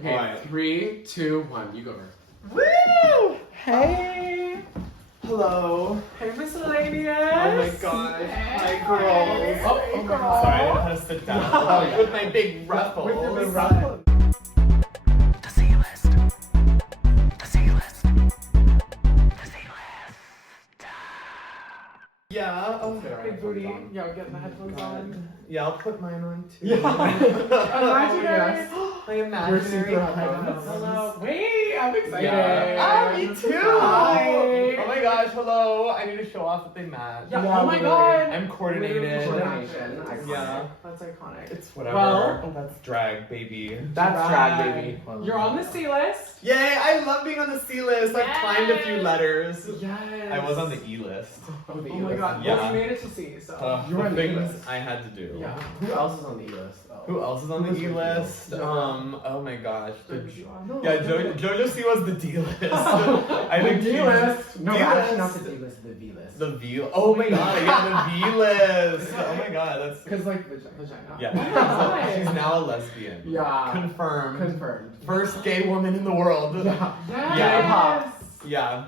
Okay, Alright. 3, 2, 1. You go first. Woo! Hey! Hello. Hey, Missile Aneous. Oh my god. Hi, girls. Oh my god. Sorry, I didn't know how to sit down. Oh, yeah. With my big ruffles. With your big ruffles. The C-list. The C-list. The C-list. Yeah. Oh, Big booty. Yo, get the headphones on. Yeah, I'll put mine on too. Yeah. Imaginary. My We're imaginary super headphones. Hello. Wait, I'm excited. Yeah. Ah, me too. Hi. Oh my gosh, hello. I need to show off that they match. Yeah, Yeah, oh my really. god. I'm coordinated. Coordination. Yeah. That's iconic. It's whatever. Well- oh, that's drag, baby. That's drag, baby. You're on the C list. Yay! I love being on the C list. I've climbed a few Yes. letters. Yes. I was on the E list. Oh, the Oh my god. Yeah. Well, you made it to C, so. You were on the the things E-list. I had to do. Yeah. Who else is on the E list? Oh. Who else is on the Who's E list? the- Oh my gosh. No, Yeah, Jojo C was the D list. I think D she- list. No, D actually list. not the D list, the V list. The V. Oh my god, yeah, the V list. Oh my god, that's. Because like Vagina. Yeah. Oh my god. She's now a lesbian. yeah, Confirmed. confirmed. First gay woman in the world. Yeah, Yes. Yeah. K-pop. Yeah.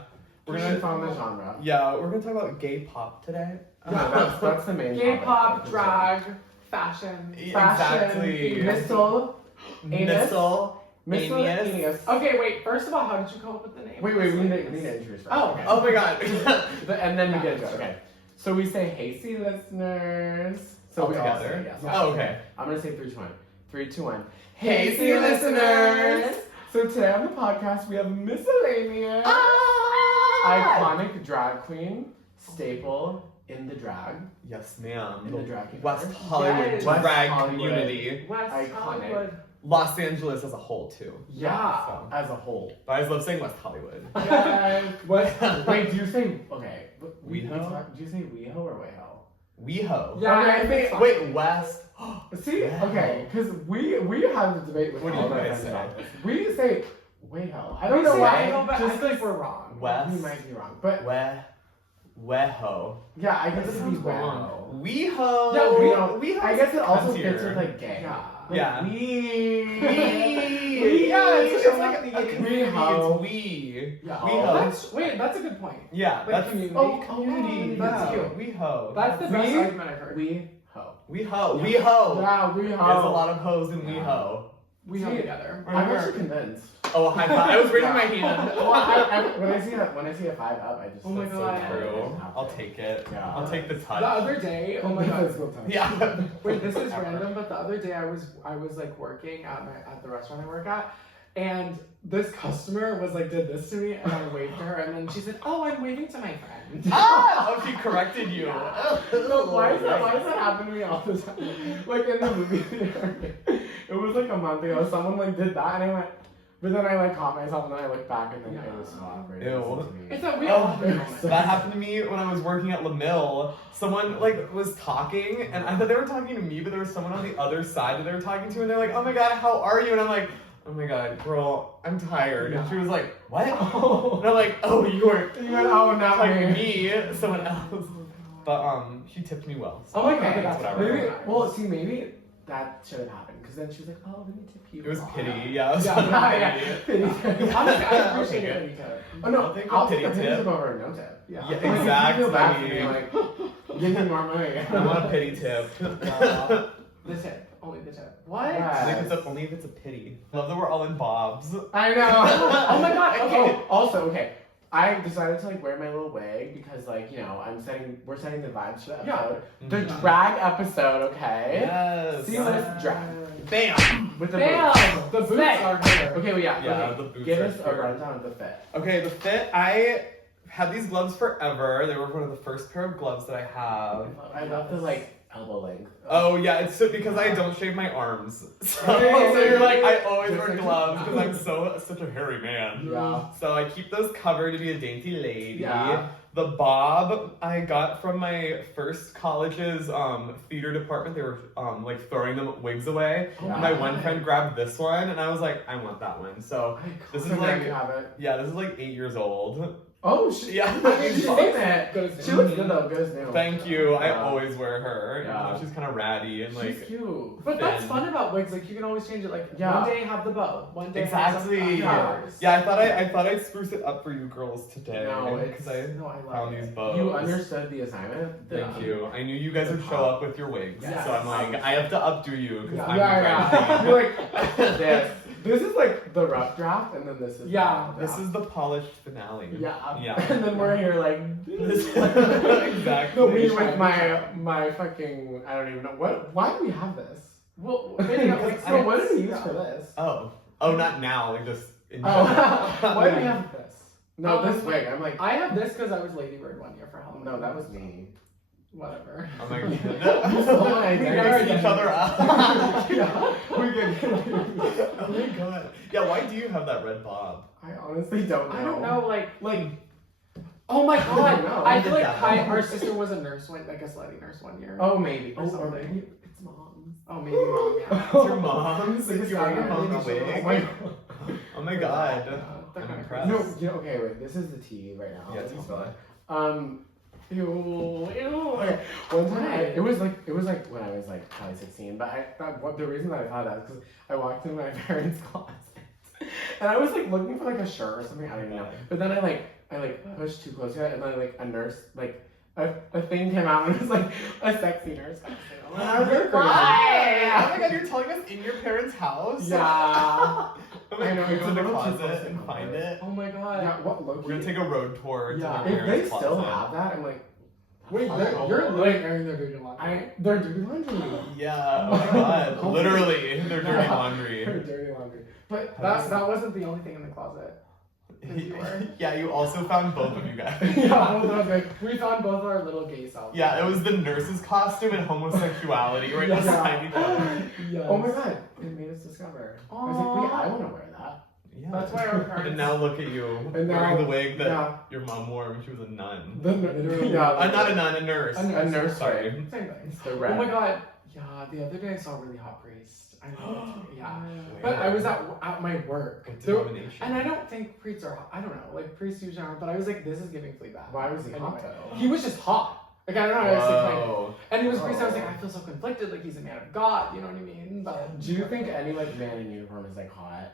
We're She gonna. found the genre. Yeah, we're gonna talk about gay pop today. Yeah, that's the main. Gay topic pop, of the drag, fashion. Exactly. show. Missile Missile Missile Aneous. Aneous. Okay, wait. First of all, how did you come up with the name? Wait, we need to introduce first. Oh, okay. Oh my god. And then we get into it. Okay. So we say, hey, C listeners. So All we all together? say, yes. Oh, okay. I'm gonna say 3, 2, 1. 3, 2, 1. Hey, Hey, C C listeners. So today on the podcast we have Missile Aneous, iconic drag queen, staple in the drag, Yes, ma'am. in the drag West universe. Hollywood Yes. drag West Hollywood. community. West Iconic. Hollywood. Los Angeles as a whole too. Yeah, So. as a whole. But I just love saying West Hollywood. Yes. What? Wait, do you say okay? WeHo? Do you say WeHo or WeHo? WeHo. Yeah, Okay, I think. Wait, West. See, Wow. okay, because we have a debate with What do all you my guys friends say? about this. We say WeHo. I I don't know why. No, but I just feel like like we're wrong. West. we might be wrong, but Weho. yeah, I guess That it'd be sounds wrong. WeHo. WeHo. Yeah, WeHo. I guess it also Cuntier. fits with like gay. Yeah. Like, Yeah. we. Yeah, it's It's like like a a community. WeHo. It's we. Yeah. WeHo. Wait, that's a good point. Yeah, Like that's community. community. That's Yeah. cute. WeHo. That's the best argument I've heard. WeHo. WeHo. Yeah. WeHo. Yeah, WeHo. There's a lot of hoes in WeHo. We See, held together. I'm actually convinced. Oh, high five. I was raising my Yeah. hand. Well, when I see a 5 up, I just. Oh my that's God. So True. I'll take it. Yeah. I'll take the The touch. other day, oh my god. Physical touch. Yeah. Wait, this is Ever. random, but the other day I was like working at the restaurant I work at, and this customer was like did this to me, and I waved to her, and then she said, "Oh, I'm waving to my friend." Ah! Oh, she corrected you. Yeah. So why does that happen to me all the time? Like in the movie theater, it was like a month ago. Someone like did that, and I went, but then I like caught myself, and then I looked back, and then it was so awkward. Ew. It's a real Oh, moment. that happened to me when I was working at La Mille. Someone like was talking, and I thought they were talking to me, but there was someone on the other side that they were talking to, and they're like, "Oh my god, how are you?" And I'm like, "Oh my god, girl, I'm tired." And she was like, "What?" And I'm like, "Oh, you were Oh, not talking to me. me, someone else." But she tipped me well. So Oh my god, Okay, that's whatever. Maybe. nice. Well, see, maybe that should have happened because then she was like, "Oh, let me tip you." it was Oh, pity. Yeah, it was Yeah, pity. Pity. Honestly, I appreciate Okay. it. Oh no, I'll take a I'll take a pity pity tip. tip over a no tip. Yeah. Yeah, Like, if you feel bad for me, exactly. like, give me more money. I want a pity tip. The tip, only the tip. What? Yeah. I think it's only if it's a pity. I love that we're all in bobs. I know. Oh my god. Okay. Oh, also, okay. I decided to like wear my little wig because like, you know, we're setting the vibes for the Yeah. episode. The Mhm. drag episode, okay? Yes. C-list drag. Bam. With the boots. Bam! The boots are here. Okay, well, yeah. Yeah, okay. the boots Give are us a here. rundown of the fit. Okay, the fit. I had these gloves forever. They were one of the first pair of gloves that I have. I love the like elbow length. Oh yeah, it's because I don't shave my arms. So, Hey, so you're like, I just always wear like- gloves because I'm such a hairy man. Yeah. So I keep those covered to be a dainty lady. Yeah. The bob I got from my first college's theater department. They were like throwing them wigs away. Oh And my my one friend grabbed this one, and I was like, I want that one. So this is So now like, you have it. yeah, this is like 8 years old. Oh, Yeah. she's seen it. Good as She new. looks good though. Good as new. Thank you. I Yeah. always wear her. Yeah. She's kind of ratty and like. She's cute. But that's thin. fun about wigs. Like you can always change it. Like Yeah. one day have the bow, one day Exactly. have some Yeah, I thought I'd spruce it up for you girls today. No, because I No, I love found it. these bows. You understood the assignment. Thank Yeah. you. I knew you guys would show up with your wigs, Yes. so I'm like, I have to updo you because Yeah. I'm Yeah, the yeah. You're like this. This is like the rough draft, and then this is Yeah. the This is the polished finale. Yeah. Yeah. And then we're here like Exactly. No, me with my fucking I don't even know why do we have this? Well, maybe not like So what did we use yeah. for this? Oh, not now. Like just. In Oh, general. why do we have this? No, Oh, this wig. I'm like, I have this because I was Lady Bird one year for Halloween. no, that was me. Whatever. Oh my god. Oh my We God. mixed each other up. Yeah, we get. Oh my god. Yeah, why do you have that red bob? I honestly don't know. I don't know, like, Like, oh my god, No, I I feel did like that. our sister was a nurse, like a slutty nurse one year. oh maybe. Or Or something. maybe it's mom's. Oh, maybe mom, yeah. It's your mom's? Like, you're wearing your Yeah, mom's maybe she wig? Oh my god. Oh my god. That I'm kind of impressed. No, you know, okay, wait. This is the tea right now. Yeah, Let me tell spell me. it. Ew. Okay. One time, it was like when I was like probably 16. But the reason that I thought that is because I walked into my parents' closet and I was like looking for like a shirt or something. I don't even know. But then I pushed too close to it, and then like a nurse a thing came out and it was like a sexy nurse costume. And I was like, Oh why? my god, you're telling us in your parents' house? Yeah. I'm gonna I know, go it's to a the little too closet close to and home. find it. Oh my god. Yeah. What look? We're gonna take a road tour to Yeah. their If parents' they closet. still have that, I'm like, Wait, Oh, you're like, literally airing their dirty laundry. they're dirty laundry. Yeah, oh my god. Hopefully- Literally, their dirty Yeah. laundry. They're dirty laundry. But that wasn't the only thing in the closet. Yeah, you also found both of you guys. Yeah, both of them. We found both our little gay selves. Yeah, it was the nurse's costume and homosexuality right Yeah. beside each other. Yes. Oh my god, it made us discover. I was like, wait, I want to wear that. Yeah. That's why our parents. And now look at you, And now- wearing the wig that yeah. your mom wore when she was a nun. Yeah, Not a nun, a nurse. A nurse. Sorry. Same thing. The Oh red. my god. Yeah, the other day I saw a really hot priest. I know. Yeah. Where? But I was at my work. What There- denomination? And I don't think priests are hot. I don't know. Like priests usually aren't. But I was like, this is giving Fleabag. Why was he hot Anyway. though? He was just hot. Like I don't know how to explain it. Whoa. And he was a priest. I was Oh. like, I feel so conflicted. Like he's a man of God. You know what I mean? But Do you think any like man in uniform is like hot?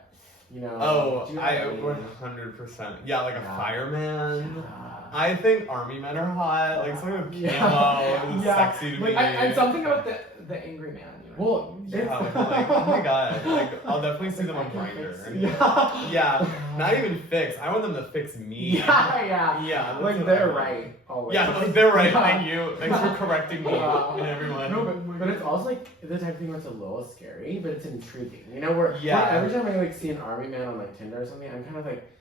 You know? Oh, do you I have any- 100%. Yeah, like a Yeah. fireman. Yeah. I think army men are hot. Like something with Yeah. camo is Yeah. sexy to like, me. and something about the angry man. You know? Well, Yeah, like, oh my god. Like, I'll definitely see them on Grindr. Yeah. Yeah, not even fix. I want them to fix me. Yeah, yeah. Yeah, that's Like what they're I want. right. Always. Yeah, like they're right. Yeah. Thank you. Thanks for correcting me Yeah. and everyone. No, but it's also like the type of thing where it's a little scary, but it's intriguing. You know, where Yeah. like, every time I like see an army man on like Tinder or something, I'm kind of like,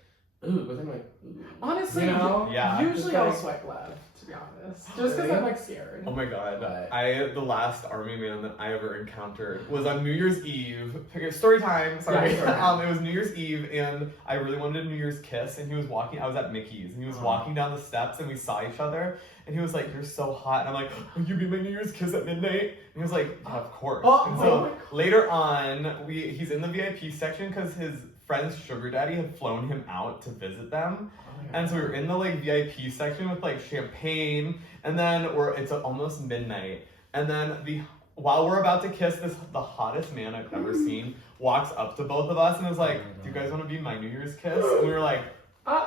ooh, but then I'm like, ooh. Honestly, You know? Yeah. usually It's I'll like- swipe left, to be honest. Just because Really? I'm like scared. Oh my god. But- The last army man that I ever encountered was on New Year's Eve. Okay, story time, sorry. Yeah, sorry. It was New Year's Eve and I really wanted a New Year's kiss and he was walking, I was at Mickey's and he was walking down the steps and we saw each other and he was like, you're so hot. And I'm like, will you be my New Year's kiss at midnight? And he was like, yeah, of course. Oh, and oh so my God. later on, he's in the VIP section because his friend's sugar daddy had flown him out to visit them. And so we were in the like VIP section with like champagne, and then it's almost midnight, and then while we're about to kiss, the hottest man I've ever seen walks up to both of us and was like, "Do you guys want to be my New Year's kiss?" And we were like,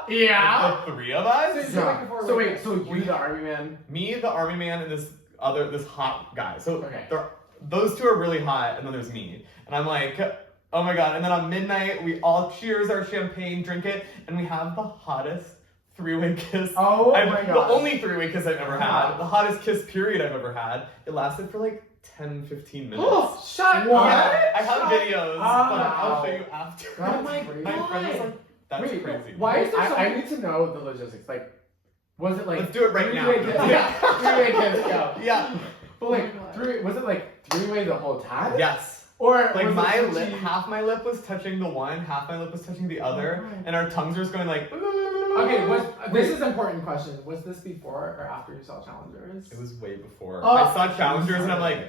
Yeah. "The three of us." Yeah. So wait, so you the army man? Me, the army man, and this hot guy. So Okay. those two are really hot, and then there's me, and I'm like, oh my god! And then on midnight, we all cheers our champagne, drink it, and we have the hottest three-way kiss. Oh I've- my The god. only three-way kiss I've ever had. Wow. The hottest kiss period I've ever had. It lasted for like 10, 15 minutes. Oh, shut What? up! Yeah, I have Shut videos, but I'll Wow. show you after. That's Oh my crazy. My friend was like, that's Wait, crazy. why is there I something- need to know the logistics. Like, was it like Let's do it right now. three-way kiss? Yeah, three-way kiss, go. Yeah. But Oh like, my God. was it like three-way the whole time? Yes. Or Like was my it lip, switchy? half my lip was touching the one, half my lip was touching the other, and our tongues were just going like. Okay, this is an important question. Was this before or after you saw Challengers? It was way before. Oh. I saw Challengers and I'm like,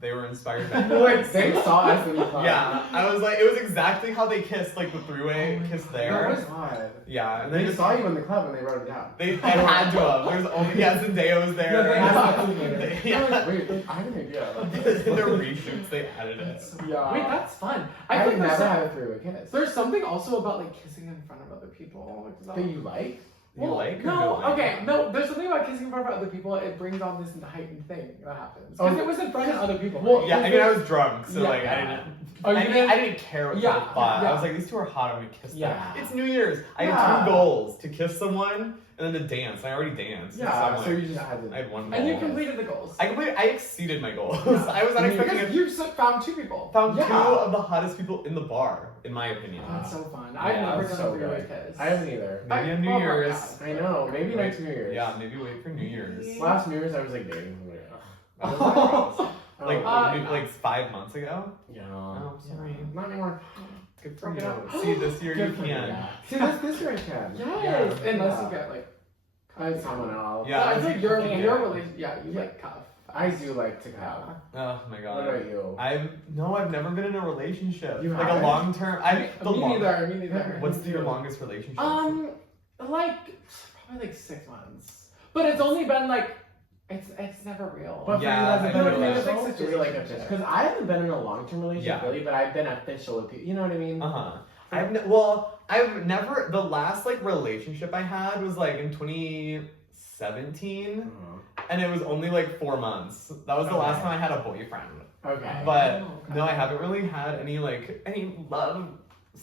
they were inspired by Like, they saw us in the club. Yeah, I was like, it was exactly how they kissed, like the three-way kiss That there. was odd. Yeah, and They they just saw you in the club and they wrote it down. They had to have. There's only Zendaya was there. Yeah, they asked us to get it. Yeah. Like, wait, I had an idea. In their reshoots, they added it. Yeah. Wait, that's fun. I think never there's had a three-way kiss. There's something also about like kissing in front of other people. Like, That you like? You like or no, don't like? okay, no. There's something about kissing in front of other people. It brings on this heightened thing that happens Oh, because it was in front of other people. well, right? Yeah, I mean, I was drunk, so Yeah. like, I didn't. Oh, you didn't? I didn't care what Yeah, people thought. yeah. I was like, these two are hot. I'm gonna kiss them. Yeah. It's New Year's. I Yeah. had 2 goals: to kiss someone and then to dance. And I already danced. Yeah, so, I'm so like, you just had to. I had 1 goal. And you completed the goals. I exceeded my goals. Yeah. I was not expecting Because it. you found 2 people. Found Yeah. 2 of the hottest people in the bar, in my opinion. That's so fun. I've Yeah, never That's done so a three-way good. kiss. I haven't either. Maybe on New Oh my Year's. God. I know. Maybe next New Year's. Yeah, maybe wait for New Year's. Last New Year's, I was like dating somebody. Oh. Like, Uh, like 5 months ago? Yeah. Oh, sorry. Not anymore. Good for Broke it up. you. See, this year you Good for me, can. yeah. See, this year I can. Yes, Yeah. unless Yeah. you get like. I had someone else. Yeah. I think you're Yeah. really you like cuff. I do like to cuff. Oh my What god. about you? I've never been in a relationship. You like haven't? a long term. Me neither. Me neither. What's your longest relationship? Like probably like 6 months, but it's only been like it's never real. But Yeah, for you, I has know it been that. official? It's Is it like situationship. official? Because I haven't been in a long-term relationship Yeah. really, but I've been official with people. You know what I mean? I've never. The last like relationship I had was like in 2017, and it was only like 4 months. That was the last Okay. time I had a boyfriend. Okay. But Oh, okay. no, I haven't really had any love.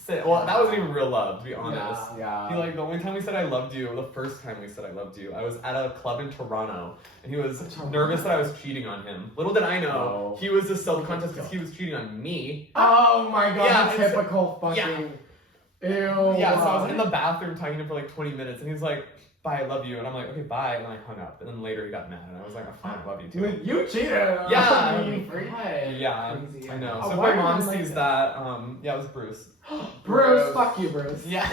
Well, that wasn't even real love, to be honest. Yeah. He the only time we said I loved you, the first time we said I loved you, I was at a club in Toronto, and he was nervous that I was cheating on him. Little did I know, Oh. he was just self-conscious because he was cheating on me. Oh my god, Yeah, the it's- typical fucking. Ew. Yeah, so I was in the bathroom talking to him for like 20 minutes, and he's like, bye, I love you. And I'm like, okay, bye. And I hung up. And then later he got mad, and I was like, oh, fine, I love you too. You cheated. Yeah. on me, freak. Yeah, Crazy. I know. Oh, So if why my did mom you like sees it? that, yeah, it was Bruce. Bruce, fuck you, Bruce. Yeah,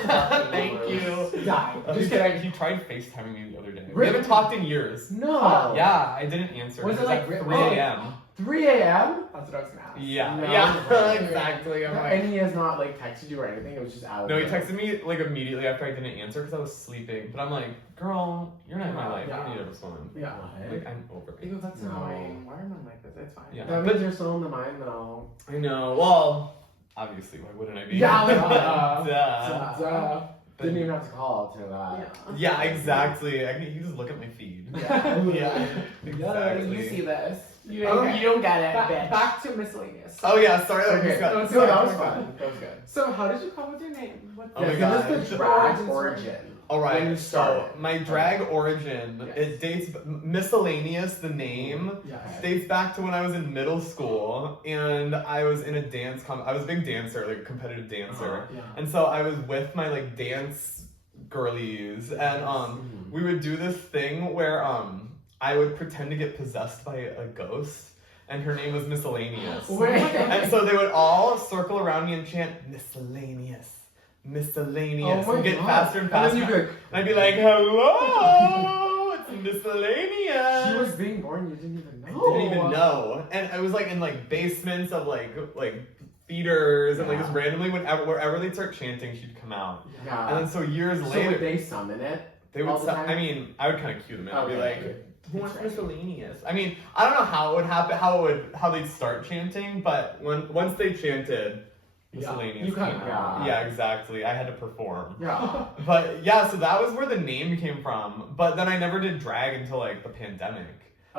thank you. Die. Just kidding. He tried FaceTiming me the other day. We Really? haven't talked in years. No. Yeah, I didn't answer. Was it was like at re- 3 oh. a.m.? 3 a.m.? That's what I was gonna ask. Yeah, No. yeah, exactly. I'm like, And he has not like texted you or anything. It was just out. no, he of texted me like immediately after I didn't answer because I was sleeping. But I'm like, girl, you're not in my life. I don't Yeah. need to respond. Yeah. Like, I'm over it. Ew, that's No. annoying. Why am I like this? It's fine. Yeah. That means you're still in the mind though. I know. Well, obviously, why wouldn't I be? Yeah, like, Duh. Duh. But- Didn't even have to call to that. Yeah, exactly. I can you just look at my feed. Yeah. Yeah, You exactly. see this. You Okay. you don't get it. Back to miscellaneous. Oh yeah, sorry. That Okay. just got- No, that was fun. That was good. So how did you come with your name? What Oh my Give God. us the drag Origin origin. All When you right, so started. my drag origin, Yes. it dates, Miscellaneous, the name, Yes. dates back to when I was in middle school, and I was in a dance, I was a big dancer, like competitive dancer, Yeah. and so I was with my like dance girlies, and we would do this thing where I would pretend to get possessed by a ghost, and her name was Miscellaneous. Wait. And so they would all circle around me and chant Miscellaneous, Miscellaneous, Oh my and get God. faster and faster. And then you And I'd be like, hello, it's Miscellaneous. She was being born. You didn't even I know. didn't even know. And I was like in like basements of like theaters, and like just randomly wherever they'd start chanting, she'd come out. Yeah. And then so years So later, would they summon it? they all would. the time? I mean, I would kind of cue them in. I'd be Okay. like, who wants That's right. Miscellaneous? I mean, I don't know how it would happen, how they'd start chanting, but once they chanted, Miscellaneous. You kinda- came out. yeah. Yeah, exactly. I had to perform. Yeah. But yeah, so that was where the name came from. But then I never did drag until like the pandemic.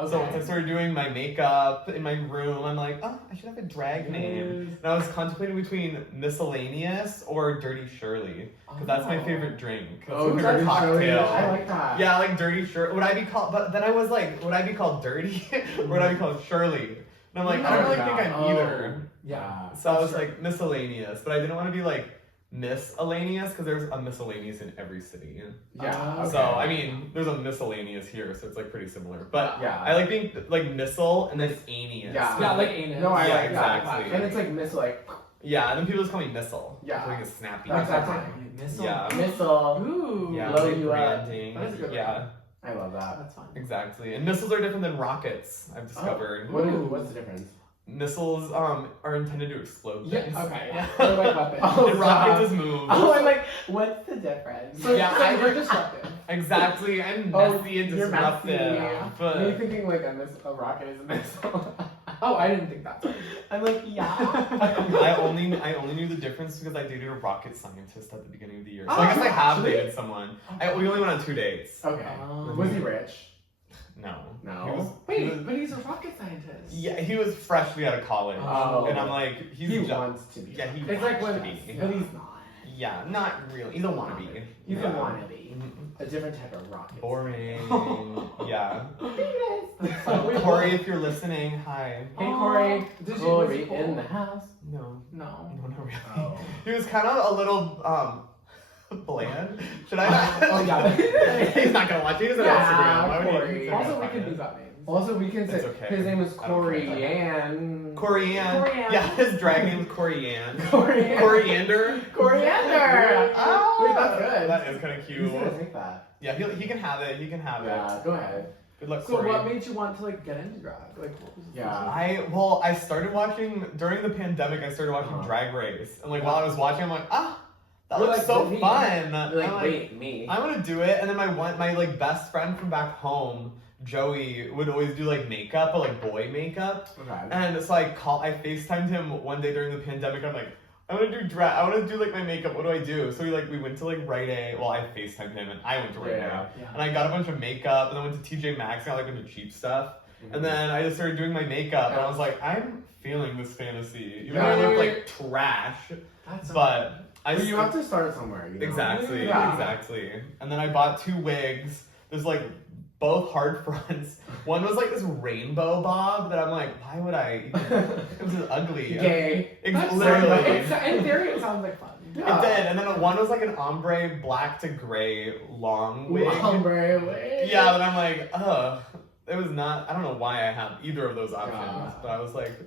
So once I started doing my makeup in my room, I'm like, oh, I should have a drag name. And I was contemplating between Miscellaneous or Dirty Shirley, because that's my favorite drink. That's Oh, my Dirty favorite Shirley. cocktail. I like that. Yeah, like Dirty Shirley. Would I be called? But then I was like, would I be called Dirty, or would I be called Shirley? And I'm like, I don't really think I'm either. Yeah. So I was like Miscellaneous, but I didn't want to be like Miscellaneous because there's a miscellaneous in every city. Yeah. So I mean, there's a miscellaneous here, so it's like pretty similar. But Yeah. I like being like missile and then aneous. Yeah. Yeah, like anus. No, I Yeah, like that. exactly. And it's like missile, like Yeah, and then people just call me missile. Yeah. Like a snappy. That's Exactly. fine. Missile. Yeah. missile. Ooh. Yeah, Blow like you up. branding. That is a good Yeah, I love that. That's fine. exactly. And missiles are different than rockets, I've discovered. What's the difference? missiles are intended to explode things. Yeah, okay. Yeah. They're like weapons. And rockets just move. Oh, I'm like, what's the difference? So, Yeah, so you're disruptive. Exactly. I'm Oh, messy and you're disruptive. messy. But Are you thinking like a rocket is a missile? Oh, I didn't think that. I'm like, yeah. I only knew the difference because I dated a rocket scientist at the beginning of the year. So I guess I have actually? dated someone. We only went on 2 dates. Okay. Oh. Was he rich? No. No. He was, Wait, but he's a rocket scientist. yeah, he was freshly out of college. Oh. And I'm like, he's He just, wants to be. yeah, he It's wants like when, to be. But he's not. Yeah, not really. He's a wannabe. He's Yeah. a wannabe. Mhm. A different type of rocket. Boring. Yeah. So, wait, Corey, if you're listening, hi. Hey, Corey. Did you was he Corey cool? in the house. No. No. No, not really. Oh. He was kind of a little bland. Should I not? Oh, yeah. He's not gonna watch it. He doesn't Yeah, have Instagram. Why would he- Corey. he's not Also, gonna we find can it. do that names. Also, we can say It's okay. his name is I don't care. Corian. Corian. Corian. Yeah, his drag name is Corian. Corian. Coriander. Coriander. Ah, Wait, that's good. That is kind of He's cute. gonna take that. Yeah, he can have it. He can have Yeah, it. go ahead. Good luck, So, Corey. what made you want to like get into drag? Like, what was the Yeah. I started watching during the pandemic. I started watching Drag Race, and like while I was watching, I'm like, that You're looks like, so me. fun. You're like, I'm wait, me. I want to do it. And then my like best friend from back home, Joey, would always do like makeup, but like boy makeup. Okay. And so I FaceTimed him one day during the pandemic. I'm like, I want to do drag. I want to do like my makeup. What do I do? So we went to like Rite Aid. Well, I FaceTimed him and I went to Rite Aid. Yeah. And I got a bunch of makeup and then went to TJ Maxx and got like a bunch of cheap stuff. And then I just started doing my makeup and I was like, I'm feeling this fantasy. Even though I look like trash. That's But But you have to start somewhere, you know? Exactly, Yeah. exactly. And then I bought 2 wigs. There's like both hard fronts. One was like this rainbow bob that I'm like, why would I? It was ugly. Gay. Literally. In theory, it sounds like fun. Yeah. It did. And then one was like an ombre black to gray long wig. Ombre wig. Yeah, but I'm like, ugh. It was not, I don't know why I had either of those options, Yeah. but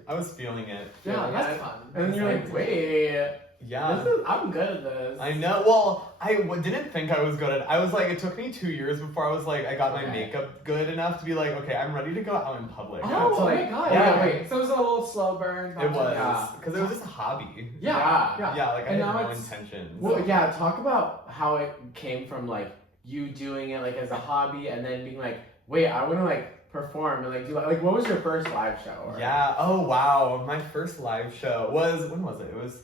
I was feeling it. Yeah, that's fun. And then you're like, wait. Yeah. I'm good at this. I know. Well, I didn't think I was good at it. I was like, it took me 2 years before I was like, I got my Okay. makeup good enough to be like, okay, I'm ready to go out in public. Oh, so, my like, god. yeah. Wait. So it was a little slow burn. It was. Yeah. Because it was just a hobby. Yeah. Yeah. Yeah, like I And had now no it's- intentions. Well, yeah, talk about how it came from like you doing it like as a hobby and then being like, wait, I want to like perform and like do like what was your first live show? Or... Yeah. Oh, wow. My first live show was, when was it? It was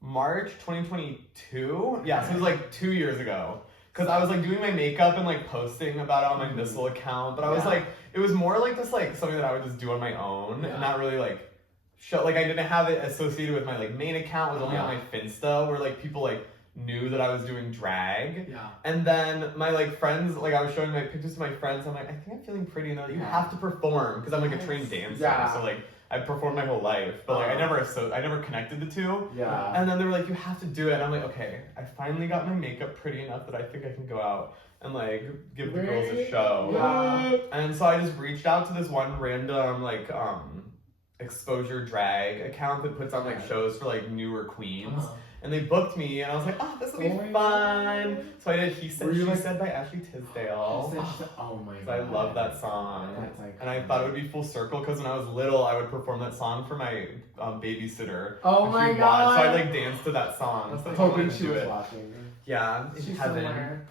March 2022. Yeah, so it was like 2 years ago. Because I was like doing my makeup and like posting about it on my Missile account. But I was Yeah. like, it was more like just like something that I would just do on my own Yeah. and not really like show. Like I didn't have it associated with my like main account. It was only on my Finsta where like people like knew that I was doing drag. Yeah. And then my like friends, like I was showing my pictures to my friends. I'm like, I think I'm feeling pretty. And they're like, you Yeah. have to perform because I'm like a trained dancer. Yeah. So like I performed my whole life, but like I never connected the two. Yeah. And then they were like, you have to do it. And I'm like, okay, I finally got my makeup pretty enough that I think I can go out and like give the girls a show. Yeah. And so I just reached out to this one random like exposure drag account that puts on like shows for like newer queens. Uh-huh. And they booked me, and I was like, oh, this will be Oh my fun. God. So I did He Said, Were you She like- Said by Ashley Tisdale. Oh my So god. I love that song. That's like. And I thought it would be full circle because when I was little, I would perform that song for my babysitter. Oh if my she'd watch. god. So I'd like dance to that song. That's So like I Hoping wanted to she do was it. watching. Yeah, in She's heaven. somewhere.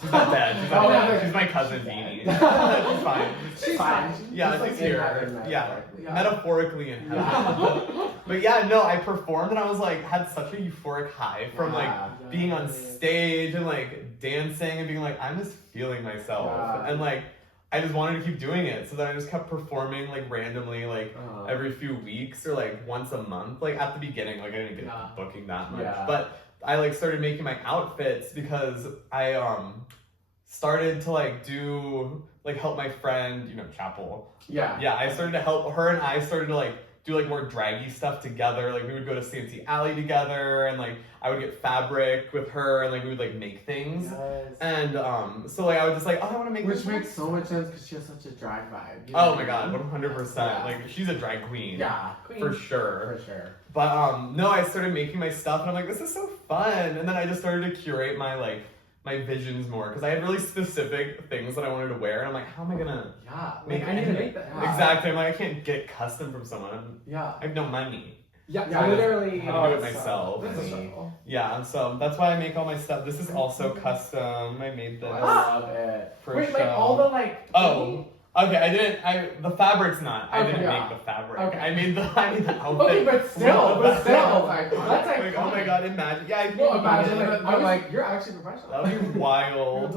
She's not dead. She's not Oh, dead. okay. She's my cousin Beanie. Yeah. She's fine. She's fine. Yeah, Just, like, she's in here. heaven, Yeah. metaphorically. Yeah. Metaphorically in heaven. Yeah. But yeah, no, I performed and I was like, had such a euphoric high from like Yeah. being on stage and like dancing and being like, I'm just feeling myself. Yeah. And like, I just wanted to keep doing it. So then I just kept performing like randomly, like Uh-huh. every few weeks or like once a month. Like at the beginning, like I didn't get Yeah. booking that much. Yeah. But I like started making my outfits because I started to like do like help my friend, you know, Chappell. Yeah. Yeah, I started to help her and I started to like do like more draggy stuff together. Like we would go to Santee Alley together and like I would get fabric with her and like we would like make things. Yes. And so like I would just like, oh, I want to make Which this. makes so much sense because she has such a drag vibe. you know Oh what my I god, mean? 100%. Yeah. Like she's a drag queen. Yeah. For sure. For sure. But no, I started making my stuff and I'm like, this is so fun. And then I just started to curate my like my visions more because I had really specific things that I wanted to wear, and I'm like, how am I gonna Like, I need to make that. exactly? I'm like, I can't get custom from someone. Yeah. I have no money. Yeah, Yeah, literally. How to do it myself. That's a struggle. Yeah, and so that's why I make all my stuff. This is also custom. I made this. I love it. For Wait, a like show. all the like. Oh. Okay, the fabric's not. I Okay, didn't yeah. make the fabric. Okay. I made the outfit. Okay, but still, That's iconic. that's Like, oh my god, imagine. Yeah, I Well, imagine that. that. But like, you're actually professional. That would be wild.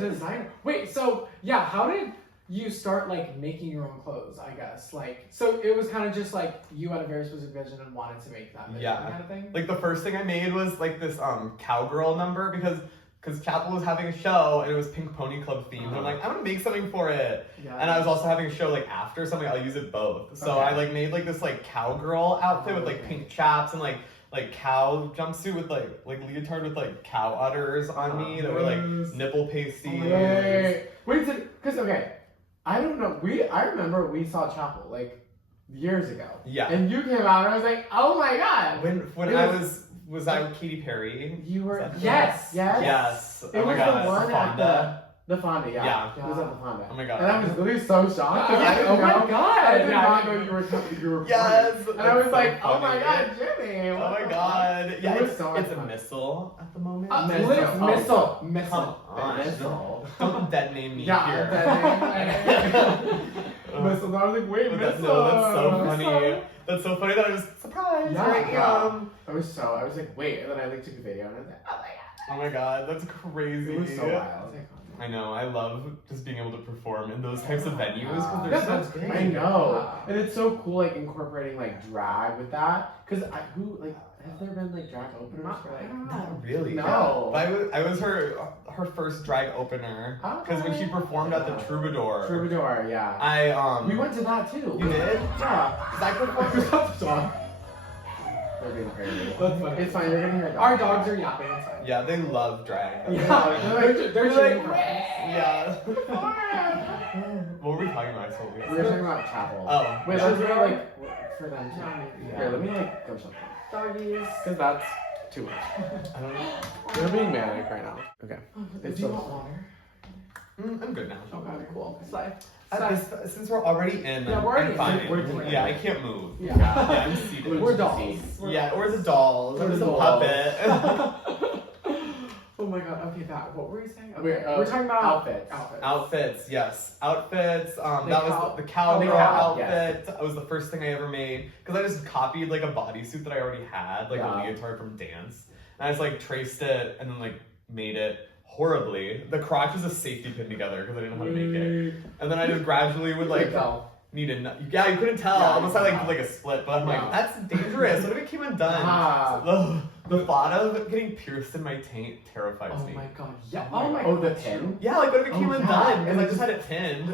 Designer. Wait, so yeah, how did you start like making your own clothes? I guess like, so it was kind of just like you had a very specific vision and wanted to make that vision Yeah. kind of thing. Like the first thing I made was like this cowgirl number because Chapel was having a show and it was Pink Pony Club themed. And I'm like, I'm gonna make something for it. Yeah. And I was also having a show like after, so I'm like, I'll use it both. So Okay. I like made like this like cowgirl outfit with like pink chaps and like cow jumpsuit with like leotard with like cow udders on me that were like nipple pasties. Wait, because okay, I don't know. I remember we saw Chapel like years ago. Yeah. And you came out and I was like, oh my god. When It I was- was I with Katy Perry? You were Is that yes. Yes. It Oh my was god. the one Fonda. at the Fonda, yeah. Yeah. It was at the Fonda. Oh my god. And I was literally so shocked. 'cause I didn't Oh my know- god. I did Yeah, not I- know you were Yes. And I was that's like, so oh my funny. god, Jimmy. Oh what my the god. Yeah, It was it's, so it's a fun. missile at the moment. Missile. Missile. on. Missile. Don't dead name me Yeah, here. Missile. I was like, wait, But Missile. that's so funny. Missile. That's so funny that I was surprised. Yeah, Here I yeah. am. I was like, wait, and then I like took a video and I was like, oh my god. Oh my god, that's crazy. It was so wild. I know, I love just being able to perform in those types of venues because Yeah, they're so that's big. great. I know, Yeah. and it's so cool, like incorporating like drag with that. Cause have there been like drag openers for like? Not really. No. But I was her first drag opener because when she performed at the Troubadour. Troubadour, yeah. I We went to that too. You did? Yeah. Cause I performed. They're being crazy. That's funny. It's fine. You're gonna hear Our dogs are yapping inside. Yeah, they love drag. Yeah. They're cheering for us. Yeah. What were we talking about? I told you. We were talking about Chapel. Oh. Wait, yeah. let's go like for them too. Yeah. Here, let me like go something. Doggies. Cause that's too much. I don't know. They're being manic right now. Okay. Do you want water? I'm good now. Okay, cool. Slide. Since we're already in, Yeah, we're already I'm fine. in. We're Yeah, I can't move. Yeah. Yeah, I'm seated. We're dolls. Yeah, we're the dolls. We're We're the the dolls. puppet. Oh my god. Okay, that. What were you saying? Okay. We're, We're talking about outfits. Outfits, yes. Outfits. That cow- was the cowgirl cow, outfit. That was the first thing I ever made. Because I just copied like a bodysuit that I already had, like Yeah. a leotard from dance. And I just like traced it and then like made it horribly. The crotch was a safety pin together because I didn't know how to make it. And then I just gradually would like need a yeah, you couldn't tell. Yeah, Almost had like a split, but I'm Yeah. like, that's dangerous. What if it came undone? Ah. The thought of getting pierced in my taint terrifies Oh me. my god. Yeah. Oh my. Oh, the pin. Yeah, like what if it came Oh, yeah. undone? Because And I it just just- had it pinned.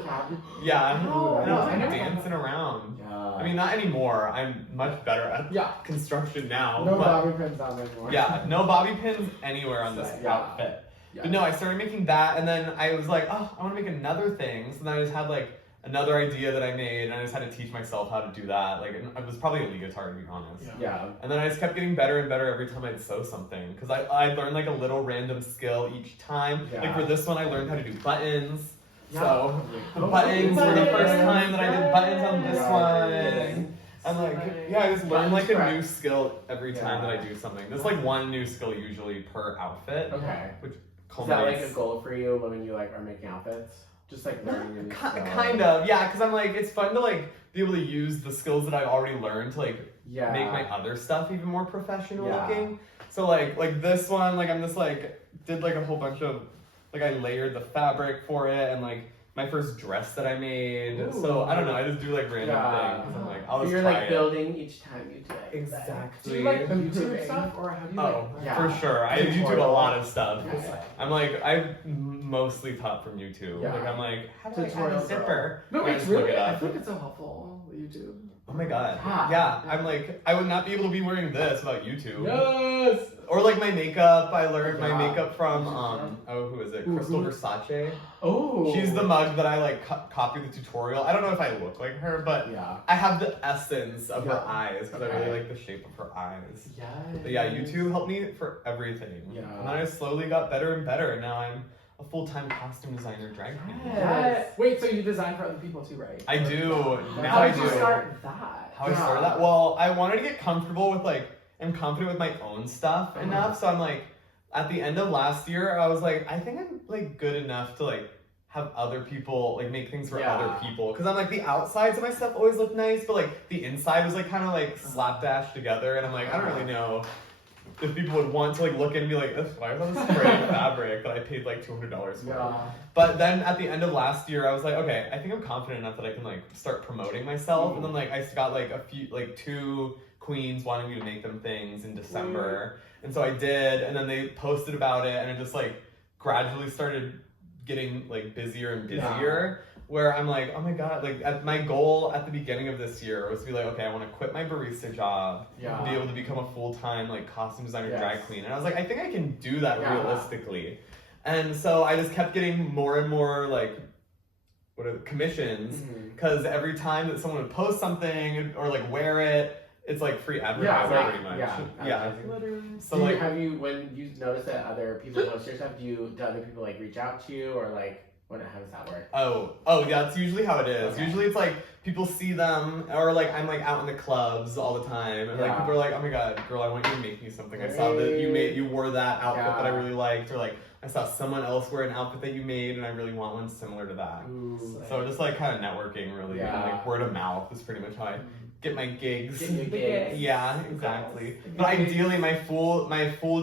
Yeah. Yeah, Oh, and I was I like never dancing around. Yeah. I mean, not anymore. I'm much better at Yeah. construction now. No but bobby pins on anymore. yeah, no bobby pins anywhere on this Yeah. outfit. Yeah. But no, I started making that, and then I was like, oh, I want to make another thing. So then I just had like another idea that I made, and I just had to teach myself how to do that. Like, it was probably a leotard, to be honest. Yeah. And then I just kept getting better and better every time I'd sew something. Because I learned like a little random skill each time. Yeah. Like for this one, I learned how to do buttons. Yeah. So the Oh, buttons were the first buttons. time that I did buttons on this Right. one. And like, yeah, I just learned like a Buttons, new skill every time Yeah. that I do something. There's like one new skill usually per outfit. Okay. Which Is that culminates. like a goal for you when you like are making outfits? Just like learning a new skill? Kind of, yeah, because I'm like, it's fun to like be able to use the skills that I've already learned to like Yeah. make my other stuff even more professional Yeah. looking. So like this one, like I'm just like did like a whole bunch of like I layered the fabric for it and like my first dress that I made. So I don't know, I just do like random Yeah. things. I'm like, I'll So just you're try like it. building each time you do it. Exactly. Do you like YouTube Improving. stuff or have you Oh, like? Yeah. for sure. I Tutorial. YouTube a lot of stuff. Yeah. I'm like, I've mostly taught from YouTube. Yeah. Like I'm like, how do I add Tutorial a zipper? No, And I it's just look really. it I up. feel like it's so helpful. YouTube. Oh my god. Yeah. Yeah, I'm like, I would not be able to be wearing this without YouTube. Yes. Or like my makeup, I learned my Yeah. makeup from who is it? Crystal who? Versace. Oh. She's the mug that I like copied the tutorial. I don't know if I look like her, but Yeah. I have the essence of her Yeah. eyes because I Okay. really like the shape of her eyes. Yes. But yeah, YouTube helped me for everything. Yeah. And then I slowly got better and better, and now I'm a full-time costume designer, drag queen. Yes. Wait, so you design for other people too, right? I do. How Now How I did do. you start that? How I started that? Well, I wanted to get comfortable with I'm confident with my own stuff enough, so I'm like, at the end of last year, I was like, I think I'm like good enough to like have other people like make things for other people, because I'm like the outsides of my stuff always look nice, but like the inside was like kind of like slapdash together, and I'm like, I don't really know if people would want to like look and be like, why is all this sprayed fabric that I paid like $200 for? Yeah. But then at the end of last year, I was like, okay, I think I'm confident enough that I can like start promoting myself. And then like I got like two queens wanting me to make them things in December. And so I did, and then they posted about it, and it just like gradually started getting like busier and busier. Where I'm like, oh my god, like my goal at the beginning of this year was to be like, okay, I want to quit my barista job, and be able to become a full-time like costume designer, drag queen. And I was like, I think I can do that realistically. And so I just kept getting more and more like commissions, because every time that someone would post something or like wear it, it's like free advertising pretty much. Yeah. Literally. So Do you, like, have you, when you notice that other people post your stuff, do other people like reach out to you, or like how does that work? oh yeah, that's usually how it is. Okay. Usually it's like people see them, or like I'm like out in the clubs all the time, and like people are like, oh my god, girl, I want you to make me something. I saw that you wore that outfit that I really liked, or like I saw someone else wear an outfit that you made, and I really want one similar to that. Ooh. So just like kind of networking, really, and like word of mouth is pretty much how I get my gigs. Get your gigs. Yeah, exactly. But ideally, my full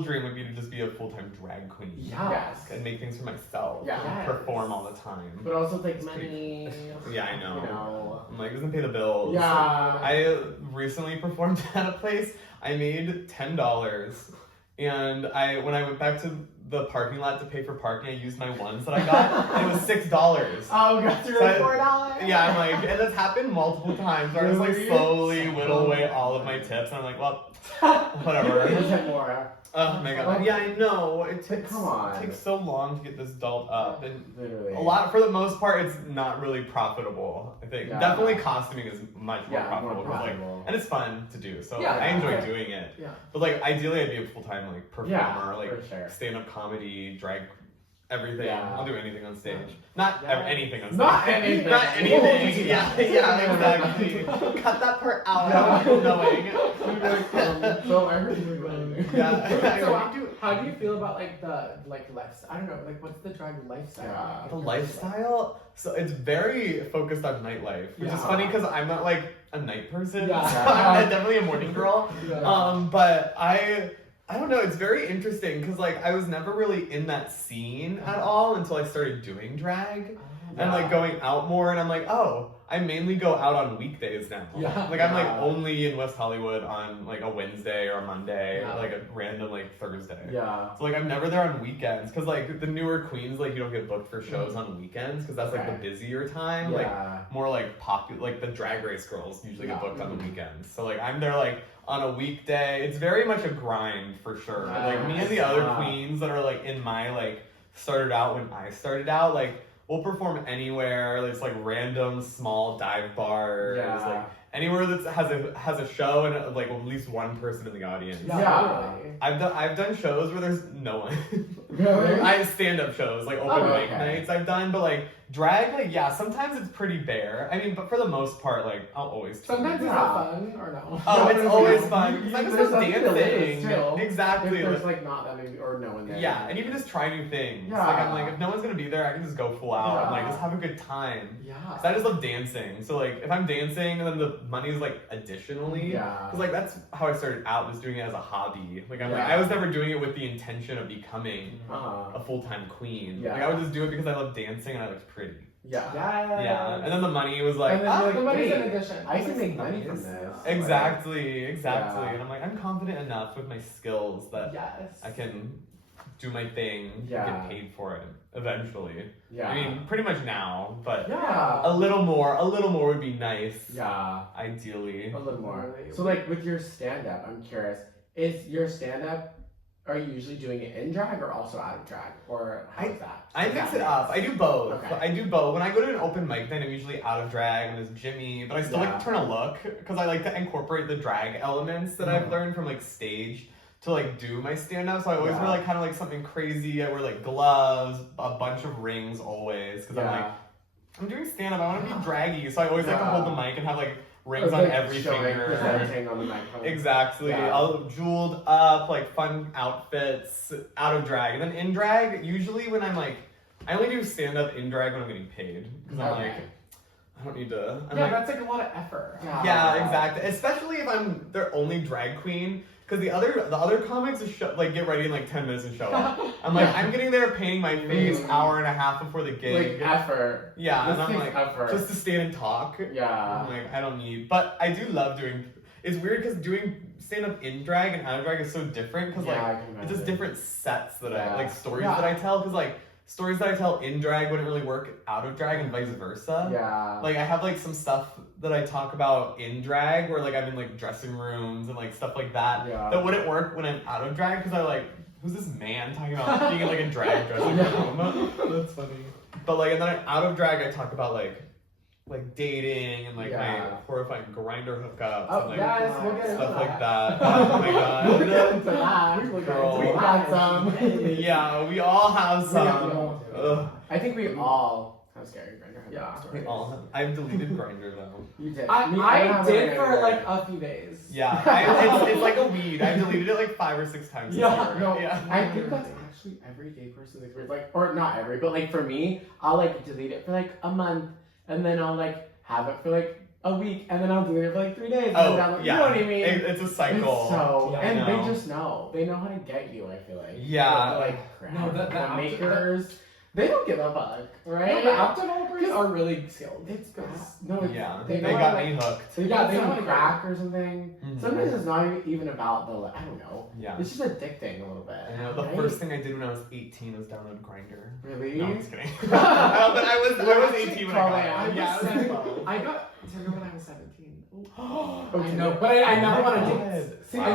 dream would be to just be a full-time drag queen. Yes. And make things for myself. Yeah. And perform all the time. But also take money. Yeah, I know. You know. I'm like, it doesn't pay the bills. Yeah. I recently performed at a place. I made $10, and when I went back to the parking lot to pay for parking, I used my ones that I got, and it was $6. Oh, got through like $4. Yeah, I'm like, and that's happened multiple times. Where I just like slowly whittle away all of my tips, and I'm like, well, whatever. More. Oh my god. Yeah, I know. It takes so long to get this dolled up, and Literally. a lot, for the most part, it's not really profitable. I think definitely costuming is much more profitable, and it's fun to do. So I enjoy doing it. Yeah. But like ideally, I'd be a full-time like performer, like for sure. stand-up comedy, drag. Everything. Yeah. I'll do anything on stage. Not anything on stage. Not anything. Not anything. Yeah, exactly. Cut that part out. I don't knowing. So I heard you were going. Yeah. So how do you feel about like the lifestyle? I don't know, like what's the drag lifestyle? The lifestyle? So it's very focused on nightlife, which is funny because I'm not like a night person. Yeah. So I'm definitely a morning girl. Yeah. But I don't know, it's very interesting because like I was never really in that scene at all until I started doing drag and like going out more, and I'm like, oh, I mainly go out on weekdays now. Yeah. Like I'm like only in West Hollywood on like a Wednesday or a Monday or like a random like Thursday. Yeah. So like I'm never there on weekends because like the newer queens, like you don't get booked for shows on weekends because that's like the busier time. Like more like popular, like the Drag Race girls usually get booked on the weekends. So like I'm there like on a weekday. It's very much a grind for sure. Like me and the other queens that are like in my like started out when I started out, like we'll perform anywhere. There's like random small dive bars, like anywhere that has a show and like at least one person in the audience. Yeah. I've done shows where there's no one. Really? I have stand-up shows, like open mic nights I've done, but like drag, like sometimes it's pretty bare. I mean, but for the most part, like I'll always Sometimes it's not fun or no. Oh, it's always fun. Because I just There's love something to lose, dancing. too. Exactly. If there's like not that many or no one there. Yeah, and even just try new things. Yeah. Like I'm like, if no one's gonna be there, I can just go full out and like just have a good time. Yeah. Cause I just love dancing. So like if I'm dancing and then the money is like additionally. Yeah. Cause like that's how I started out, was doing it as a hobby. Like I'm like, I was never doing it with the intention of becoming a full-time queen. Yeah. Like I would just do it because I love dancing and I looked pretty. Yeah. Yeah. And then the money was like, And then you're The like, money's wait, an addition. I can make money from this. Exactly. Yeah. And I'm like, I'm confident enough with my skills that I can do my thing and get paid for it eventually. Yeah. I mean, pretty much now, but Yeah. a little more would be nice. Yeah. Ideally. A little more. So like with your stand-up, I'm curious, is your stand-up, are you usually doing it in drag or also out of drag? Or how is that? I mix it up. I do both. Okay. I do both. When I go to an open mic night, I'm usually out of drag and as Jimmy, but I still like to turn a look because I like to incorporate the drag elements that I've learned from like stage to like do my stand-up. So I always wear like kind of like something crazy. I wear like gloves, a bunch of rings always because I'm like, I'm doing stand-up. I want to be draggy, so I always like to hold the mic and have like rings on every finger. Presenting on the microphone. Exactly. I'll jeweled up, like fun outfits out of drag. And then in drag, usually when I'm like, I only do stand up in drag when I'm getting paid. Because I'm like, I don't need to. That's like a lot of effort. Yeah, exactly. Especially if I'm their only drag queen. Because the other comics just like get ready in like 10 minutes and show up. I'm like, I'm getting there painting my face hour and a half before the gig. Like effort. Yeah, this and I'm like, effort. just to stand and talk. Yeah. I'm like, I don't need. But I do love doing. It's weird because doing stand up in drag and out of drag is so different. Because like, it's just different sets that I like stories that I tell. Because like, stories that I tell in drag wouldn't really work out of drag and vice versa. Yeah. Like I have like some stuff that I talk about in drag where like I'm in like dressing rooms and like stuff like that that wouldn't work when I'm out of drag because I like, who's this man talking about being in like a drag dressing room? That's funny. But like, and then out of drag I talk about like dating and like my horrifying Grindr hookups and like we'll get into stuff that. like that. Oh my god. We'll get into that. Girl. We got some. Yeah, we all have some. Ugh. I think we all have scary Grindr hookup We stories. all have. I've deleted Grindr though. You did. I did for like a few days. Yeah, it's like a weed. I deleted it like 5 or 6 times. No, I think that's actually every gay person's experience. Like, or not every, but like for me, I'll like delete it for like a month, and then I'll like have it for like a week, and then I'll delete it for like 3 days. And Oh, then yeah. You know what I mean? It's a cycle. It's so, Yeah, and I know. they just know. They know how to get you, I feel like. Yeah. Like, crap. No, the makers, they don't give a fuck, right? No, the app developers are really skilled. It's good. No, it's, Yeah, they they know got how to, me hooked. They Yeah, got they know some how to crack or something. Mhm. Sometimes it's not even about the, I don't know. Yeah. It's just addicting a little bit. I know, the right? first thing I did when I was 18 was download Grindr. Really? No, I'm just kidding. But I was 18 when I got it. I was Yeah, it was 7. slow. I got Tinder when I was 17. Okay. I know, but I never Oh my wanted God. to see Wow.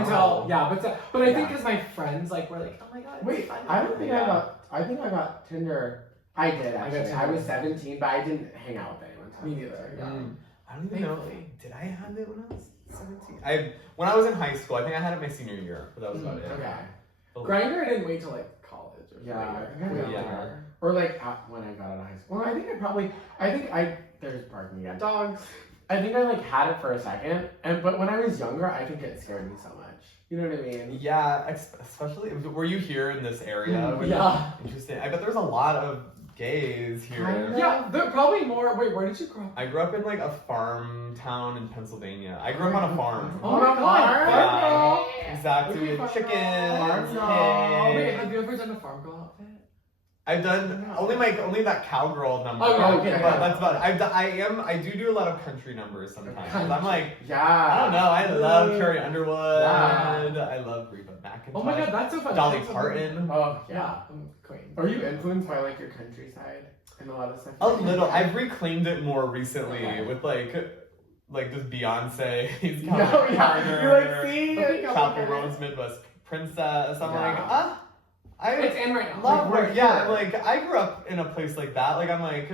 until but I think because my friends like were like, oh my god. Wait, it's fun. I don't think I think I got Tinder. I did I got actually. I Tinder. was 17, but I didn't hang out with anyone. Me neither. Yeah. I don't even know. Thankfully. Did I have it when I was 17? When I was in high school, I think I had it my senior year, but that was about it. Okay. But- Grindr, I didn't wait till like college or Yeah, I think I way got Yeah. later. Or like when I got out of high school. Well, there's parking again. Dogs. I think I like had it for a second, but when I was younger, I think it scared me so much. You know what I mean? Yeah, especially, were you here in this area? Yeah. Interesting. I bet there's a lot of gays here. Kinda. Yeah, they're probably more. Wait, where did you grow up? I grew up in like a farm town in Pennsylvania. I grew up on a farm. Oh my god. Yeah, exactly. Okay, With farm chickens, girl. Oh, wait, pigs. have you ever done a farm girl outfit? I've done only that cowgirl number. Oh, okay. But that's about it. I do a lot of country numbers sometimes. Country. I'm like, Yeah. I don't know. I love Carrie Underwood. Yeah. I love Reba McEntire. Oh my god, that's so fun. Dolly That's so Parton. Oh Yeah, yeah. queen. Are you influenced by like your countryside and a lot of stuff? A little. I've reclaimed it more recently Okay. with like just Beyonce. No, yeah. You're like, see? Chappell Roan's Midwest Princess. I'm like, It's in right now. love Like, her. we're Yeah, here. I'm like, I grew up in a place like that. Like, I'm like,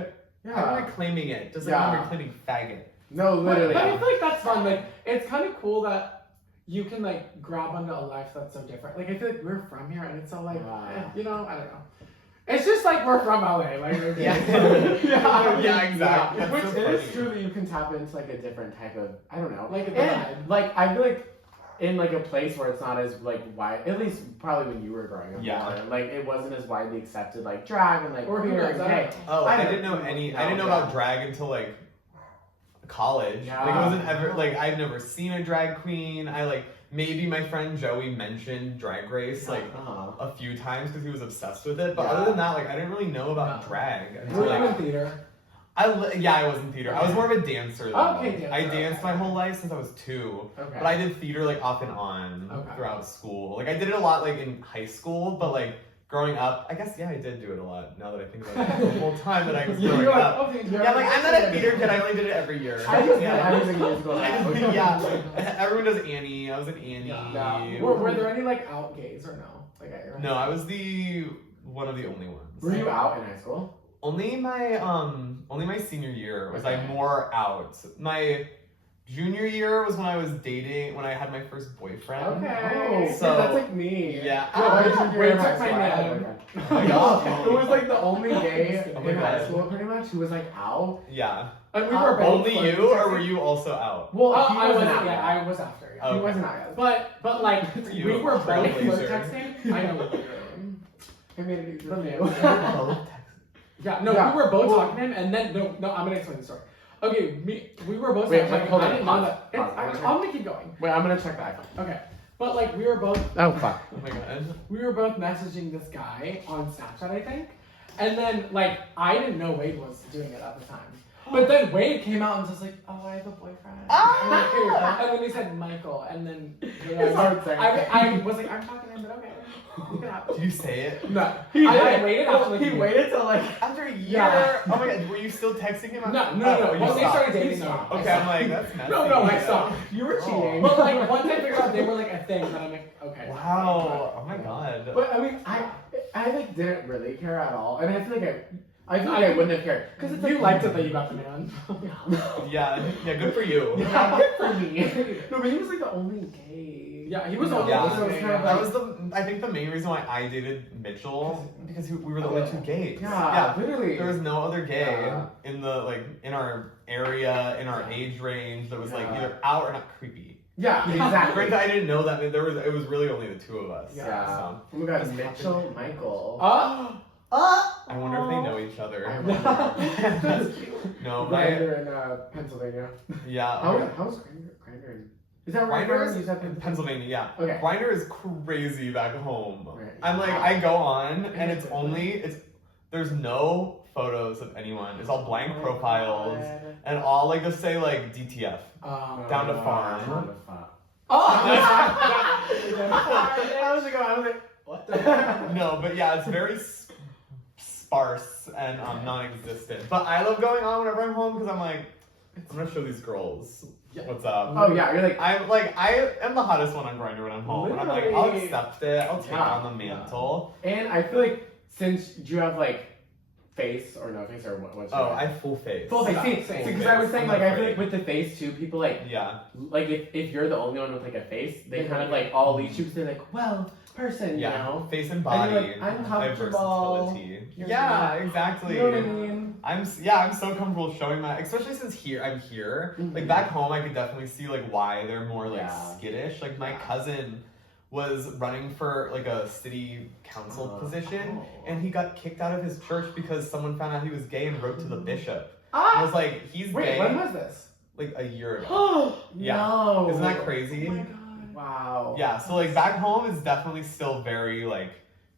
I'm reclaiming it. Just like I'm Yeah. reclaiming faggot. No, But literally. I feel like that's fun. Like, it's kind of cool that you can like grab onto a life that's so different. Like, I feel like we're from here, and it's so like, you know, I don't know. It's just like we're from LA. Like, Yeah. Yeah, exactly. That's Which so it is funny. true that you can tap into like a different type of, I don't know. Like a And, vibe. like I feel like in like a place where it's not as like wide, at least probably when you were growing up. Yeah. more, like it wasn't as widely accepted like drag and like Or queer hookups, and I gay. don't know. Oh, I I don't didn't know know. any. No, I didn't know yeah. about drag until like college. Yeah. Like it wasn't ever like I've never seen a drag queen. I like maybe my friend Joey mentioned Drag Race like a few times because he was obsessed with it. But other than that, like I didn't really know about drag until Were you like in theater? I was in theater. I was more of a dancer though. Okay, dancer, I danced okay. my whole life since I was 2. Okay. But I did theater like off and on Okay. throughout school. Like I did it a lot like in high school, but like growing up, I guess I did do it a lot. Now that I think about it, the whole time that I was growing You're like, up. okay, Yeah, I'm like I'm not a theater kid. I only did it every year. I just did yeah. everything musical. Yeah, everyone does Annie. I was in Annie. Yeah. Were there any like out gays or no? Like, No, I was one of the only ones. Were you out in high school? Only my senior year was I more out. My junior year was when I was dating, when I had my first boyfriend. Okay. So So that's like me. yeah. Wait, took my name. Oh my god. It was like the only gay Oh my in high God. school pretty much who was like out. Yeah. And we were both Only flirting, you, or texting. were you also out? Well, Oh, he I wasn't was. out. Yeah, I was after. Yeah. Oh. He wasn't out yet. But like You we were both trailblazer. flirt texting. I know what you're doing. I made it easy From for you. you. Yeah, no, Yeah. we were both Well- talking to him, and then no, I'm gonna explain the story. Okay, we were both. Wait, like, hold I on, didn't know pause, that. pause, I'm gonna keep going. Wait, I'm gonna check the iPhone. Okay, but like we were both Oh fuck. Oh my god. we were both messaging this guy on Snapchat, I think, and then like I didn't know Wade was doing it at the time. But then Wade came out and was just like, oh, I have a boyfriend. And then he said Michael, and then It's hard saying. I was like, I'm talking to him, but okay, you can have it. Did you say it? No, He I did. like, waited after like He a year. waited till like. After a year? Yeah. Oh my god, were you still texting him? No. Oh, you Once they stopped. started dating, no. stopped. Okay, I'm like, that's messy. No, I stopped. You were cheating. But like once I figured out they were like a thing, then I'm like, okay. Wow. Oh my god. But I mean, I like didn't really care at all, and I feel like I feel like I wouldn't have cared because it's You like liked it that you got the man. Yeah, good for you. Yeah, good for me. No, but he was like the only gay. Yeah, he was No, only Yeah, so it's kind of that like- was I think the main reason why I dated Mitchell, because we were the only two gays. Yeah, literally. There was no other gay Yeah. in in our area, in our age range that was like Yeah. either out or not creepy. Yeah, exactly. Granted, I didn't know that it was really only the two of us. Yeah. So. Oh my god, Mitchell, Michael. I wonder if they know each other. I wonder. No, my Grindr in Pennsylvania. yeah. How's Grindr? Is that where Grindr you said in Pennsylvania, yeah. Okay. Grindr is crazy back home. Right. I'm like, I go on and there's no photos of anyone. It's all blank profiles and all like just say like DTF. Down to farm. Down to farm. I was like, What? No, but yeah, it's very sparse and non-existent. But I love going on whenever I'm home because I'm like, I'm gonna show these girls what's up. Oh yeah, you're like. I am the hottest one on Grindr when I'm home. And I'm like, I'll Literally. accept it. I'll take Yeah. on the mantle. And I feel like since do you have like face or no face or what's Oh, your I have full face. full face. See, Same. because I was saying I'm like I feel afraid. like with the face too, people like Yeah. if you're the only one with like a face, they kind of like all lead you to like person, Yeah. you know. Face and And body. you're like, I'm comfortable. Versatility. You're Yeah, good. exactly. You know what I mean? I'm so comfortable showing my, especially since I'm here. Mhm. Like back home, I could definitely see like why they're more like Yeah. skittish. Like my Yeah. cousin was running for like a city council position, oh. and he got kicked out of his church because someone found out he was gay and wrote to the bishop. I Ah! was like, he's Wait, gay. when was this? Like a year ago. Oh Yeah. no! Isn't that crazy? oh my god. Wow. Yeah. So like back home is definitely still very like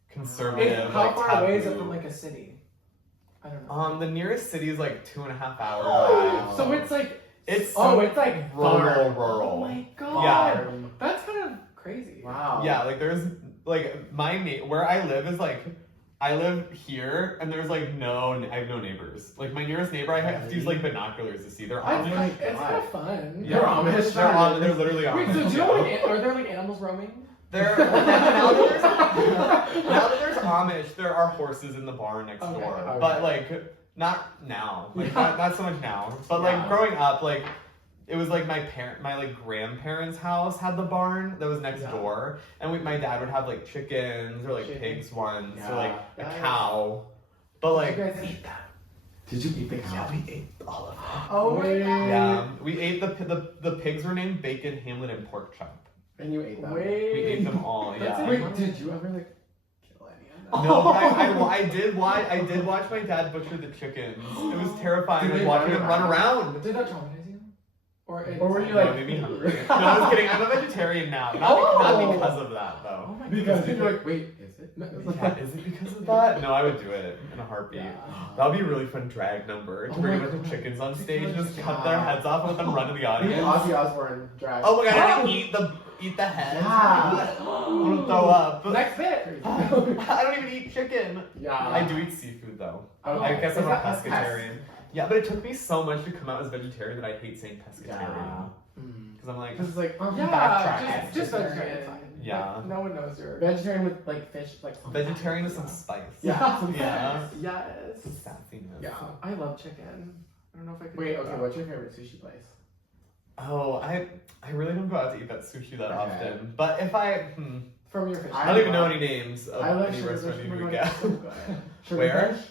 conservative. How like, far away is it taboo. from like a city? I don't know. The nearest city is like 2.5 hours Oh. drive. So it's like It's oh, so it's like rural. Oh my god. Yeah. That's kind of crazy. Wow. Yeah, like there's like where I live is like I live here and there's like I have no neighbors. Like my nearest neighbor I have to use like binoculars to see. They're It's, Amish. my it's kind God. of fun. They're Amish. They're literally Wait, Amish. so do you know like, are there like animals roaming? Now that there's Amish, there are horses in the barn next Okay, door. okay. But like not now. Like Yeah. not so much now. But like Yeah. growing up, like it was like my like grandparents' house had the barn that was next Yeah. door, and my dad would have like chickens or like Chickens. pigs once or Yeah. like a Nice. cow. But like you guys eat that? Did you eat the cow? we ate all of it. Oh my god. Yeah, we ate the pigs were named Bacon, Hamlet, and Pork Chop. And you ate them. We ate them all. That's Yeah. Wait, did you ever like kill any of them? No, but I did watch my dad butcher the chickens. It was terrifying, Did like they watching run them run around. Did that traumatize you? Or Or were you No, like it made me hungry. No, I was kidding. I'm a vegetarian now. Not because of that Oh though. my because god. you're like, wait, is it? Yeah, is it because of that? No, I would do it in a heartbeat. Yeah. That would be a really fun drag number to Oh bring a my bunch of God. chickens on stage and just Yeah. cut their heads off and let them run to the Maybe audience. Ozzy Osbourne drag. Oh my god, and Oh. eat the head. Yeah. I'm gonna throw up. Next bit. I don't even eat chicken. Yeah. I do eat seafood though. Oh, I guess is I'm a that- that's pescatarian. Yeah, but it took me so much to come out as vegetarian that I hate saying pescatarian. Yeah. Because I'm like, This is like, Yeah, backtrack. just vegetarian. It's fine. Yeah. Like, no one knows you're Vegetarian with like fish, like vegetarian with some spice. Yeah. Yeah. Yes. Some sassiness. Yeah. I love chicken. I don't know if I could. Wait, do okay, that. what's your favorite sushi place? Oh, I really don't go out to eat that sushi that Okay. often. But if I From your fish. I don't even know any names of I love any sugar restaurant fish. you Oh would my get. God, so good. Sugar Where? fish?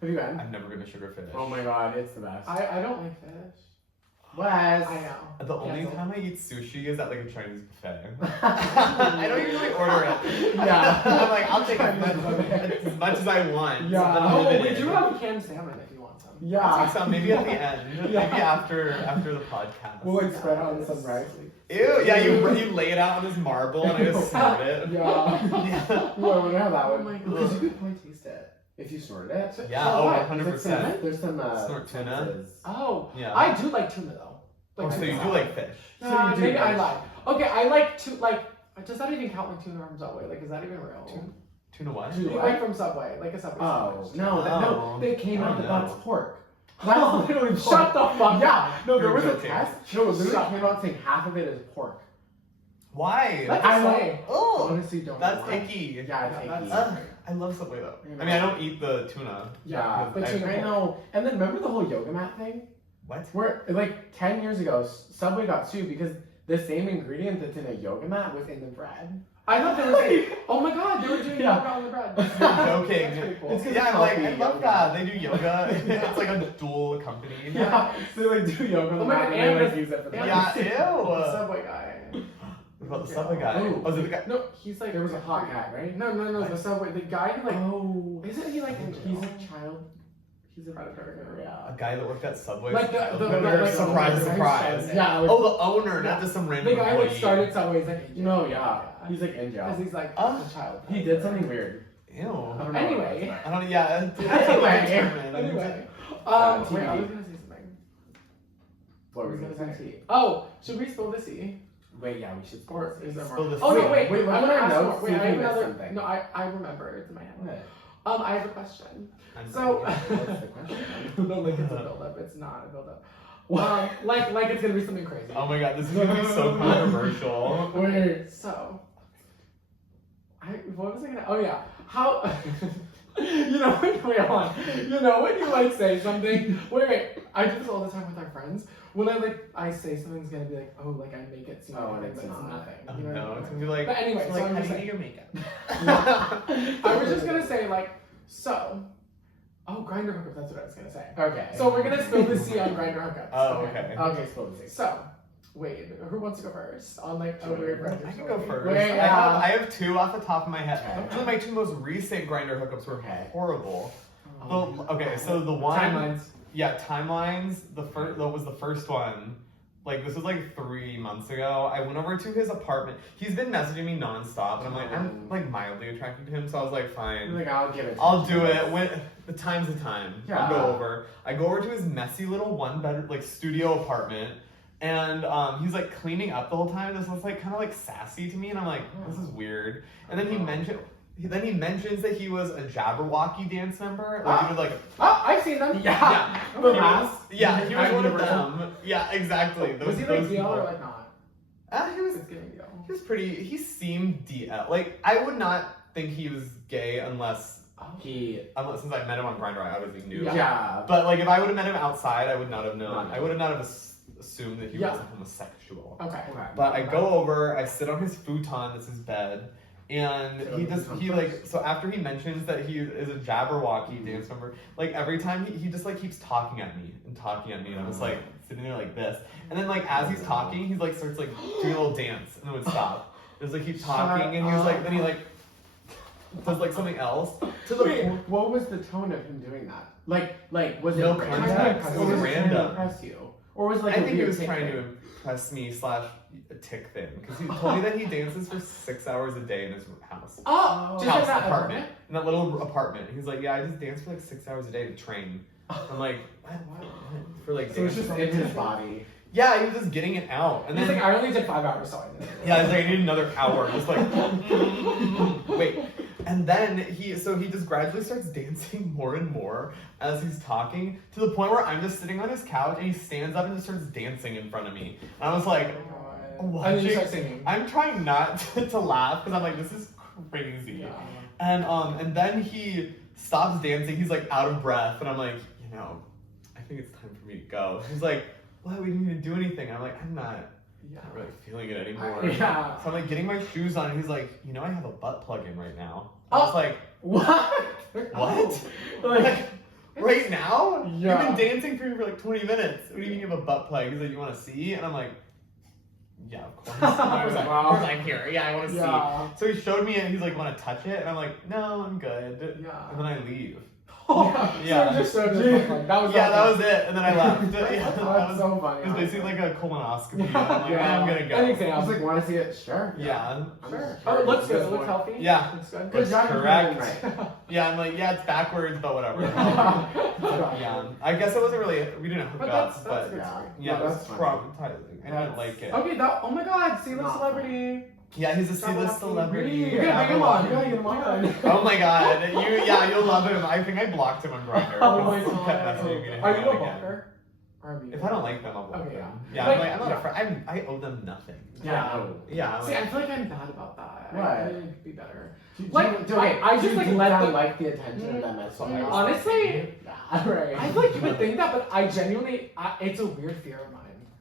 Have you been? I've never been to Sugarfish. Oh my god, it's the best. I don't like fish. Wes. I know. The only Yeah, time I eat sushi is at like a Chinese buffet. I don't usually order it. Yeah. I'm like, I'll take Chinese as much as I want. Yeah. Oh, we Unlimited. do have canned salmon if you want some. I'll Yeah. take some, maybe at the end. Yeah. Maybe after the podcast. We'll like spread out on the sunrise. Ew, yeah, you lay it out on this marble and I just snort it. Yeah. Yeah. Ooh, I wonder how that would. Oh my God. Because you could probably taste it if you snorted it. Yeah, Oh, oh, what? 100%. There's some Snort tuna? senses. Oh, Yeah. I do like tuna though. Oh, so you do like fish? So you do maybe I fish. lied. Okay, I like does that even count like tuna from Subway? Like, is that even real? Tuna what? Tuna- Like from Subway, like a Subway Oh, sandwich. no, Oh. no, they came out Oh, that no. that's pork. That's literally pork. Shut the fuck Yeah, up. no, there You're was a joking. test. No, it literally Shut came out saying half of it is pork. Why? That's I funny. like. Oh, Honestly, don't. that's know why. icky. Yeah, it's Yeah, icky. that's- I love Subway though. I mean, I don't eat the tuna. Yeah, but I, tuna I pork. know. And then remember the whole yoga mat thing? What? Where like 10 years ago, Subway got sued because the same ingredient that's in a yoga mat was in the bread. I thought they were saying, oh my god, they were doing Yeah. yoga on the bread. You're joking. That's pretty cool. It's 'cause Yeah, it's I'm like, I healthy love yoga. that. They do yoga. It's like a dual company. Yeah, they like do yoga on the Oh my mat God, and they and like use it for the Yeah, The ew. Subway guy. What about the Subway guy? Ooh. Oh, is it the guy? No, he's like. There was a hot guy, right? No, the Subway. The guy who like. Oh, Isn't he like in he's jail? a child. He's a predator. A guy that worked at Subway. Like Surprise, the- surprise. Yeah. Like, Oh, the owner, Yeah. not just some The random guy employee. that started Subway is like. in no, jail. yeah. He's like in Because jail. he's like Oh. a child. He did something weird. Ew. I don't know Anyway. what it I don't. Yeah. Anyway. Anyway. TV. Wait, I was gonna say something. What were you gonna say? Oh, should we spill the tea? Wait, yeah, we should. Or is there Spill more? the Oh no, tea. wait. Wait, look I'm at gonna our ask notes, more. see Wait, if I we have missed another. something. No, I remember. It's in my head. What? I have a question. I'm So. What's the question? No, like it's a build up. It's not a build up. Like it's gonna be something crazy. Oh my god, this is gonna be so controversial. Wait. So, what was I gonna? Oh yeah, how? You know when wait hold on. You know when you like say something. Wait. I do this all the time with our friends. When I say something's gonna be like, oh, like I make it seem Oh, like and but it's it's not. nothing. Oh You know no, what I it's mean? gonna be like. But anyway, so like, I'm how just do you do saying. your makeup? I was just gonna say like, so. Oh, Grindr hookups. That's what I was gonna say. Okay. So we're gonna spill the tea on Grindr hookups. Oh, okay. Okay, spill the tea. So, wait, who wants to go first? On like a weird Grindr I can story? go first. Wait, I have two off the top of my head. Okay. Actually, my two most recent Grindr hookups were Okay. horrible. Oh. Okay, so the one. Timelines. Yeah, timelines. That was the first one. Like this was like 3 months ago. I went over to his apartment. He's been messaging me nonstop, and I'm like mildly attracted to him. So I was like, You're fine, like, I'll give it. I'll do it. When the time's the time. Yeah. I'll go over. I go over to his messy little one-bedroom like studio apartment, and he's like cleaning up the whole time. This was like kind of like sassy to me, and I'm like, this is weird. And then he mentions that he was a Jabberwocky dance member. Like he would like. Oh, I've seen them. Yeah. He The was- mask. Yeah, he was one of Universal. them. Yeah, exactly. Was he like those DL or people. like not? He was. It's getting DL. He was pretty. He seemed DL. Like I would not think he was gay unless since I met him on Grindr, I obviously knew. Yeah. But like if I would have met him outside, I would not have known. No. I would not have assumed that he Yeah. was a homosexual. Okay. Okay. But I go over, I sit on his futon, that's his bed, and Sit on he the just, futon he first. like, so after he mentions that he is a Jabberwocky dance member, like every time he just like keeps talking at me, and I'm just like sitting there like this. And then like as he's talking, he's like starts like doing a little dance, and then would stop. Just like keep talking, and he was like, then he like does like something else. To the Wait, point. what was the tone of him doing that? Like was it No random? context, Or it was he trying to random. impress you, or was it like I a think he weird was tick trying thing? to impress me / a tick thing because he told me that he dances for 6 hours a day in his house. Oh, just House, in that apartment. In that little apartment. He's like, yeah, I just dance for like 6 hours a day to train. I'm like, what? For like So it's dance? just in his body. Yeah, he was just getting it out. And He's then like, I only did 5 hours, so I did it. yeah, he's like, I need another hour. Just like wait. And then he just gradually starts dancing more and more as he's talking, to the point where I'm just sitting on his couch and he stands up and just starts dancing in front of me. And I was like, And then you watching. start singing. I'm trying not to laugh because I'm like, this is crazy. Yeah. And then he stops dancing. He's like out of breath, and I'm like, I think it's time for me to go. He's like, what? We didn't even do anything. I'm like, I'm not really feeling it anymore. Yeah. So I'm like getting my shoes on, and he's like, I have a butt plug in right now. I was like, What? what? Like, Right now? Yeah. You've been dancing for me for like 20 minutes. What do you mean you have a butt plug? He's like, you want to see? And I'm like, yeah, of course. I was like, Wow. of course I'm here. Yeah, I want to Yeah. see. So he showed me, and he's like, want to touch it? And I'm like, no, I'm good. Yeah. And then I leave. Yeah. So just that was That was it. And then I left. Yeah, That's so funny. It was basically like a colonoscopy. Yeah. I'm like, Yeah. I'm gonna go. An I exam. was like, want to see it? Sure. Yeah. Sure. Sure. It looks good. This It looks one. healthy. Yeah. Looks good. Good job. you Correct. put it in right. Yeah, I'm like, yeah, it's backwards, but whatever. Yeah. Yeah. I guess it wasn't really, we didn't hook But up, that's but good. Yeah. yeah, No, it was that's fine. traumatizing. I didn't like it. Okay, oh my god, C-list Not celebrity. Yeah, he's a C-list celebrity. You gotta bring him on. You gotta get him on. Oh my god, you'll love him. I think I blocked him on Grindr. Oh my He kept god. messaging me to Are hang you out a again. blocker? Or are you- If I don't like them, I'll block Okay, them. yeah. Yeah, Like, I'm not yeah. a friend. I owe them nothing. Yeah. Yeah, I'm See, I like, feel like I'm bad about that. What? I need to be better. Like, I just like let them. like the attention of that message. Honestly, Yeah, right. I feel like you would think that, but I genuinely, it's a weird fear of mine.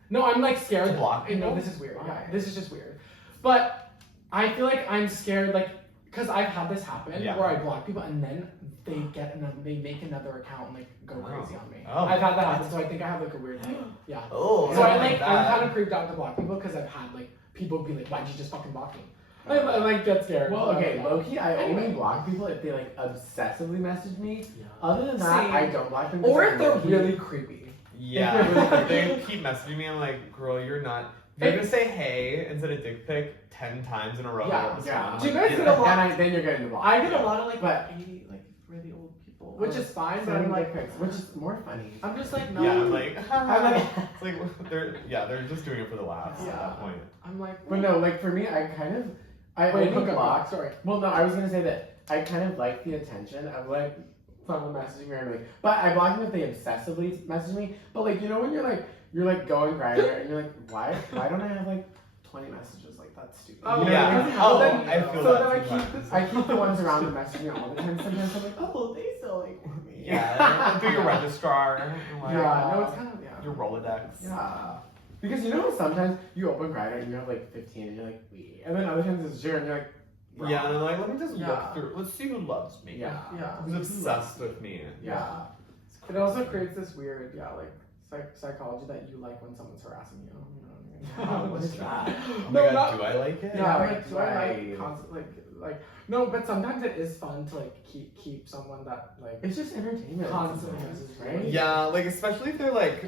No, I'm like scared. To block No, people? this is weird. Yeah, Why? this is just weird. But I feel like I'm scared, like, because I've had this happen Yeah. where I block people and then they make another account and like go crazy on me. Oh. I've had that happen, so I think I have like a weird thing. Yeah. oh, So I I'm don't like, I'm kind that. of creeped out to block people because I've had like people be like, why'd you just fucking block me? I like get scared. Well, okay, Yeah. low-key, I only Anyway. block people if they like obsessively message me. Yeah. Other than that, See, I don't block them. 'cause Or I if they're low-key- really creepy. Yeah, they keep messaging me. I'm like, girl, you're not. They're gonna say hey instead of dick pic 10 times in a row. Yeah, yeah. Do you guys get a lot? Then you're getting the block. I get a lot of like But- 80 like really old people, which is fine. But Sending I'm like, dick pics, which is more funny. I'm just like no. Yeah, I'm like, I'm like, it's like they're just doing it for the laughs at Yeah. that point. I'm like, but no, like for me, I Wait, only hook up. block. Sorry. Well, no, I was gonna say that I kind of like the attention of like someone messaging me randomly, but I block them if they obsessively message me. But like, when you're like going Grindr and you're like, why don't I have like 20 messages? Like that's stupid. Oh, You know yeah. what I mean? Oh, Then- I feel so that then sometimes. I keep the ones around that message me all the time. Sometimes I'm like, oh, they still like want me. Yeah, do your registrar. Like, Yeah, no, it's kind of your Rolodex. Yeah. Because sometimes you open Grindr and you have like 15 and you're like, wait. And then other times it's 0 and you're like, bro. Yeah, and I'm like, let me just Yeah. look through. Let's see who loves me. Yeah. Yeah. Who's obsessed with me. Yeah. It also creates this weird, like psychology that you like when someone's harassing you. You know what I mean? What is that? Oh No, my god, not- do I like it? Yeah, Right, like do I right. like constant like no, but sometimes it is fun to like keep someone that like It's just entertainment. Constantly sometimes, messages, right? Yeah, like especially if they're like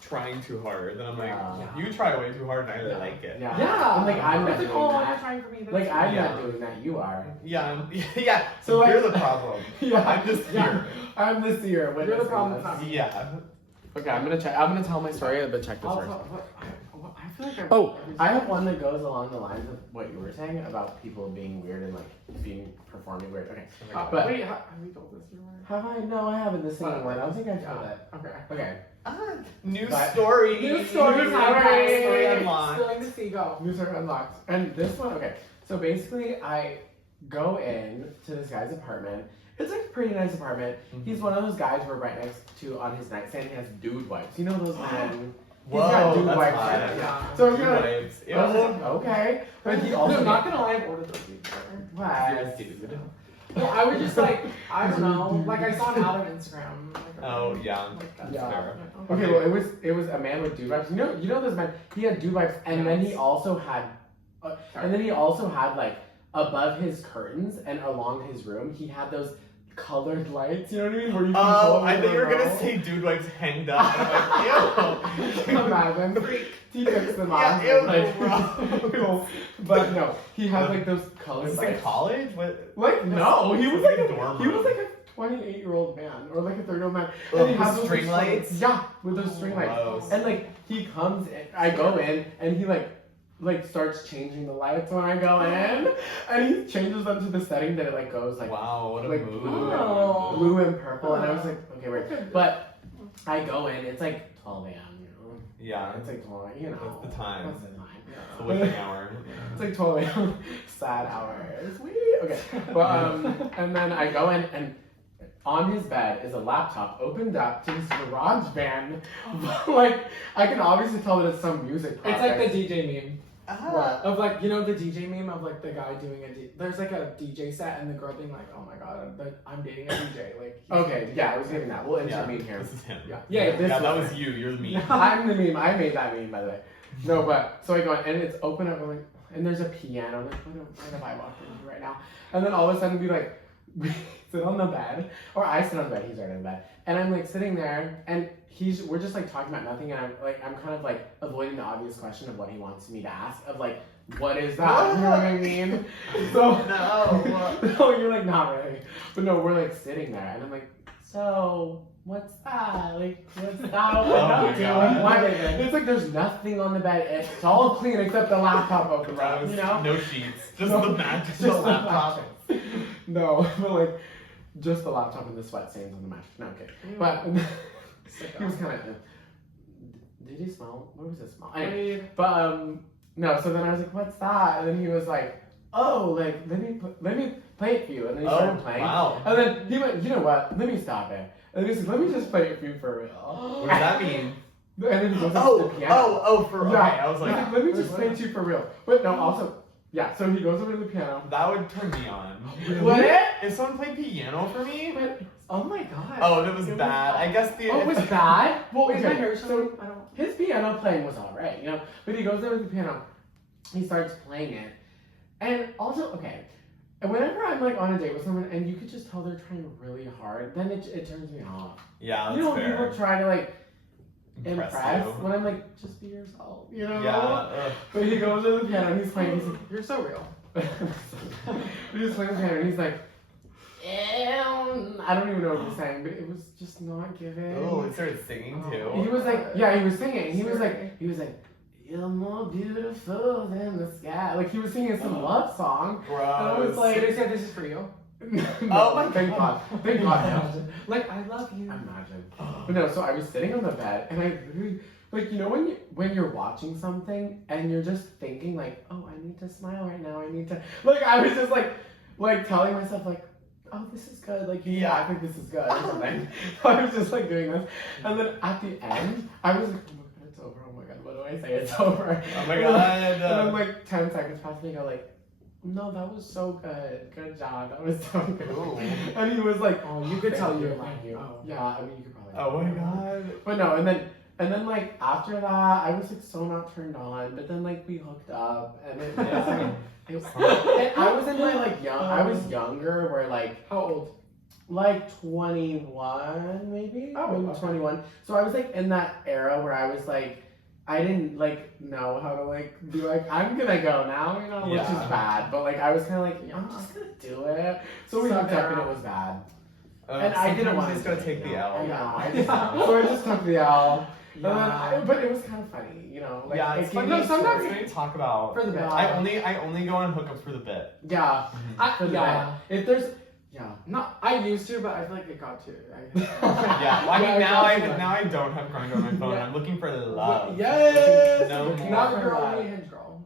trying too hard, then I'm like, Yeah. you try way too hard and I Yeah. like it. Yeah. yeah. I'm like, I'm not It's like, doing oh, that. you're trying for me. That's Like, I'm Yeah. not doing that. You are. Yeah, yeah. So, like- you're the problem. Yeah. I'm just Yeah. here. I'm the seer. You're the witnessing problem, this. not me. Yeah. Okay, I'm gonna tell my story, but check this I'll first. tell- I feel like Oh, I have one that goes along the lines of what you were saying about people being weird and like performing weird. Okay. But- wait, have we told this before? Have I? No, I haven't. The same one. I don't think I told Yeah. it. Okay. Okay. New But- story. New story Story unlocked. Spilling the seagull. New server unlocked. And this one, okay. So basically, I go in to this guy's apartment. It's like a pretty nice apartment. He's one of those guys where right next to on his nightstand he has dude wipes. You know those men. He's got Whoa, dude that's wipes. hot. Yeah. So I'm Dude gonna. wipes. I was like, okay. But he also. No, not gonna lie, I've ordered those before. What? You're a dude. Well, I was just like, I don't know, like I saw an ad on Instagram. Like, Oh, yeah. Like that's Yeah. fair. Okay, well, it was a man with dude wipes. You know this man. He had dude wipes, and then he also had, like above his curtains and along his room, he had those colored lights. You know what I mean? Where you can Oh, pull I them thought you were in a gonna row. say dude wipes hanged up. And I'm like, ew. Imagine. He takes them off. Yeah, and, ew, like, but no, he had like those colored Was this in lights. college? What? Like no, he was Like like a dorm he was room. like a 28-year-old man or like a 30-year-old man. Oh, And he with has those string colored- lights? Yeah, with those string lights. Gross. And like he comes in, I go in and he like like starts changing the lights when I go in, and he changes them to the setting that it like goes like wow, what a like mood. blue and purple, and I was like, okay, wait. But I go in, it's like 12 a.m. You know. Yeah, It's like 12, you know. That's the time. That's the time. the witching hour. It's like 12 a.m. Sad hours. Okay. But and then I go in, and on his bed is a laptop opened up to his garage band. Like, I can obviously tell that it's some music It's project. like the DJ meme. Ah. Of like, you know the DJ meme of like the guy doing there's like a DJ set and the girl being like, oh my god, I'm dating a DJ. Like, Okay, yeah, I was getting that. We'll Yeah, intervene here. this is him. Yeah, this that one. was you. You're the meme. I'm the meme. I made that meme, by the way. No, but so I go in, and it's open up, like, and there's a piano. I'm like, what have I walked into right now? And then all of a sudden, we sit on the bed, or I sit on the bed. He's right in the bed, and I'm like sitting there, and we're just like talking about nothing, and I'm kind of like avoiding the obvious question of what he wants me to ask, of like, what is that? You know what I mean? So no, you're like, not really, but no, we're like sitting there, and I'm like, so what's that? Like, what's that? Oh my God. What is it? It's like there's nothing on the bed. It's all clean except the laptop opens up. Gross. You know? No sheets. Just No, the mattress. just the the laptop. No, but like just the laptop and the sweat stains on the mattress. No, okay. But he was kind of. Did he smell? What was his smell? Anyway, but no. So then I was like, "What's that?" And then he was like, "Oh, like let me play it for you." And then he started playing. Wow. And then he went, "You know what? Let me stop it." And he said, "Let me just play it for you for real." What does that mean? And then he goes up to the piano. for Yeah. okay. I was like, Let me just play it to you for real. But no, also, yeah. So he goes over to the piano. that would turn me on. Would it? If someone played piano for me? But oh my god. Oh, that was bad. I guess the. Oh, it was bad? Well, Wait, is my okay, hair so showing? I don't. his piano playing was alright, you know? But he goes over to the piano, he starts playing it, and also, okay, and whenever I'm like on a date with someone and you could just tell they're trying really hard, then it turns me off. Yeah, that's You know, when fair. people try to like impress, you. when I'm like, just be yourself, you know? Yeah. ugh. But he goes to the piano and he's playing, he's like, You're so real. he's playing the piano and he's like, I don't even know what he's saying, but it was just not giving. Oh, he started singing He too. was like, yeah, he was singing. He was like, you're more beautiful than the sky. Like he was singing some love song. Gross. And I was like, Did he say this is for you? no, Oh my thank God, thank God. No. Like, I love you. Imagine. But no, so I was sitting on the bed and I literally, like, you know when you're watching something and you're just thinking like, oh, I need to smile right now. I need to, like, I was just like telling myself like, oh, this is good. Like, yeah, I think this is good or something. So I was just like doing this, and then at the end, I was like, oh my god, it's over. Oh my god, what do I say? It's over. Oh my And god. then like 10 seconds past me, I go like, no, that was so good. Good job. That was so good. Ooh. And he was like, Oh, you could thank tell you, you're thank like, you. oh. Yeah, I mean, you could probably. Oh my god. But no, and then like after that, I was like so not turned on. But then like we hooked up, and it was like. I was in my like I was younger, where like How old? like 21 maybe. Oh, maybe okay. 21. So I was like in that era where I was like, I didn't like know how to like be like, I'm gonna go now, you know, which Yeah. is bad. But like I was kind of like, I'm just gonna do it. So we Some hooked up and era. it was bad. And I didn't sometimes want you just to gotta take the L. Yeah, I just, so I just took the L. Yeah. And then but it was kind of funny, you know. Like, Yeah, it it's gave fun. me No, sometimes stories. we talk about. For the bit. I only go on hookups for the bit. Yeah. For the Yeah. bit. If there's yeah. Not, I used to, but I feel like it got to. Yeah, well, I mean, Yeah, now it's I don't have Grindr on my phone. Yeah. I'm looking for love. Yes! No Looking more. out Not for girl, that. only Hinge girl.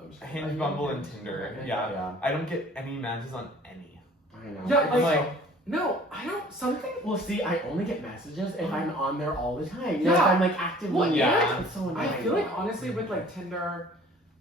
I'm just kidding. Hinge, Bumble, and Tinder. Okay, Yeah. yeah. I don't get any matches on any. I know. Yeah, I'm like, like, no, I don't, something. Well, see, I only get messages if I'm on there all the time. You Yeah. know, if I'm like actively Well, yeah. It's so annoying. I feel like honestly with like Tinder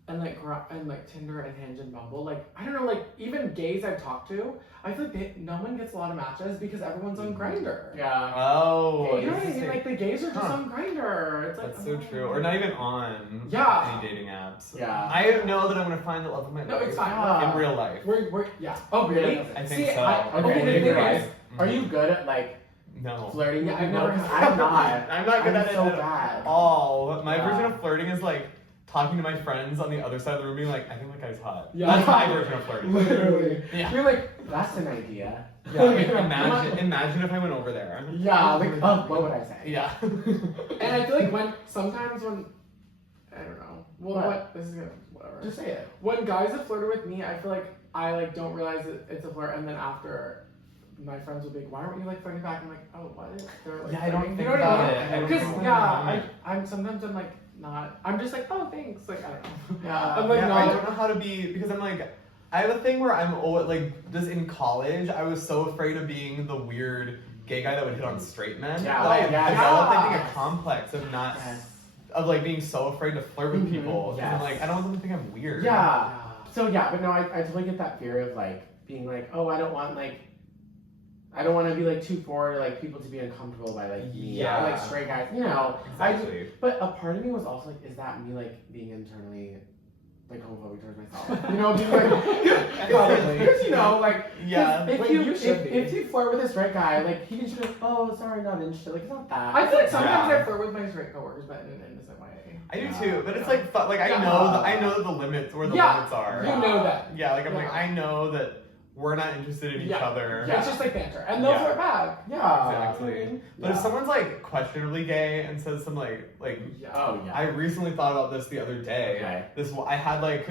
and like Tinder and Hinge and Bumble, like I don't know, like even gays I've talked to, I feel like no one gets a lot of matches because everyone's on Grindr. Yeah. oh, You know what I mean? interesting. Like the gays are just Huh. on Grindr. It's like That's so true. Or not even on Yeah. any dating apps. Yeah. I know that I'm gonna find the love of my life. No, it's fine. Yeah. In real life. We're yeah. Oh really? I think See, so. Okay, the you thing guys, is, are you good at like No. flirting? Yeah, I've No, never 'cause had- I'm not. I'm not good I'm at so it at bad. all. My Yeah. version of flirting is like talking to my friends on the other side of the room being like, I think that guy's hot. Yeah. That's my version of flirting. Literally. Yeah. You're like, that's an idea. Yeah, like, imagine if I went over there. Yeah, like, oh, what would I say? Yeah. and I feel like sometimes when I don't know. Well, What? this is gonna whatever. Just say it. When guys have flirted with me, I feel like I like don't realize that it's a flirt, and then after my friends will be like, "Why aren't you like flirting back?" I'm like, "Oh, what?" They're like, Yeah, I don't flirting." think You know what I about mean? it. I don't Because think yeah, about it. I'm sometimes I'm like not. I'm just like, "Oh, thanks." Like I don't know. Yeah. I'm like yeah, not. I don't know how to be because I'm like I have a thing where I'm always like just in college I was so afraid of being the weird gay guy that would hit on straight men. Yeah. That I Oh, yeah. developed I think Yes. a complex of not Yes. of like being so afraid to flirt with people. 'Cause I'm Yes. like I don't want them to think I'm weird. Yeah. So yeah, but no, I totally get that fear of like being like, oh, I don't want to be like too forward or like people to be uncomfortable by like me Yeah. or like straight guys, you know. Exactly. But a part of me was also like, is that me like being internally like homophobic towards myself? You know, being like, Probably. because you know, like, Yeah. if Wait, you you should be. if you flirt with a straight guy, like he can just be like, oh, sorry, not interested. Like it's not that. I feel like sometimes Yeah. I flirt with my straight coworkers, but in an innocent way. I do Yeah. too, but it's like like I Yeah. know the limits where the Yeah. limits are. You know that. Yeah, like I'm like Yeah. I know that we're not interested in each Yeah. other. Yeah. It's just like banter, and they'll Yeah. flirt back. Yeah. Exactly. But if someone's like questionably gay and says some like Yeah. Oh yeah. I recently thought about this the other day. Okay. I had like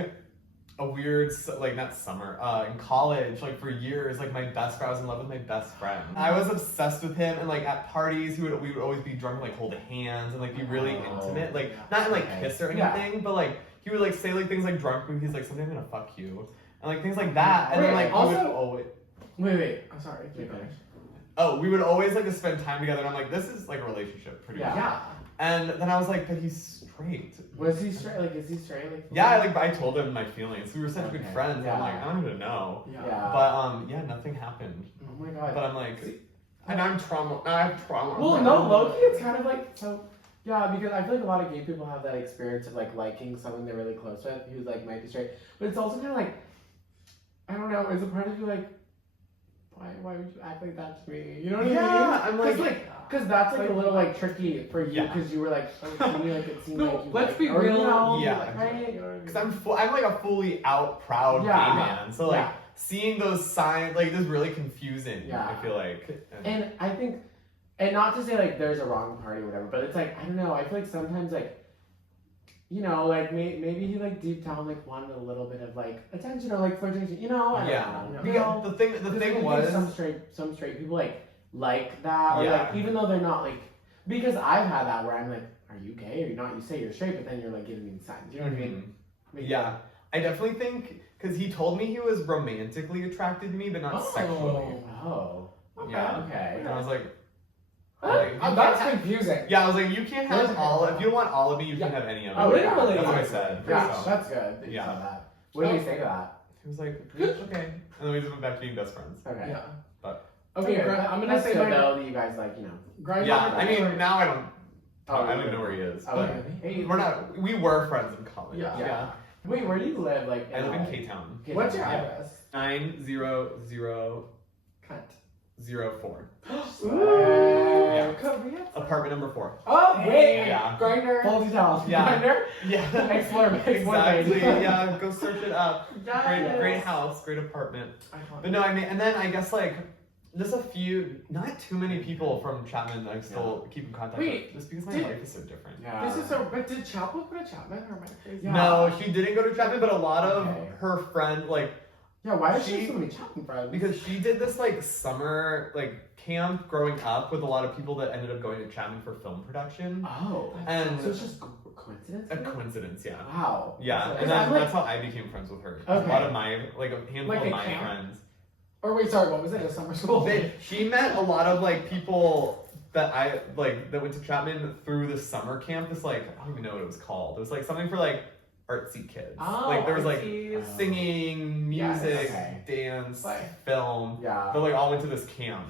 a weird like not summer in college like for years like my best friend I was in love with my best friend. I was obsessed with him and like at parties we would always be drunk and like hold hands and like be really Oh. intimate like not in like Okay. kiss or Yeah. anything but like he would like say like things like drunk and he's like someday I'm gonna fuck you and like things like that and then Wait, like also- we would always Wait. I'm sorry. Keep going. we would always like to spend time together and I'm like this is like a relationship pretty much. Yeah. And then I was like but he's straight. Was he straight? Like, is he straight? Like, Yeah, I told him my feelings. We were such good Okay. friends. And I'm Yeah. like, I don't even know. Yeah. But yeah, nothing happened. Oh my god. But I'm like, And I'm trauma. I have trauma. Well, no, low-key, it's kind of like, so, yeah, because I feel like a lot of gay people have that experience of, like, liking someone they're really close with who, like, might be straight. But it's also kind of like, I don't know, is a part of you, like, why would you act like that to me? You know what I mean? yeah, I'm like, Because that's, like, a little, like, tricky for you, Yeah. because you were, like, so to me, like, it seemed No, like you let's liked- be or, real. You know, Yeah. like, right? You know what I mean? because I'm like a fully out, proud Yeah. gay man. So like Yeah. seeing those signs, like, is really confusing. Yeah. I feel like. And I think, and not to say like there's a wrong party or whatever, but it's like, I don't know, I feel like sometimes like, you know, like maybe he like deep down like wanted a little bit of like attention or like flirtation, you know? I don't Yeah. know. Because You know? the thing Because I think was. some straight people like that, or Yeah. like even though they're not like, because I've had that where I'm like, are you gay or you're not? You say you're straight, but then you're like giving me signs. You know what I mean? Like, Yeah. I definitely think because he told me he was romantically attracted to me, but not sexually. Oh. Okay. Yeah. Okay. And I was like, That's confusing. yeah, I was like, you can't have That's all. okay. If you want all of me, you Yeah. can have any of it. Oh, Literally. That's what I said. Yeah, So, that's good. That you Yeah. said that. What did he say to that? he was like, okay. And then we just went back to being best friends. Okay. Yeah. But- Okay, Okay, I'm gonna that's say good my though that you guys like, you know. grind. Yeah, I mean, now I don't. Oh, I don't even know where he is. Oh, But okay. Hey, we're not. We were friends in college. Yeah. Yeah. Wait, where do you live? Like, I live in LA? K Town. Okay, What's your yeah. address? 90004. Cunt. Yeah. Korea. Apartment number 4. Oh wait. Yeah. Grinder. Full details. Yeah. Grindr? Yeah. Explore Exactly. page. Yeah. Go search it up. Yes. Great house. Great apartment. Iconic. But no, I mean, and then I guess like just a few, not too many people from Chapman that I still keep in contact Wait, with. Just because my did- life is so different. Yeah. This is so. But did Chapel go to Chapman or am I crazy? Yeah. No, she didn't go to Chapman, but a lot of Okay. her friends, like, Yeah, why does she She- have so many Chapman friends? because she did this like summer like camp growing up with a lot of people that ended up going to Chapman for film production. Oh. And So it's just coincidence? a coincidence, yeah. Wow. Yeah, Because and I'm that's how I became friends with her. Okay. A lot of my, like a handful Like of a my camp? friends. Or wait, sorry. What was it? A summer school. She met a lot of like people that I like that went to Chapman through the summer camp. This like I don't even know what it was called. It was like something for like artsy kids. Oh, like there was like artsies. singing, Yes. music, Okay. dance, Like- film. Yeah. But like all went to this camp.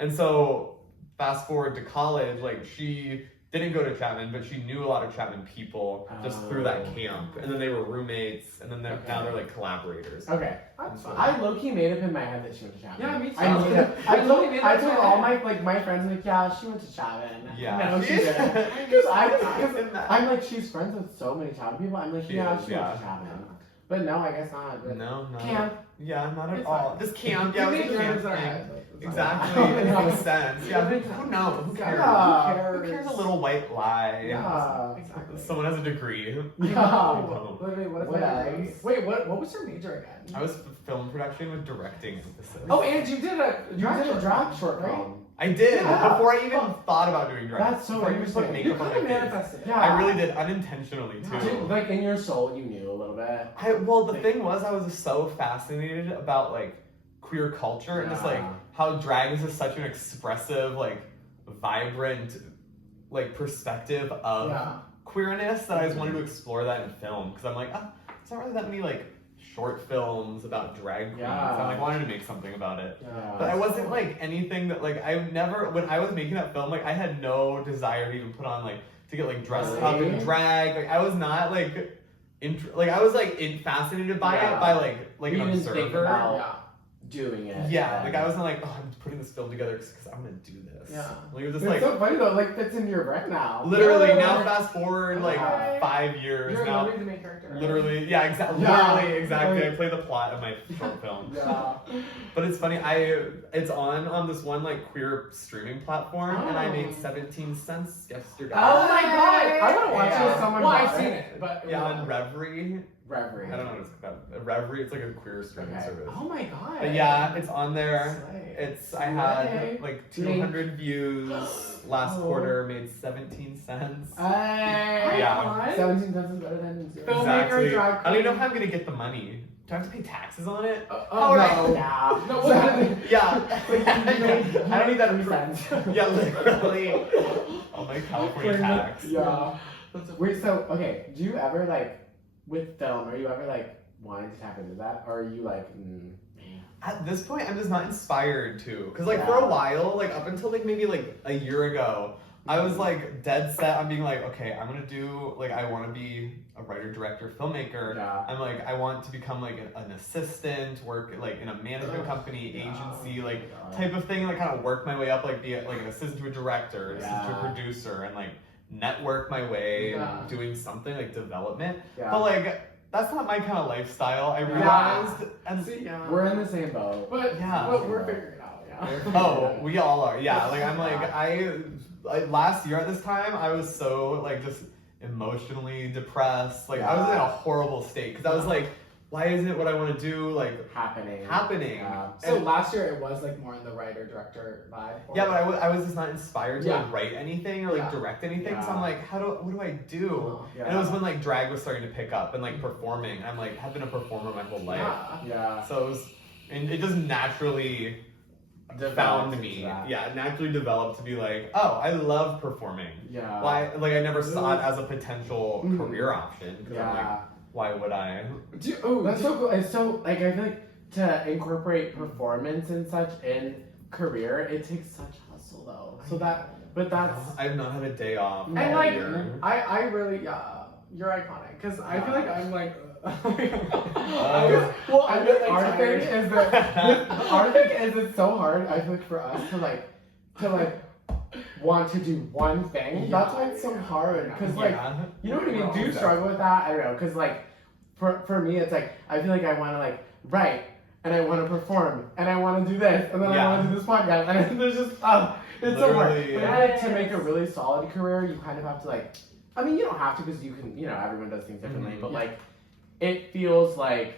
And so fast forward to college, like she didn't go to Chapman, but she knew a lot of Chapman people just through that Oh. camp. And then they were roommates, and then Okay. now they're like collaborators. Okay. That's So fine. I low-key made up in my head that she went to Chapman. Yeah, me too. I knew that. I totally made I that in told my all head. my friends, like, yeah, she went to Chapman. Yeah. No, she didn't. Because I'm like, she's friends with so many Chapman people. I'm like, She yeah, is, she yeah. went to Chapman. But no, I guess not. But No, not camp. Yeah, not at It's all. fine. Just camp. Yeah, We it was make a camp dreams in our thing. heads, like, it's Exactly. fine. It makes sense. Yeah, who knows? Who cares? Yeah. Who cares a little white lie? Yeah. Exactly. Someone has a degree. Yeah. Wait, what is What that? else? Wait, what was your major again? I was film production with directing emphasis. Oh, and you did a drag short right? film. I did Yeah. before I even thought about doing drag. That's so before I even put interesting. You makeup on kind my of face. manifested it. Yeah. I really did unintentionally too. Dude, like in your soul, you knew a little bit. Well, the thing was, I was so fascinated about like queer culture and just like Yeah. how drag is just such an expressive, like vibrant, like perspective of Yeah. queerness that I just wanted to explore that in film because I'm like, it's not really that many like short films about drag queens. Yeah. I like wanted to make something about it. Yeah. But I wasn't like anything that like I never when I was making that film like I had no desire to even put on like to get like dressed up in Really? drag. Like I was not like I was like fascinated by Yeah. it by like You an didn't think observer. about- Yeah. Doing it. Yeah, like I wasn't like, I'm putting this film together because I'm gonna do this. Yeah. Like it was just It's like so funny though, like that's in your brain now. literally Yeah. now fast forward like Okay. 5 years You're now. literally the main character. Right? Literally, yeah, exactly. Yeah. Literally, exactly. Like- I play the plot of my short film. Yeah. But it's funny, it's on this one like queer streaming platform, and I made Oh. 17 cents yesterday. Oh my god! I want to watch Yeah. it. Someone Well, bought I've seen it. it, but Yeah, on Reverie. Reverie. I don't know what it's called. Reverie, it's like a queer streaming Okay. service. Oh my god! But yeah, it's on there. Slay. I had Slay. like Do they- 200 views last Oh. quarter, made 17 cents. Hey. Yeah. 17 cents is better than 0. Filmmaker, Exactly. drag I don't even know queen. how I'm gonna get the money. Do I have to pay taxes on it? Oh, would no. I- No, what- Yeah. I don't need that. 3 cents. Yeah, literally. Oh, my California tax. Yeah. That's a- Wait, so, okay, do you ever, like, with film, are you ever, like, wanting to tap into that? Or are you, like, At this point, I'm just not inspired to. Because, like, for a Yeah. while, like, up until, like, maybe, like, a year ago, I was, like, dead set on being like, okay, I'm gonna do, like, I want to be a writer, director, filmmaker. Yeah. I'm like, I want to become, like, an assistant, work, like, in a management company, Yeah. agency, like, Oh my God. type of thing, like, kind of work my way up, like, be, like, an assistant to a director, assistant to a Yeah. producer, and, like, network my way Yeah. doing something, like, development. Yeah. But, like, that's not my kind of lifestyle, I Yeah. realized. And See, yeah. We're in the same boat. But Yeah. but we're figuring it out. Yeah. Oh, we all are. Yeah, like I'm like last year at this time I was so like just emotionally depressed. Like I was in a horrible state because I was like, why isn't it what I want to do like Happening. happening? So And- last year it was like more in the writer director vibe. or- yeah, but I was just not inspired to Yeah. like write anything or like Yeah. direct anything. So Yeah. I'm like, what do I do? Oh, Yeah. And it was when like drag was starting to pick up and like performing. I'm like, have been a performer my whole life. Yeah. Yeah. So it was, and it just naturally Developed found into me. that. Yeah, naturally developed to be like, oh, I love performing. Yeah. Why? Like I never saw it as a potential Mhm. career option. 'Cause I'm like, Yeah. why would I? That's so cool. It's so, like, I feel like to incorporate performance and such in career, it takes such hustle, though. So that, but that's, I've not had a day off. And all like, year. I really, you're iconic. Because I feel like I'm like, well, I'm the like our tired. thing is that our thing is it's so hard. I feel like for us to like want to do one thing. That's why it's so hard. Because like, Yeah. you know what I We're mean? all Do you obsessed. struggle with that? I don't know. Because like, for me, it's like I feel like I want to like write and I want to perform and I want to do this and then I Yeah. want to do this podcast and there's just it's so hard. Literally, But I feel like to make a really solid career, you kind of have to like. I mean, you don't have to because you can. You know, everyone does things differently. Mhm. But like, it feels like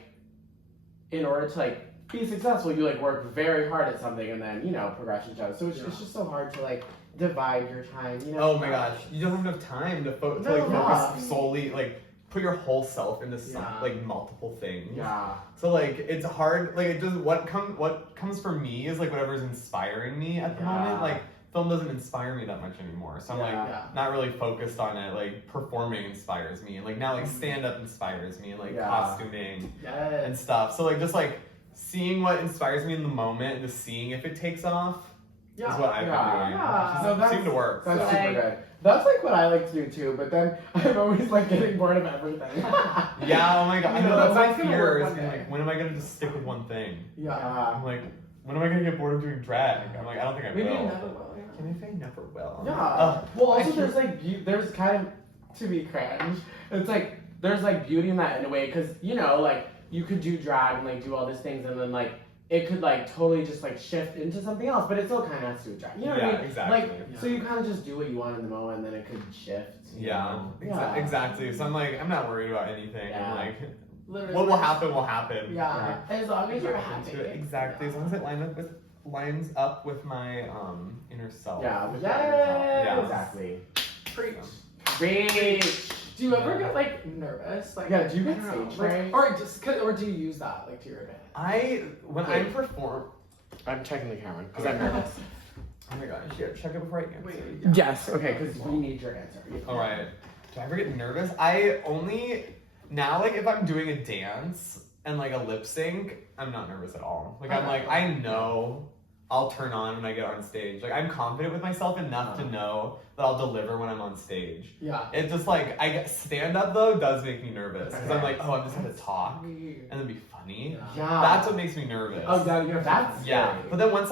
in order to like be successful, you like work very hard at something and then progression shows. So it's just so hard to like divide your time. You know. Oh my gosh, you don't have enough time to, to like No. focus solely like put your whole self into some Yeah. like multiple things. Yeah. So like it's hard. Like it just what comes from me is like whatever's inspiring me at the Yeah. moment. Like film doesn't inspire me that much anymore. So I'm like Yeah. not really focused on it. Like performing inspires me, and like now like stand up inspires me, and like Yeah. costuming Yes. and stuff. So like just like seeing what inspires me in the moment and just seeing if it takes off is what I've been doing. Yeah. So that's Seemed to work. That's so. super good. That's like what I like to do too. But then I'm always like getting bored of everything. Yeah, oh my god. I know that's that's my gonna fear work is one being day. like, when am I gonna just stick with one thing? Yeah. I'm like, when am I gonna get bored of doing drag? I'm like, I don't think I Maybe will. you never will. Yeah. Can I say never will? Yeah. Ugh. Well, also there's like there's kind of to be cringe. It's like there's like beauty in that in a way, because you know, like you could do drag and like do all these things, and then like it could like totally just like shift into something else, but it still kind of has to do with drag. You know what I mean? Exactly. Like so you kind of just do what you want in the moment, and then it could shift. Yeah, Yeah. exactly. So I'm like, I'm not worried about anything. Yeah. I'm like, Literally. what will happen will happen. Yeah. As long as you're Into happy. it. Exactly. As long as it lines up with my inner self. Yeah. Yeah. Exactly. Preach. Preach. Do you ever get like nervous? Like, Yeah, do you I get don't know, stage like, fright? or do you use that like to your advantage? When Wait. I perform. I'm checking the camera because Okay. I'm nervous. Oh my gosh, here, check it before I answer. Wait. Yes. Okay. Because we need your answer. All right. Do I ever get nervous? I only now like if I'm doing a dance and like a lip sync, I'm not nervous at all. Like I'm Okay. like I know I'll turn on when I get on stage. Like I'm confident with myself enough to know that I'll deliver when I'm on stage. Yeah. It's just like I get stand up though does make me nervous because I'm like, oh, I'm just gonna talk Weird. and then be funny. Yeah. That's what makes me nervous. Oh, yeah, you know, That's Yeah, scary. but then once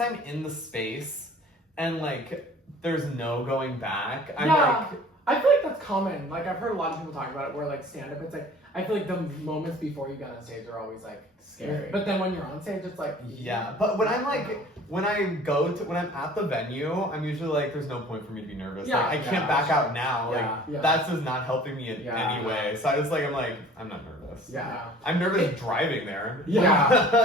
I'm in the space and like there's no going back, I'm Yeah. like, I feel like that's common. Like I've heard a lot of people talk about it where like stand up, it's like I feel like the moments before you get on stage are always like Scary. But then when you're on stage, it's like yeah. But when I'm like when I'm at the venue, I'm usually like, there's no point for me to be nervous. Yeah, Like I can't yeah, back out now. Like yeah. that's just not helping me in Yeah. any way. So I just like I'm not nervous. Yeah. I'm nervous driving there. Yeah.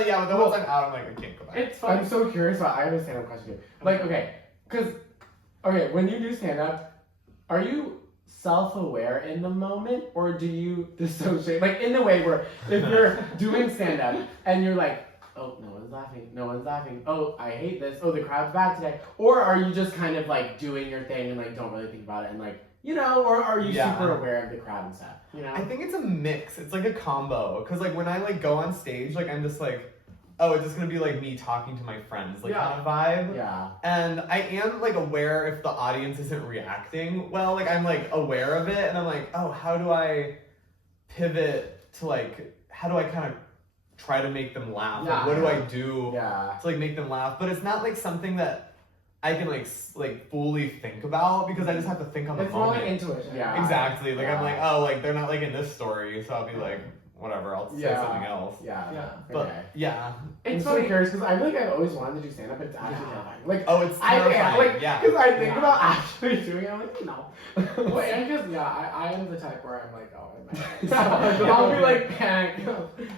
Yeah, but then once I'm out, I'm like, I can't go back. it's funny. I'm so curious about. I have a stand-up question too. Like, okay, when you do stand-up, are you self-aware in the moment, or do you dissociate? Like in the way where if you're doing stand-up and you're like, oh, no one's laughing. Oh, I hate this. Oh, the crowd's bad today. Or are you just kind of like doing your thing and like don't really think about it and like, you know, or are you Yeah. super aware of the crowd and stuff? You know? I think it's a mix. It's like a combo. Cause like when I like go on stage, like I'm just like, oh, it's just gonna be like me talking to my friends, like Yeah. kind of vibe. Yeah. And I am like aware if the audience isn't reacting well, like I'm like aware of it and I'm like, oh, how do I pivot to like, how do I kind of try to make them laugh? Yeah. Like, what do I do Yeah. to like make them laugh? But it's not like something that I can like fully think about because I just have to think on the It's more moment. like intuition. Yeah. Exactly. Like Yeah. I'm like, oh, like they're not like in this story, so I'll be like, whatever, I'll say Yeah. something else. Yeah. Yeah. But Okay. yeah. I'm It's so funny. curious because I feel like I've always wanted to do stand-up, but it's actually Yeah. terrifying. Like, Oh, it's I terrifying. can't, like, yeah. because I think Yeah. about actually doing it, I'm like, no. Well, and because I am the type where I'm like, oh, So, I'll be like, panic.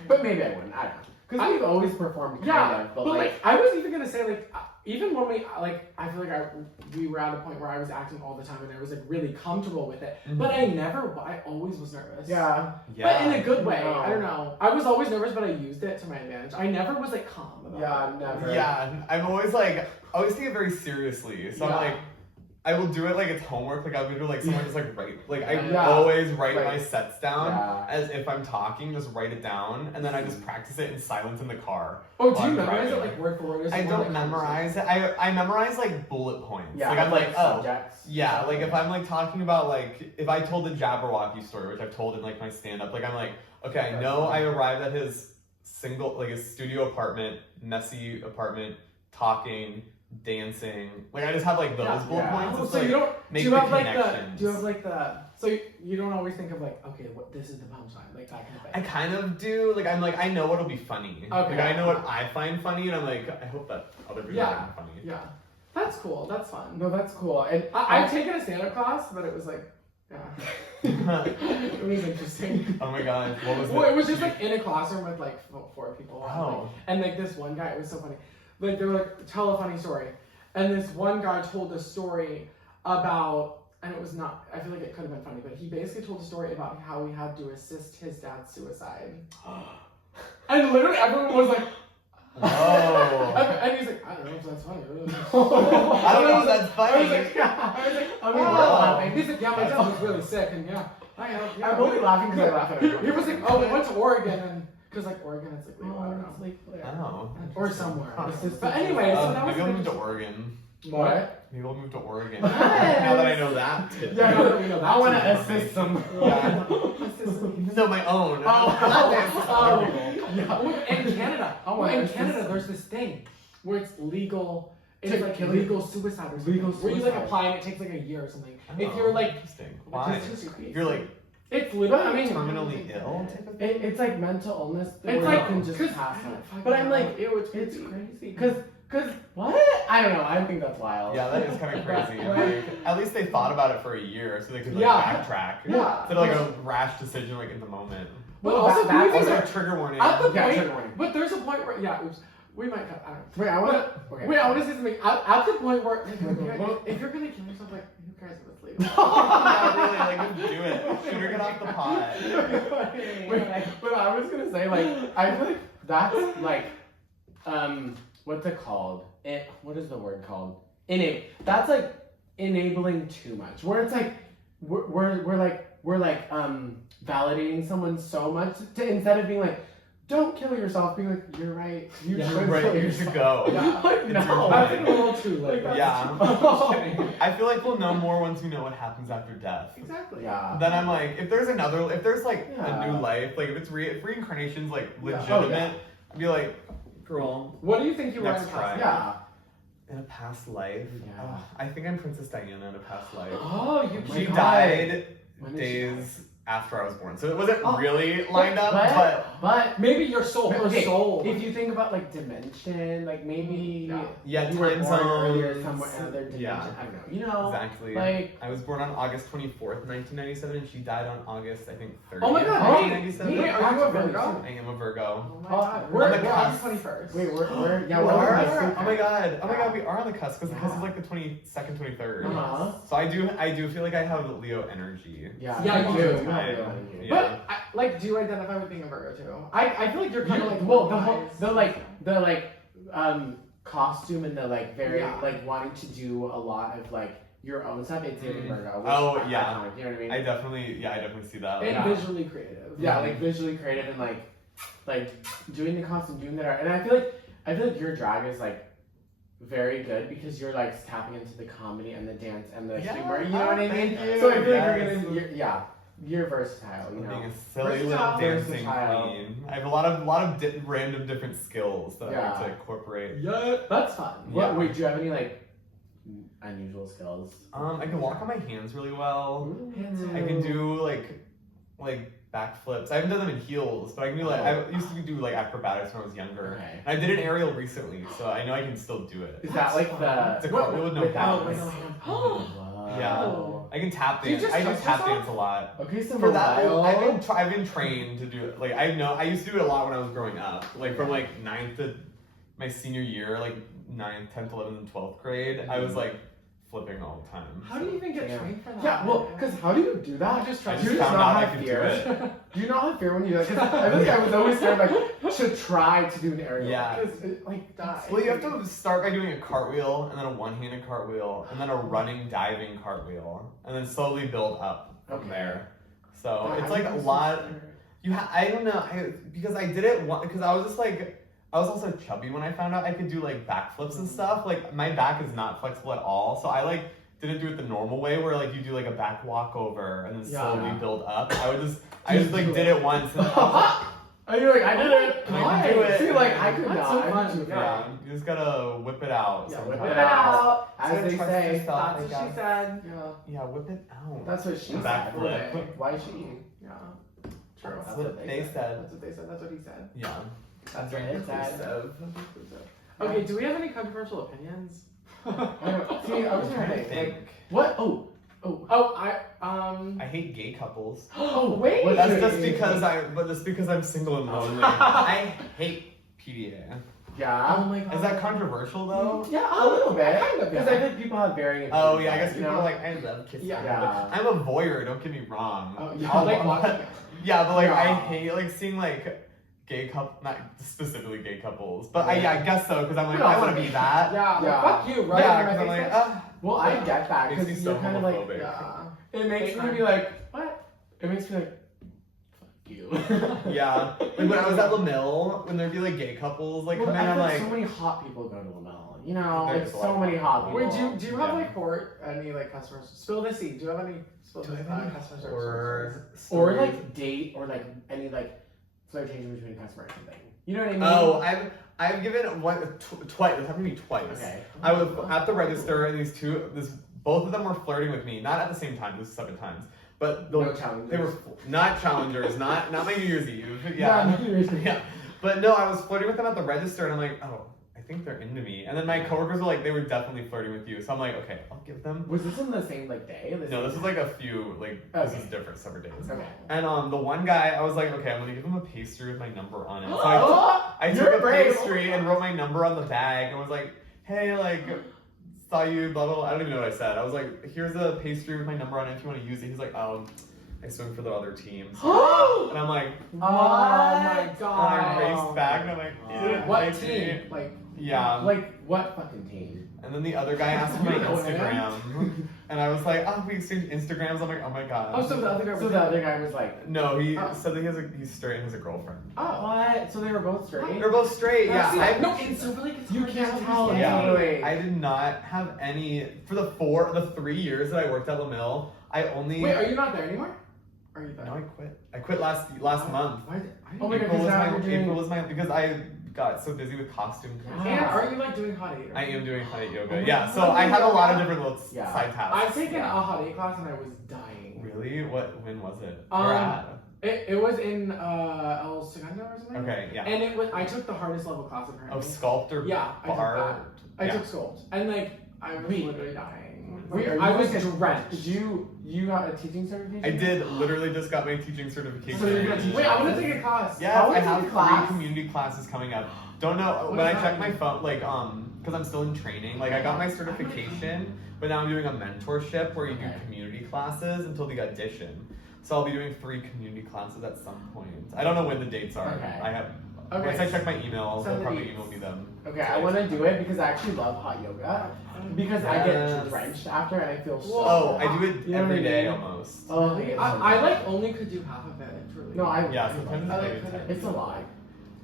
But maybe I wouldn't, I don't know. Because we've always performed kind yeah, of, but like I was even gonna say like even when we like I feel like we were at a point where I was acting all the time and I was like really comfortable with it, but I always was nervous. yeah. But in a good way. No. I don't know. I was always nervous, but I used it to my advantage. I never was like calm about it. Yeah, never. Yeah, I'm always like, I always take it very seriously. So Yeah. I'm like, I will do it like it's homework. Like I would do like someone just like write. Like I Yeah. always write Right. my sets down Yeah. as if I'm talking. Just write it down, and then I just practice it in silence in the car. Oh, do while you I'm memorize it driving. like word for word? Or is it I more, don't like, memorize it. I memorize like bullet points. Yeah, Like I'm like, oh. subjects. Yeah, like if I'm like talking about like if I told the Jabberwocky story, which I've told in like my stand-up, like I'm like, okay, I know I arrived at his his studio apartment, messy apartment, talking, dancing. Like I just have like those Yeah. bullet Yeah. points. Oh, It's so like, you don't make do you the have like connections. do you have like the so you don't always think of like okay what this is the punchline like that kind of thing. I kind of do. Like I'm like I know what'll be funny. Okay. Like I know what I find funny, and I'm like I hope that other people Yeah. find funny. Yeah, that's cool. That's fun. No, that's cool. And I've taken a stand-up class, but it was like, yeah, it was interesting. Oh my god, what was Well, it? it was just like in a classroom with like 4 people. Oh. And like this one guy, it was so funny. Like they were like, tell a funny story. And this one guy told a story about, and it was not, I feel like it could have been funny, but he basically told a story about how he had to assist his dad's suicide. And literally everyone was like, Oh. and he's like, I don't know if that's funny. I don't know if that's I was funny. like, I mean, we're oh. laughing. He's like, yeah, my dad was really sick, and yeah, I have. Yeah, I'm only laughing because I laugh at he everyone. was like, oh, we went to Oregon, and because like Oregon, it's like legal, I don't know, Oh. or somewhere. Huh. But anyway, so that was Maybe I'll move to interesting. Oregon. What? Maybe I'll move to Oregon. Yes. Now that I know that. Yeah, now that we know that I want to too. assist them. Yeah. No, my own. Oh. Yeah. Oh, in Canada, Oh, in it's Canada, just- there's this thing where it's legal. It's To like kill legal suicide or something. Legal Where you like suicide. apply and it takes like a year or something. If Oh, you're like, interesting. Why? Just- If you're like It's literally, I mean, terminally ill type of thing. It's like mental illness. It's where like- you can just 'cause pass I don't it. fucking But I'm know. like, It's it's crazy. Cause what? I don't know. I think that's wild. Yeah, that is kind of crazy. Like, at least they thought about it for a year, so they could like Yeah. backtrack. Yeah. Instead of like a rash decision like in the moment. But Well, also, that- do you that's think Also, trigger warning. at the Yeah, point, trigger warning. but there's a point where, yeah, oops, we might cut, I don't know. Wait, I want. Okay. Wait, I want to say something. At the point where, if you're gonna kill yourself, like, who cares if it's legal? Yeah, really, like just do it. Shoot her, get off the pot. Wait, but I was gonna say like I feel like that's like what's it called? What is the word called? That's like enabling too much. Where it's like we're like validating someone so much instead of being like, don't kill yourself, being like, you're right. You Yeah, should Right, kill you yourself. should go. Yeah. Like, It's no. your That's time. a little too late. Like, Yeah. Oh. I feel like we'll know more once we know what happens after death. Exactly. Yeah. Then I'm like, if there's like Yeah. a new life, like if reincarnation's like Yeah. legitimate, Oh, I'd be like, girl, What do you think you were Next in the try. past? Yeah. in a past life, Yeah. I think I'm Princess Diana in a past life. Oh, you my She God. died When did she days after I was born, so it wasn't Oh, really lined up, but Maybe your soul, her okay, soul. if you think about like dimension, like maybe yeah, you were time born earlier zones. somewhere another dimension. Yeah. I don't know. You know, Exactly. like I was born on August 24th, 1997, and she died on August, I think, 30th, Oh my God, wait, 1997. wait, are you a Virgo? I am a Virgo. Oh my Oh, God. we're We're on the August cusp. 21st. wait, we're yeah, We we're are? on the cusp. Oh my god, we are on the cusp because the cusp is like the 22nd, 23rd. Uh-huh. So I do feel like I have Leo energy. Yeah, Yeah, you you do. do. Yeah. But, like, do you identify with being a Virgo too? I feel like you're kind of like, well, guys. the costume and the like very Yeah. like wanting to do a lot of like your own stuff. It's giving Virgo. which Oh, is yeah. iconic, you know what I mean? I definitely see that. And Yeah. visually creative. Yeah, like visually creative and like doing the costume, doing that art. And I feel like your drag is like very good because you're like tapping into the comedy and the dance and the Yeah. humor. You know what I mean? Thank you. So I feel Yes. like you're versatile. You Being know. a silly little Versatile, dancing versatile. queen. I have a lot of random different skills that I like Yeah. to incorporate. Yeah. That's fun. Yeah. Wait, do you have any like unusual skills? I can walk on my hands really well. Mm. I can do like backflips. I haven't done them in heels, but I can do like I used to do like acrobatics when I was younger. Okay. And I did an aerial recently, so I know I can still do it. Is that like the It's a cartwheel with no without hands. no hands? Oh, Wow. I can tap Do you dance. just I do trust tap yourself? dance a lot. Okay, so For that, mobile. I've been trained to do it. Like I used to do it a lot when I was growing up. Like from like 9th to my senior year, like 9th, 10th, 11th, and 12th grade, I was like flipping all the time. How do you even get Yeah. trained for that? Yeah, well, because how do you do that? I just do trust you just just found not out I have could do fear? it. Do you not have fear when you like? 'Cause I feel like I was always scared like to try to do an aerial. Yeah. Because like die. Well, you have to start by doing a cartwheel, and then a one-handed cartwheel, and then a running diving cartwheel, and then slowly build up from Okay. there. So Yeah, it's I like a think lot. so. I don't know, because I did it because I was just like, I was also chubby when I found out I could do like backflips and stuff. Like my back is not flexible at all, so I like didn't do it the normal way where like you do like a back walkover and then slowly Yeah. build up. I just like did it once and then I was like, And you're like, I did it. I can do it. See, like I could That's not. so I fun. could do yeah, that. you just gotta whip it out. Yeah, sometimes. whip it out. As So they trust say. yourself, That's I what guess. she said. Yeah. Yeah, whip it out. That's what she said. Backflip. Why she? Yeah. True. That's what they said. That's what they said. That's what he said. Yeah. That's what it said. Inclusive. Okay, do we have any controversial opinions? See, I was trying to think. Think. What? Oh. I hate gay couples. Oh, wait. But that's just because I'm single and lonely. I hate PDA. Yeah. my god. Is that controversial though? Yeah, a little bit. Kind of, Because yeah. I think people have varying opinions. Oh yeah, I guess you people know? are like, I love kissing. Yeah. Yeah. I'm a voyeur, don't get me wrong. Oh, yeah, I'll- like watching. Yeah, but like I Yeah. hate like seeing like gay couple, not specifically gay couples, but I guess so because I'm like I want to be that. Yeah, Yeah. like, fuck you, right? Yeah, in because my I'm like, face. Well, I get that Makes because me you're so kind of like, homophobic. Yeah. it makes me be like, what? It makes me like, fuck you. Yeah, like when I was at LaMille, when there'd be like gay couples like Well, come in, I I'm feel like, so many hot people go to Lamel. You know, There's like a lot so of many hot hot people. Wait, do you have Yeah. like any like customers? Spill the tea. Do you have any customer service? Or like date or like any like flirtation between customers or something. You know what I mean? Oh, I've given twice. It happened to me twice. Okay. I was at the register and both of them were flirting with me. Not at the same time. This is 7 times. But No challengers. they were not challengers, not my New Year's Eve. Yeah, Yeah. New Year's Eve. Yeah. But no, I was flirting with them at the register, and I'm like, oh, I think they're into me. And then my coworkers were like, they were definitely flirting with you. So I'm like, okay, I'll give them. Was this in the same like day? No, this is like a few, like, this Okay. is different, separate days. Okay. And the one guy, I was like, okay, I'm gonna give him a pastry with my number on it. So I You're took a brave. pastry and wrote my number on the bag and was like, hey, like, saw you, blah, blah, blah. I don't even know what I said. I was like, here's a pastry with my number on it if you want to use it. He's like, I swim for the other teams. And I'm like, Oh my and I god. raced back and I'm like, you didn't What like me. team? Like, Yeah. Like what fucking team? And then the other guy asked for my You know what I am? Instagram. And I was like, we exchanged Instagrams. I'm like, oh my god. oh, so the other guy was So the other guy was like, No, he Oh. said that he's straight and has a girlfriend. oh, what? So they were both straight? They're both straight, yeah. See, I- no, it's so really You can't tell. Yeah. Totally. I did not have any for the 3 years that I worked at LaMille. I only Wait, are you not there anymore? Are you there? No, I quit. I quit last month. Why did, I Oh my God, April was now my you're doing- April was my because I got so busy with costume. Yeah. And are you like doing hot eight? I am doing hot yoga. Oh my Yeah, God. so I have a lot of different little Yeah. side tasks. I've taken a hot eight class and I was dying. Really? When was it? Um, Where at? It was in El Segundo or something. Okay, yeah. And it was I took the hardest level class apparently. Of sculpt or Yeah, I took bar? that. I Yeah. took sculpt, and like I was Wait. literally dying. Wait, are you I was like a- drenched. Did you got a teaching certification? I did literally just got my teaching certification. So you're gonna teach- Wait, I want to take a class. Yes, How I is have the 3 class? community classes coming up. Don't know What when does I that check my mean? phone, like because I'm still in training. Like I got my certification, but now I'm doing a mentorship where you do Okay. community classes until the audition. So I'll be doing 3 community classes at some point. I don't know when the dates are. Okay. I have. Okay. Once I check my emails, Send they'll the probably dates. email me them. Okay, I want to do it because I actually love hot yoga. Because I get Yes. drenched after and I feel so. Oh, I do it You know what every I day mean? almost. Oh, it's so I good. like only could do half of it. Truly. No, I. Yeah, sometimes I it's like very that. intense. It's a lot.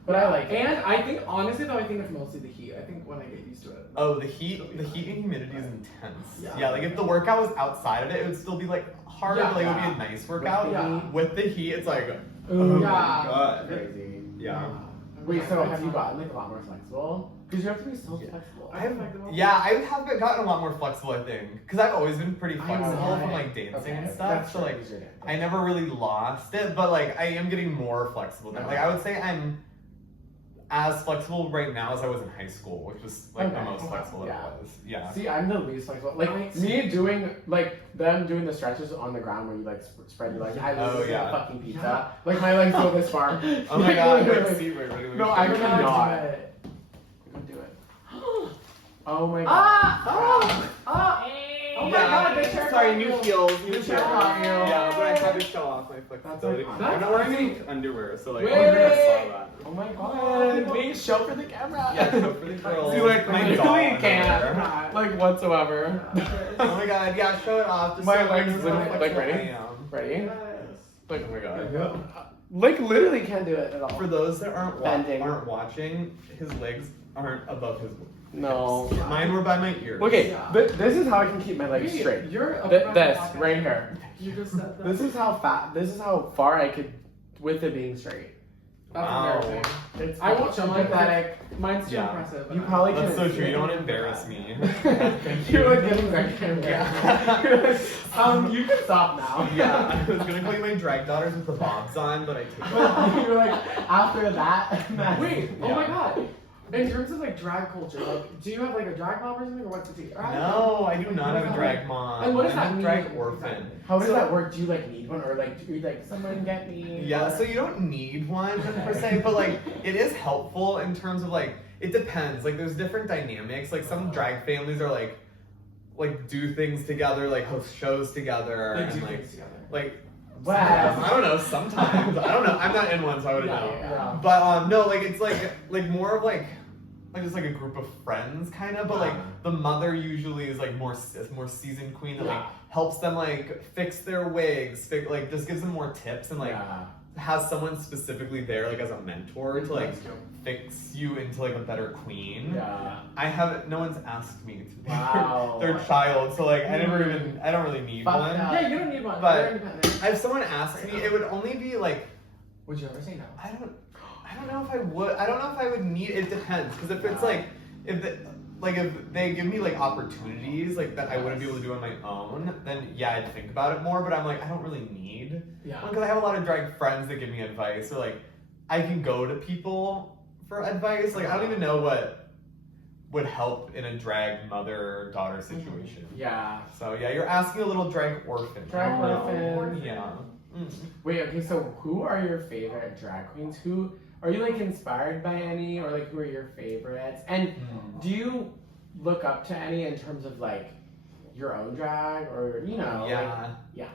But I like it. And I think honestly though, I think it's mostly the heat. I think when I get used to it. Oh, the heat and humidity is intense. Yeah. Yeah, like if the workout was outside of it, it would still be like hard, Yeah. but like it would be a nice workout. Yeah. With the heat, it's like, oh Ooh, my Yeah. god. Crazy. Yeah. Wait, so have you gotten like a lot more flexible? Because you have to be so Yeah. flexible. I have gotten a lot more flexible, I think, because I've always been pretty flexible Right. from like dancing Okay, and stuff. that's So true, like, 'cause you're dancing. I never really lost it, but like I am getting more flexible now. Like I would say I'm as flexible right now as I was in high school, which was like the Okay. most flexible Yeah. that I was. Yeah. See, I'm the least flexible. Like Right. me doing them doing the stretches on the ground where you like spread your legs. I Oh, literally yeah. a fucking pizza. Yeah. Like my legs go this far. Oh my god. Literally. Wait, see, wait, ready, No, wait, I wait. cannot. do it. We can do it. Oh my god. Ah! Oh my god, the chair Sorry, got new you. heels, The new chair heels. got you. Yeah, but I had to show off my flexibility. iconic. I'm not wearing any That's underwear, so like, Wait. I never saw that. Oh my god. Wait, show for the camera. Yeah, so for the girls. See, like, my I doll really underwear. can't. Like whatsoever. Oh my god, yeah, show it off. Just My so legs everyone literally- knows like, how ready? I am. Ready? Like, oh my god. Like literally can't do it at all. For those that aren't Bending. watching, his legs aren't above his. No. hips. Mine were by my ears. Okay, Yeah. this is how I can keep my legs straight. You're a This fucking right walker. here. You just said that. This is how fat. This is how far I could, with it being straight. That's Wow. embarrassing. It's I won't show mine. pathetic. Mine's too Yeah. impressive. You probably That's couldn't so see true. it. You don't want to embarrass me. You're like getting right camera. Yeah. You're like, you can stop now. Yeah, I was gonna call you my drag daughters with the bobs on, but I take it off. You're like after that. Wait, oh Yeah. my god. In terms of like drag culture, like, do you have like a drag mom or something, or what's the tea? No, I do not have a drag mom. And what does I'm that a mean? drag orphan. How does So- that work? Do you like need one or like do you like someone get me? Yeah, Or- so you don't need one per se, but like it is helpful in terms of like it depends. Like there's different dynamics. Like some drag families are like do things together, like host shows together, They and do like things together. like Wow. I don't know. Sometimes I don't know. I'm not in one, so I wouldn't Yeah, know. yeah. But no, like it's like more of like just like a group of friends kind of. But like the mother usually is like more seasoned queen that like Yeah. helps them like fix their wigs, like just gives them more tips and like Yeah. has someone specifically there like as a mentor to like That's true. fix you into like a better queen. Yeah. I haven't. No one's asked me to be Wow. their child, so like I don't really need Fuck one. that. Yeah, you don't need one. But- You're independent. If someone asked me, it would only be like Would you ever say no? I don't know if I would. I don't know if I would need. It depends because if it's like if like if they give me like opportunities like that I wouldn't be able to do on my own, then yeah, I'd think about it more. But I'm like, I don't really need. Yeah. Because I have a lot of drag friends that give me advice, or like I can go to people for advice. Like I don't even know what would help in a drag mother-daughter situation. Yeah. So yeah, you're asking a little drag orphan. Drag orphan. Yeah. Mm. Wait, okay, so who are your favorite drag queens? Who are you like inspired by any, or like who are your favorites? And do you look up to any in terms of like your own drag, or you know? Yeah. Like, yeah.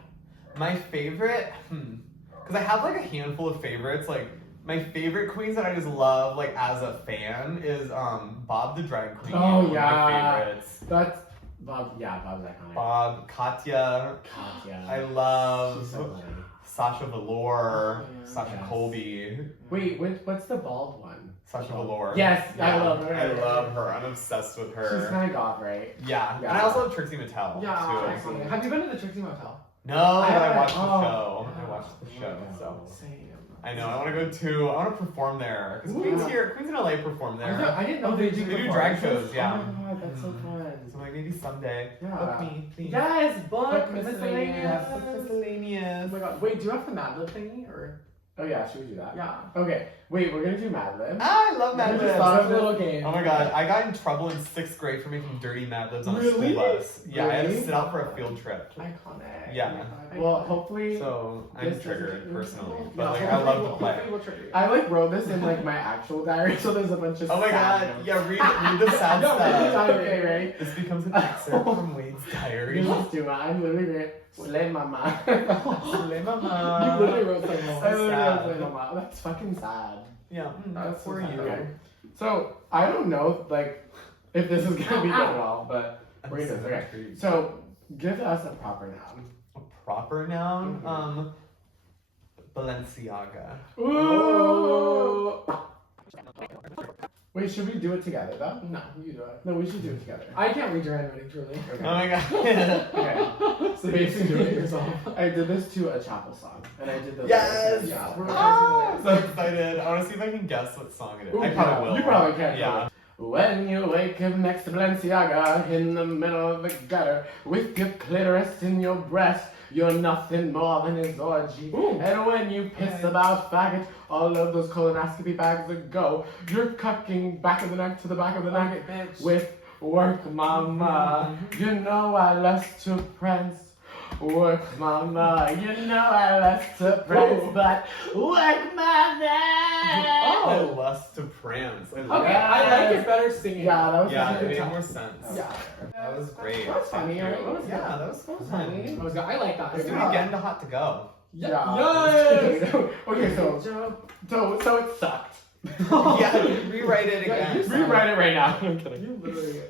My favorite, because I have like a handful of favorites. Like my favorite queens that I just love, like as a fan, is Bob the drag queen. Oh, one of yeah. my favorites. That's Bob. Yeah, Bob's iconic. Bob, Katya. Katya. I love She's so funny. Sasha Velour, Oh, yeah. Sasha Yes. Colby, Wait, what's the bald one? Sasha Velour. Yes, I Yeah, love her. I love her. I'm obsessed with her. She's kind of goth, right? Yeah. Yeah. And I also love Trixie Mattel Yeah, too. iconic. Have you been to the Trixie Motel? No, but I watched the Oh. show. I watched the show, so. Same. I know, I want to go too. I want to perform there. Because Queens in LA perform there. I didn't know they do They do performances. drag shows, yeah. Oh my god, that's so fun. So like maybe someday. Yeah. Book me, please. Yes, book Book miscellaneous. Miscellaneous. Oh my god. Wait, do you have the Mad Lib thingy or? Oh yeah, should we do that? Yeah. Okay, wait, we're gonna do Mad Lib. Ah, I love Mad I just Libs. thought It's a little game. Oh my god, I got in trouble in 6th grade for making dirty Mad Libs on a Really? school bus. Yeah, I had to Really? sit out for a field trip. Iconic. Yeah. Well, hopefully, So I'm This triggered isn't- personally, Yeah, but like I hopefully love we'll- to play. hopefully we'll trigger you. I like wrote this in like my actual diary, so there's a bunch of Oh my sad god, notes. yeah, read the sad No, it's not stuff. okay, right? This becomes an excerpt from Wade's diary. You just do it. I'm literally great. Slay mama. Slay You mama. literally wrote something. So I literally wrote sad. slay mama. That's fucking sad. Yeah, That's for so you. sad. Okay. So I don't know, like, if this is gonna be good at all, but we're gonna do this. Okay. So give us a proper noun. A proper noun? Mhm. Balenciaga. Ooh. Wait, should we do it together though? No, you do it. No, we should do it together. I can't read your handwriting, truly. Oh my god. Okay. So basically, do it yourself. I did this to a Chappell song, and I did the Yes! Yeah, we're Ah, so excited. I want to see if I can guess what song it is. Ooh, I probably will. You probably can. Yeah. When you wake up next to Balenciaga in the middle of the gutter with your clitoris in your breast, you're nothing more than his orgy. Ooh. And when you piss about faggot, all of those colonoscopy bags that go, you're cucking back of the neck to the back of the neck Okay, bitch. with work, mama. You know I lust to prance. Work, mama. You know I lust to prance, Ooh. but work, mama. I Oh. lust to prance. I Okay, love I like it better singing. Yeah, that was Yeah, funny. it made more sense. Yeah. That was great. That was funny, right? That was Yeah, good. that was That was fun. funny. That was good. I like that. Let's do it Yeah. again to Hot to Go. Yeah. Yes! Okay, so it sucked. Yeah, rewrite it Yeah, again. you Rewrite it right now. I'm kidding. You literally.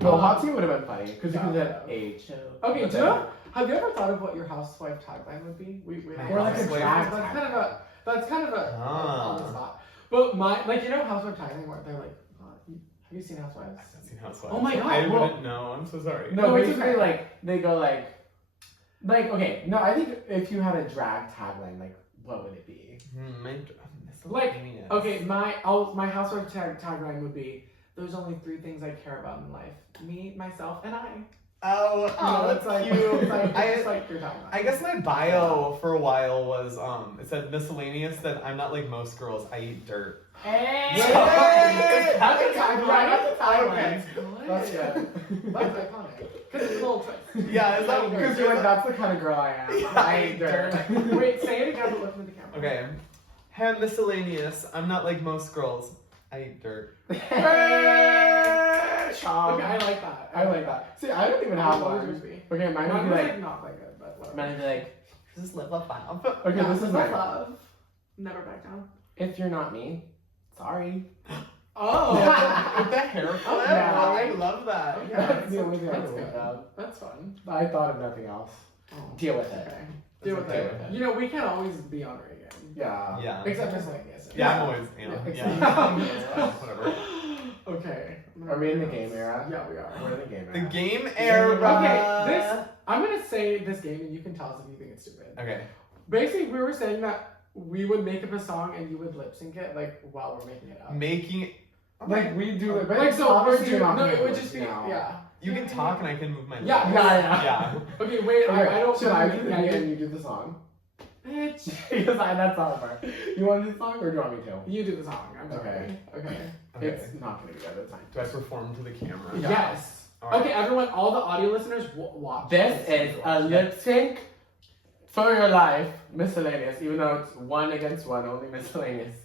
Well, hot tea would have been funny because you Yeah. could have H. Okay, do you have you ever thought of what your housewife tagline would be? Or like a Housewife drag That's kind of a Ah. on the spot. But my like you know housewife tagline where they're like, have you seen I Housewives? haven't seen Housewives. Oh my God, I well- wouldn't know. I'm so sorry. No, No, it's basically okay. like they go like okay. No, I think if you had a drag tagline, like what would it be? Like, Miscellaneous. Okay, my housewife tagline would be, "There's only 3 things I care about in life: me, myself, and I." Oh, It's that's like cute. it's like it's I- just like your tagline. I guess my bio for a while was it said miscellaneous, that I'm not like most girls, I eat dirt. Hey! Yay! That's a tagline. That's a tagline. Okay. That's good. That's iconic. Because it's a little twist. Yeah, is that Because you're like, that's the kind of girl I am. Yeah, I ate dirt. Wait, say it again, but look into the camera. Okay. Hey, I'm miscellaneous. I'm not like most girls. I eat dirt. Okay, I like that. I like that. See, I don't even have What would yours one. be? Okay, mine Mine would was be like not that good, but whatever. mine would be like, Just live a love. okay, this is my mine. love. Never back down. If you're not me, sorry. Oh, With the hair flip? Yeah. I love that. Okay. That's the only thing I That's can good. think of. that's fun. I thought of nothing else. Oh. Deal with it. Okay. Deal with Deal it. with it. You know, we can't always be on Reagan. Yeah. Yeah. Except miscellaneous. Yeah, I'm always, you know, Yeah. whatever. Okay. Are we in the game era? Yeah, we are. We're in the game The era. game era. Okay, I'm gonna say this game and you can tell us if you think it's stupid. Okay. Basically, we were saying that we would make up a song and you would lip sync it like while we're making it up. Making. Like we do it, but Like so we're obviously doing you're not no, gonna it would do just be now. yeah. You can talk and I can move my lips. Yeah, Yeah. Okay, wait, Okay, I don't should I do the yeah, and you do the song? bitch. Because that's not part. You want to do the song or do you want me to? You do the song. I'm sorry. Okay. Okay. It's not gonna be good. It's fine. Do I perform to the camera? Yes. All right. Okay, everyone, all the audio listeners, watch. This is a lip sync for your life, miscellaneous. Even though it's 1 against 1, only miscellaneous.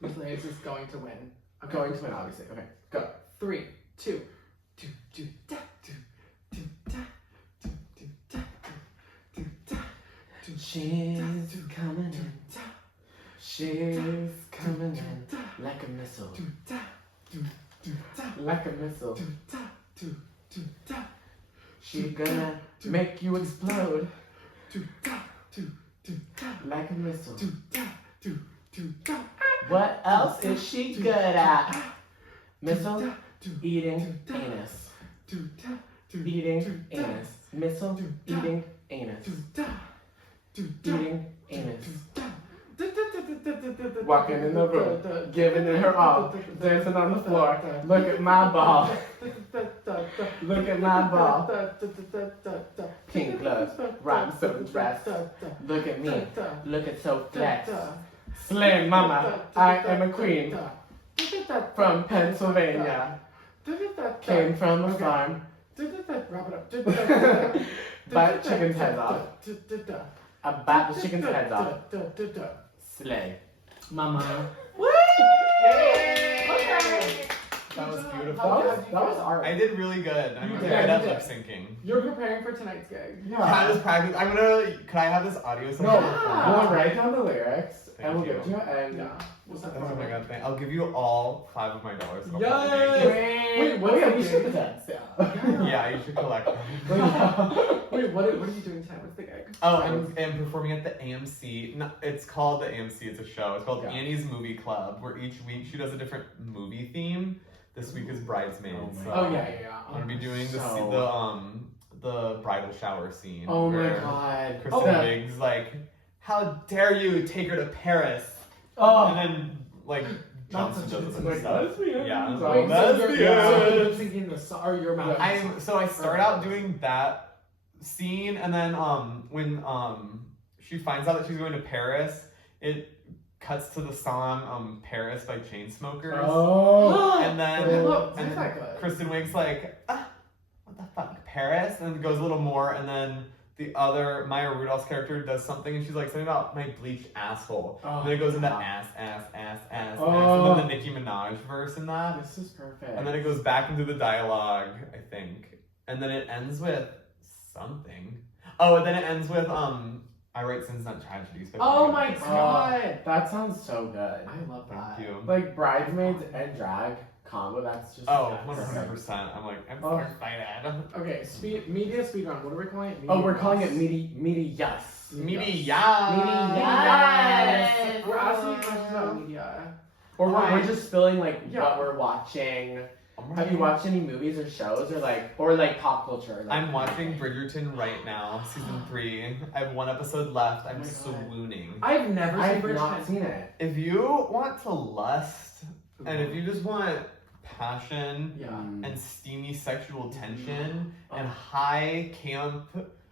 Miscellaneous is going to win. I'm going to win, obviously. Okay, go. 3, 2, do, do, da, do, do, da, do, do, da, do, do, da, do, She's coming in. She's coming in like a missile. do, da, do, do, da, Like a missile. do, da, do, do, da, She gonna make you explode do, da, do, do, da, like a missile. do, da, do, do, da. What else is she good at? Missile, Do, eating, anus. do, da, do, Eating, anus. Missile, eating, anus. do, da, do, da, Eating, anus. da. Walking in the room, giving it her all, dancing on the floor. Look at my ball. Look at my ball. Pink gloves, rhyme so dressed. Look at me, looking so flex. Slim mama, I am a queen from Pennsylvania. Came from a farm, Wrap it up. bite chicken's heads off. I bite the chicken's heads off. Slay. Mama. That was That beautiful. That was art. I did really good. I'm You really did. good at You did. lip syncing. You're preparing for tonight's gig. Can I just practice? Could I have this audio? so I No, can perform? we'll write down the lyrics and Thank we'll you. give it to you. And Yeah. What's that? Oh my god, I'll give you all $5 of my dollars. It'll Yes! probably make- Wait, what yeah, is we the should gig? dance. Yeah. Yeah, you should collect them. Wait, what are you doing tonight? What's the gig? Oh, I'm performing at the AMC. No, it's called the AMC. It's a show. It's called Yeah. Annie's Movie Club, where each week she does a different movie theme. This week is Bridesmaids. Oh my so Oh yeah. I'm gonna be doing So- the bridal shower scene. Oh my where god. Kristen Wiig's like, "How dare you take her to Paris?" Oh. And then like Johnson such a does it good himself. lesbian. Yeah. So Wait, That's so the you're end. lip syncing the song or your mouth? I start out doing that scene, and then when she finds out that she's going to Paris, it cuts to the song Paris by Chainsmokers. Oh. And then Look, and that's not good. Kristen Wiig's like, what the fuck, Paris? And it goes a little more, and then the other Maya Rudolph's character does something, and she's like something about my bleached asshole. Oh, And then it goes into wow. ass, and Oh. then the Nicki Minaj verse in that. This is perfect. And then it goes back into the dialogue, I think. And then it ends with something. Oh, and then it ends with I write sins not tragedies. by Oh my Kink. god. That sounds so good. I love that. Thank you. Like bridesmaids and drag combo. That's just. Oh, that's 100%. I'm like, I'm so Oh. excited. Okay, media speedrun. What are we calling it? Oh, we're Media calling it yes. meaty yes. Meaty Yes. Yes. We're asking you questions about media. Or we're Fine. just spilling like Yeah. what we're watching. Oh Have you watched any movies or shows or like pop culture? Like, I'm watching Bridgerton right now, season 3. I have 1 episode left. I'm my God. swooning. I've never seen I've Bridgerton. not seen it. If you want to lust, and if you just want passion Yeah. and steamy sexual tension Oh. and high camp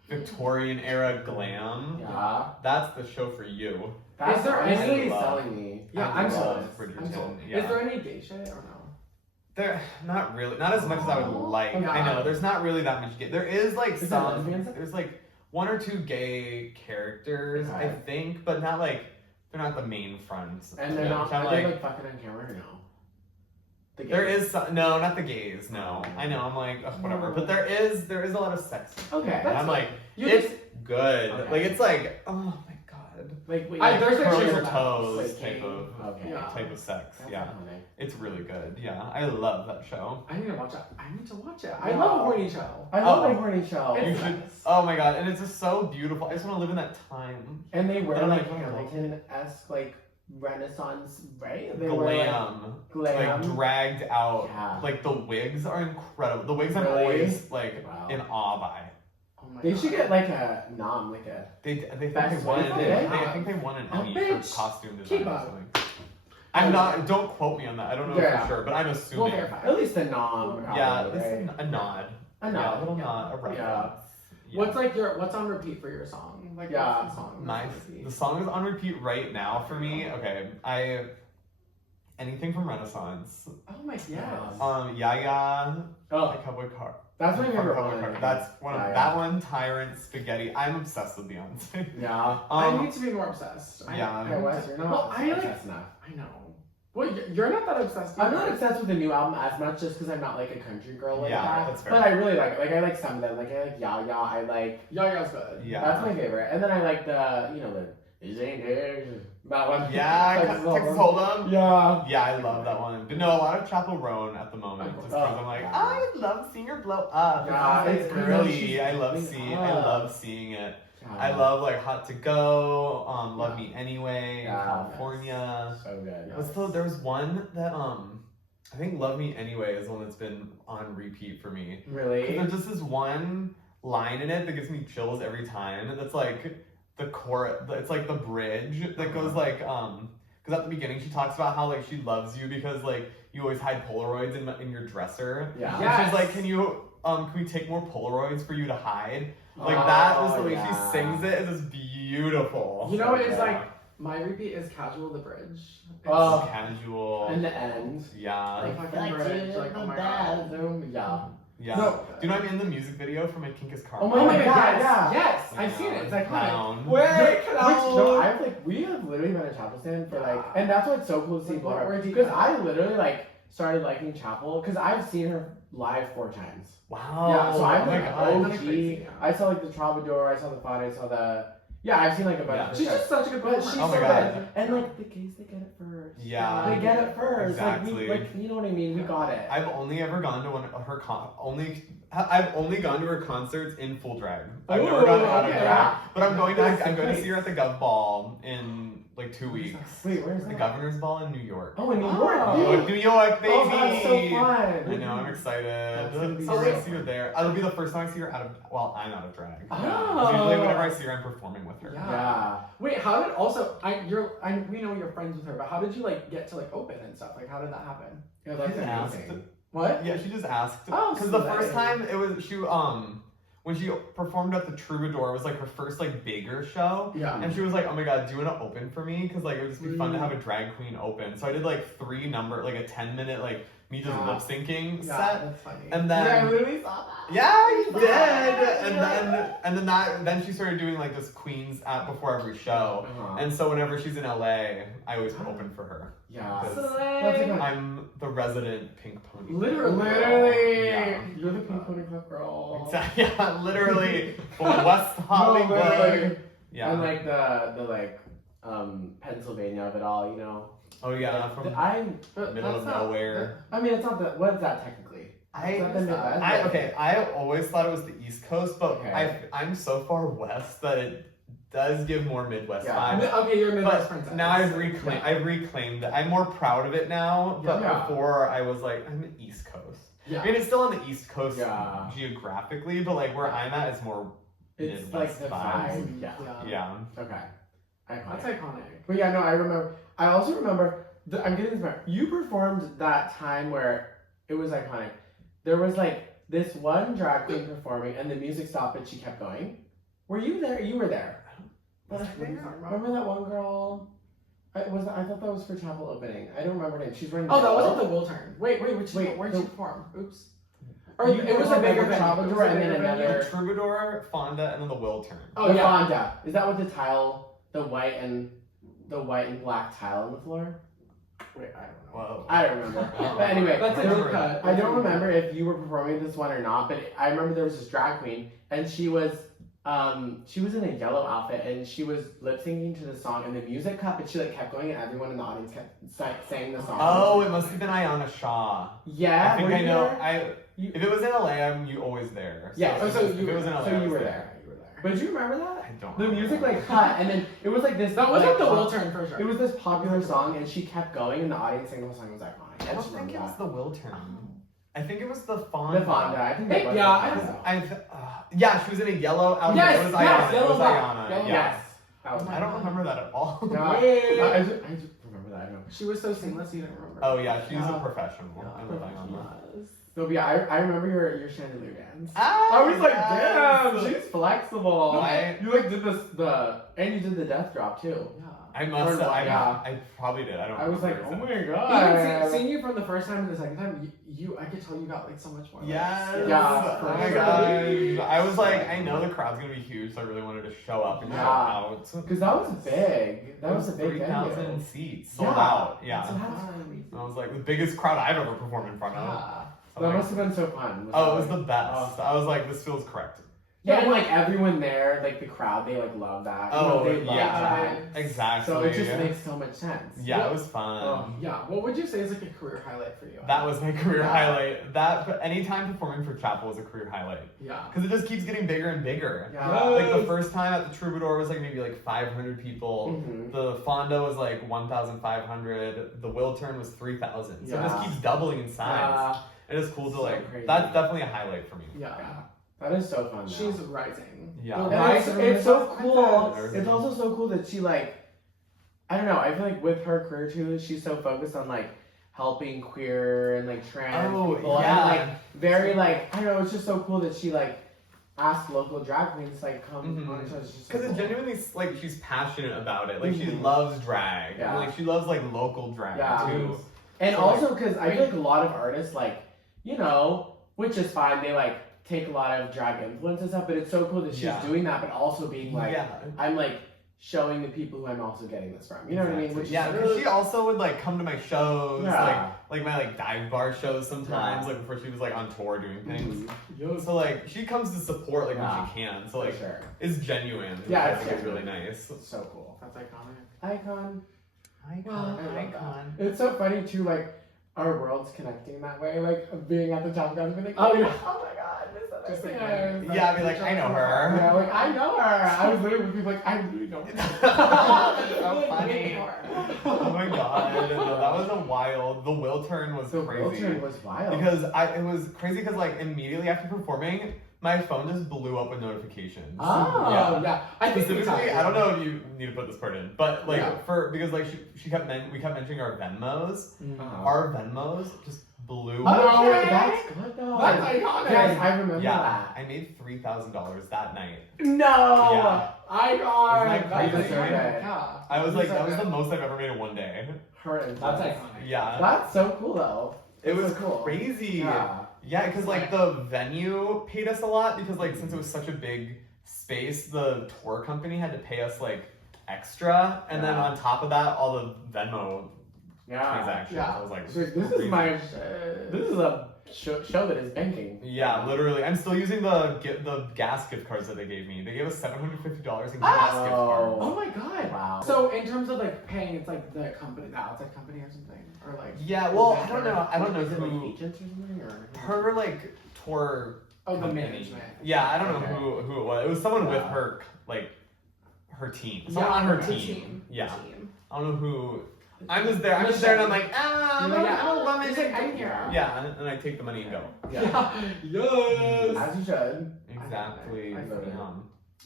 Victorian era glam, Yeah. that's the show for you. That's Is there honestly any- selling me. Yeah, I I'm love sold. Bridgerton. I'm sold. Yeah. Is there any gay shit or no? There, not really, not as much as I would like. Yeah. I know there's not really that much gay. There is like Is there some. lesbians? There's like 1 or 2 gay characters, I Okay. think, but not like they're not the main fronts. And they're Yeah, not. which I'm Are they like fucking on camera or no? The There gays. is some, no, not the gays. No, I know. I'm like ugh, whatever, but there is a lot of sex. Okay. And That's I'm like, You it's just good. Okay. Like it's like, oh my god, like wait. I- there's like curl shades your of that. toes Like, type of Okay. Yeah. type of sex. That's Yeah, iconic. it's really good. Yeah, I love that show. I need to watch it. I need to watch it. I Yeah. love a horny show. I love Oh. a horny show. It's You should. nice. Oh my god, and it's just so beautiful. I just want to live in that time. And they wear And I'm like like, Hamilton-esque like Renaissance, right? They wear, Glam, glam. like dragged out. Yeah. Like the wigs are incredible. The wigs I'm Really? always like Wow. in awe by. Oh my They god. should get like a nom, They think Best they won. wig? I think they won an Oh, Emmy for bitch. costume Keep design or up. something. I'm not. Don't quote me on that. I don't know Yeah. for sure, but I'm We'll assuming. verify. At least a nom. Yeah, probably, this is right? a nod. A Yeah, a nod. little Yeah. nod, a reference. Yeah. Yeah. What's like what's on repeat for your song? Like Yeah. what's the song? My that's on repeat? the song is on repeat right now for me. Okay, anything from Renaissance. Oh my yes. Yaya, Oh, like Cowboy Car. that's my favorite Cowboy one. Car. That's one of Yeah, that one. Tyrant Spaghetti. I'm obsessed with Beyonce. Yeah. I need to be more obsessed. yeah. Yeah, Wes, you're not Well, I like- obsessed enough. I know. Well, you're not that obsessed. I'm either. not obsessed with the new album as much just because I'm not like a country girl like Yeah, that. that's fair. But I really like it. Like I like some of them. Like I like Yaya. I like Yaya's good. Yeah. that's my favorite. And then I like the These ain't it. That one. Yeah, Texas Texas Hold'em. Hold'em. Yeah. Yeah, I love that one. But no, a lot of Chappell Roan at the moment. Just because I'm like, yeah. I love seeing her blow up. Yeah, it's it's girly. she's I love blowing seeing. up. I love seeing it. Yeah. I love like Hot to Go. Love Yeah. Me Anyway. Yeah. California. So good. What's the? There was one that I think Love Me Anyway is the one that's been on repeat for me. Really? There's just this one line in it that gives me chills every time. That's like the chorus. It's like the bridge that goes like because at the beginning she talks about how like she loves you because like you always hide Polaroids in your dresser. Yeah. And Yes. she's like, can we take more Polaroids for you to hide? Like that is the way yeah. she sings it. It is beautiful. You know what is Yeah. like my repeat is Casual the Bridge. It's Oh. Casual. And the end. Yeah. like fucking bridge. Like oh my god. Yeah. Yeah. No. Do you know I'm in the music video for my Kink is Karma? Oh my God, yes, yeah. yes, I I've seen it. It's iconic. Clown. Wait, No, I've like we have literally been a Chapel stand for like, and that's what's so cool to see Like, Laura where'd you because go? I literally like started liking Chapel because I've seen her live 4 times. Wow. Yeah, so I'm oh my like God. Kinda OG. crazy, yeah. I saw like the Troubadour, I saw the Fun, I saw the I've seen like a bunch Yeah. of She's shows. just such a good But performer. she's Oh my so God. good. And like the gays, they get it first. Yeah. They get it first. Exactly. Like, we, like you know what I mean? We got it. I've only ever gone to one of her I've only gone to her concerts in full drag. I've never Ooh, gone out of okay. drag. But I'm going to That's I'm going to nice. see her at the Gov Ball in like 2 weeks. Wait, where's The that? Governor's Ball in New York. Oh, in New Oh. York. New York, New York, baby! Oh, that's so fun. I know, I'm excited. That's gonna be So I'm so gonna see her there. It'll be the first time I see her I'm out of drag. Oh. Usually whenever I see her, I'm performing with her. Yeah. Yeah. Wait, how did also we know you're friends with her, but how did you like get to like open and stuff? Like how did that happen? Yeah, that's She's asked. amazing. What? Yeah, she just asked. Oh, Because so the first nice. time it was when she performed at the Troubadour, it was like her first like bigger show. Yeah. And she was like, oh my god, do you want to open for me? Because like it would just be fun to have a drag queen open. So I did like a 10-minute like me just Yeah. lip syncing Yeah, set. that's funny. And yeah, I then literally saw that. yeah, you did. Yeah. And then she started doing like this Queens app before every show. Uh-huh. And so whenever she's in LA, I always open for her. Yeah. Because That's like I'm the resident pink pony. Literally. Yeah. You're the Pink Pony Club girl. Exactly. Yeah, literally from West Hollywood. literally. Yeah. And like the Pennsylvania of it all, you know. Oh yeah, from But middle that's of not- nowhere. I mean, it's not the. What is that technically? It's not the Midwest. Okay. I always thought it was the East Coast, but Okay. I'm so far west that it does give more Midwest Yeah. vibes. Okay, you're a Midwest But princess. now I've reclaimed it. I'm more proud of it now. But Yeah. before I was like, I'm East Coast. Yeah. I mean, it's still on the East Coast Yeah. geographically, but like where I'm at is more It's Midwest like the vibes. vibe. Yeah. Yeah. Okay. That's Iconic. iconic. But yeah, no, I remember. I also remember. I'm getting this back. You performed that time where it was iconic. There was like this one drag queen performing, and the music stopped, but she kept going. Were you there? You were there. What are you talking about? Remember that one girl? I thought that was for chapel opening. I don't remember her name. She's running. Oh, that wasn't the Will Turn. Wait, where'd she the- perform? Oops. Or it was a bigger Troubadour and then another. The Troubadour, Fonda, and then the Will Turn. Oh the yeah. Fonda. Is that what the white and black tile on the floor? Wait, I don't know. Whoa. I don't remember. But anyway, That's a there deep was- cut. I don't remember if you were performing this one or not, but I remember there was this drag queen, and she was in a yellow outfit, and she was lip syncing to the song, and the music cut, but she like kept going, and everyone in the audience kept saying the song. Oh, it must have been Ayanna Shaw. Yeah, I think were I you know. there? If it was in LA, you always there. So Yeah, if so it was- you if it was in LA, so I you was were there. there. But do you remember that? I don't. The remember. music like cut, and then it was like this. That wasn't like, the Will Turn for sure. It was this popular song, and she kept going, and the audience sang the song was iconic. I don't just think remember it was that. the Will Turn. I think it was the Fonda. The Fonda. I think Hey, that was yeah, I the don't Fonda. know. Yeah, she was in a yellow outfit. Yes, it was yes, Ayanna. It yellow was black. Ayanna. Yellow Yeah. Yes. That was Oh my I don't remember that at all. No, Wait. I just remember that. I know. She was so seamless, you didn't remember. Oh yeah, she's Yeah. a professional. Yeah, I love Ayana. yes. So yeah, I remember your chandelier dance. Ah, I was like, yes. damn, she's flexible. I- You like did and you did the death drop too. Yeah. I must have. Yeah. I probably did. I don't. I was like, remember oh my Even god. seeing you from the first time and the second time, I could tell you got like so much more. like, Yes. skills. Yeah. Oh my god. I was like, I know the crowd's gonna be huge, so I really wanted to show up and show Yeah. out. Because that was big. That was a big 3,000 venue. seats sold Yeah. out. Yeah. That's fun. I was like the biggest crowd I've ever performed in front of. Yeah. I That was must have been so fun. like, oh, it was that, the best. I was like, this feels correct. Yeah, and like everyone there, like the crowd, they like love that. You know, Oh, they love yeah. that. Exactly. So it just makes so much sense. Yeah, it was fun. Oh, yeah. What would you say is like a career highlight for you? That was my career Yeah. highlight. But anytime performing for Chapel was a career highlight. Yeah. Because it just keeps getting bigger and bigger. Yeah. Like the first time at the Troubadour was like maybe like 500 people. Mhm. The Fonda was like 1,500. The Wiltern was 3,000. So it just Yeah. keeps doubling in size. And it's cool to So like, crazy. that's definitely a highlight for me. Yeah. Yeah. That is so fun. Now. She's rising. Yeah. The And And rise it's, of it's so Miss cool. Princess. It's also so cool that she like, I don't know. I feel like with her career too, she's so focused on like helping queer and like trans Oh, people yeah. and like very like I don't know. It's just so cool that she like asked local drag queens to like come Mhm. on the show. It's just so Because it's cool. genuinely like she's passionate about it. Like she Mhm. loves drag. Yeah. And like she loves like local drag Yeah. too. And So, also because I feel like a lot of artists like, you know, which is fine. They like take a lot of drag influence and stuff, but it's so cool that she's Yeah. doing that, but also being like, yeah. I'm like showing the people who I'm also getting this from. You know what I mean? Which Yeah, is because really, she also would like come to my shows, Yeah. like my like dive bar shows sometimes, Yeah. like before she was like on tour doing things. Mhm. So like she comes to support like Yeah. when she can. So For like sure. it's genuine. Which Yeah, I it's think is really genuine. nice. It's so cool. That's iconic. Icon. Well, I love icon. It's so funny too, like our worlds connecting that way, like being at the top guys being like, Oh, yeah. oh my god, Miss Just like, Aneous. Yeah, I'd be like, I know her. Yeah, like I know her. I was literally with people like, I really know her. So funny. Oh my god, no, that was a wild. The Wiltern was So crazy. Wiltern was wild. Because it was crazy because like immediately after performing, my phone just blew up with notifications. Oh, Yeah. yeah. I think we Specifically, talked I don't about know if you need to put this part in, but like Yeah. because like we kept mentioning our Venmos. Uh-huh. Our Venmos just blew Oh, up. Okay. that's good though. That's iconic. Yes, I remember Yeah, that. I made $3,000 that night. No. Yeah. Iconic. Isn't that That's crazy? iconic. Okay. Yeah. I was like, that was the Okay. most I've ever made in one day. Her and That's iconic. Yeah, That's so cool though. it was so cool. crazy. Yeah. Yeah, because like the venue paid us a lot because like since it was such a big space, the tour company had to pay us like extra, and then Yeah. on top of that, all the Venmo Yeah. transactions. Yeah. I was like, So this is crazy. my. This is a show that is banking. Yeah, literally. I'm still using the gas gift cards that they gave me. They gave us $750 in Oh. gas gift cards. Oh my god. Wow. So in terms of like paying, it's like the company, the outside company or something, or like. Yeah, well, is I that don't their- know. I don't know Is it like who agents or something or? her like tour. Oh, the company. management. Yeah, I don't Okay. know who it was. It was someone with Yeah. her like her team. Someone on Yeah, her the team. Yeah. Team. I don't know who. I'm just there, and I'm like, I'm You're like, a woman. He's like, I'm here. Yeah, and I take the money and go. Yeah. Yes. As you should. Exactly. I feel it.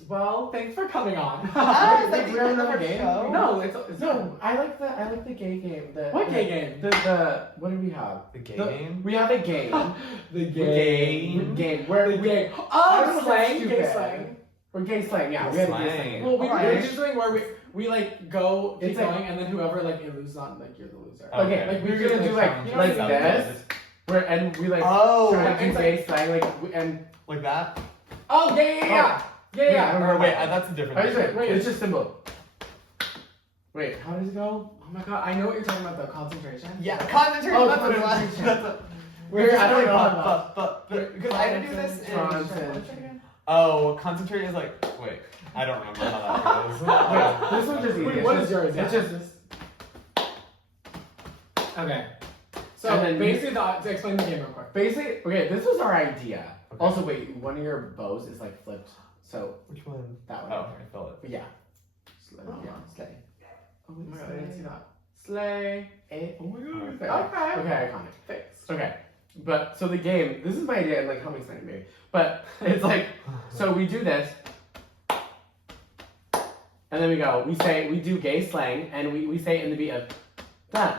Well, thanks for coming on. Ah, is Wait, that we the have end of another our game? show? No, it's No, I like the gay game. What gay game? The what do we have? The gay The- game? We have a game. the game. Game where The we game. I don't Oh, know slang. if Gay that's slang. stupid. Or gay slang. Yeah, Gay we have a slang. gay slang. Well, we Alright. do something where we like go keep It's like- going, and then whoever like it loses on, like you're the loser. Okay, like we're gonna do like You know like what I mean? this. Where and we like Oh, try to do it's gay slang like and like that? Oh yeah. Yeah. Wait, I Yeah. don't Or know. wait, that's a different I just thing. wait, it's just simple. Wait, how does it go? Oh my god, I know what you're talking about. The concentration. Yeah, concentration. Oh, that's what it was. concentration. That's a, Wait, I don't know. but because I had to do this in. Concentration. Oh, concentrate is like. Wait, I don't remember how that goes. Wait, this one's just easy. Wait, It's what just- is yours? It's Yeah. just Okay. So And then basically, to explain the game real quick. basic. Okay, this was our idea. Okay. Also, wait, one of your bows is like flipped, so Which one? that one. Oh, I felt it. But yeah. Slay. Oh. Yeah, slay. Oh my god, I didn't see that. Slay. Oh my god. Okay. Okay, iconic. Fixed. Okay. But so the game, this is my idea, and like help me explain it maybe. But it's like, so we do this, and then we go, we do gay slang, and we say it in the beat of done.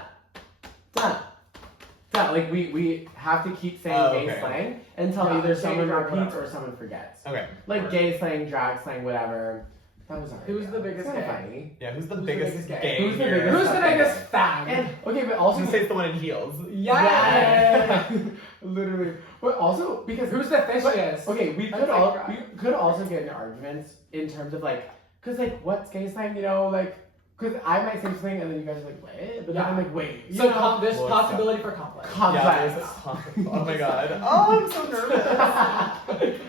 Like we have to keep saying gay okay. slang until Yeah, either gay, someone drag, repeats whatever. or someone forgets. Okay. Like Word. gay slang, drag slang, whatever. That was alright. Who's the biggest It's kinda gay? funny. Yeah, who's the Who's the biggest biggest gay? gay Who's the here? biggest- Who's the biggest fag? And okay, but I was also gonna say it's the one in heels. Yeah. literally. But also because Who's the fishiest? okay, we That's could like we could also get into arguments in terms of like, cause like what's gay slang, you know, like, cause I might say something and then you guys are like, what? But then Yeah. I'm like, wait. You So know, there's Well, possibility for conflict. complex. Yeah, there's oh my god. Oh, I'm so nervous.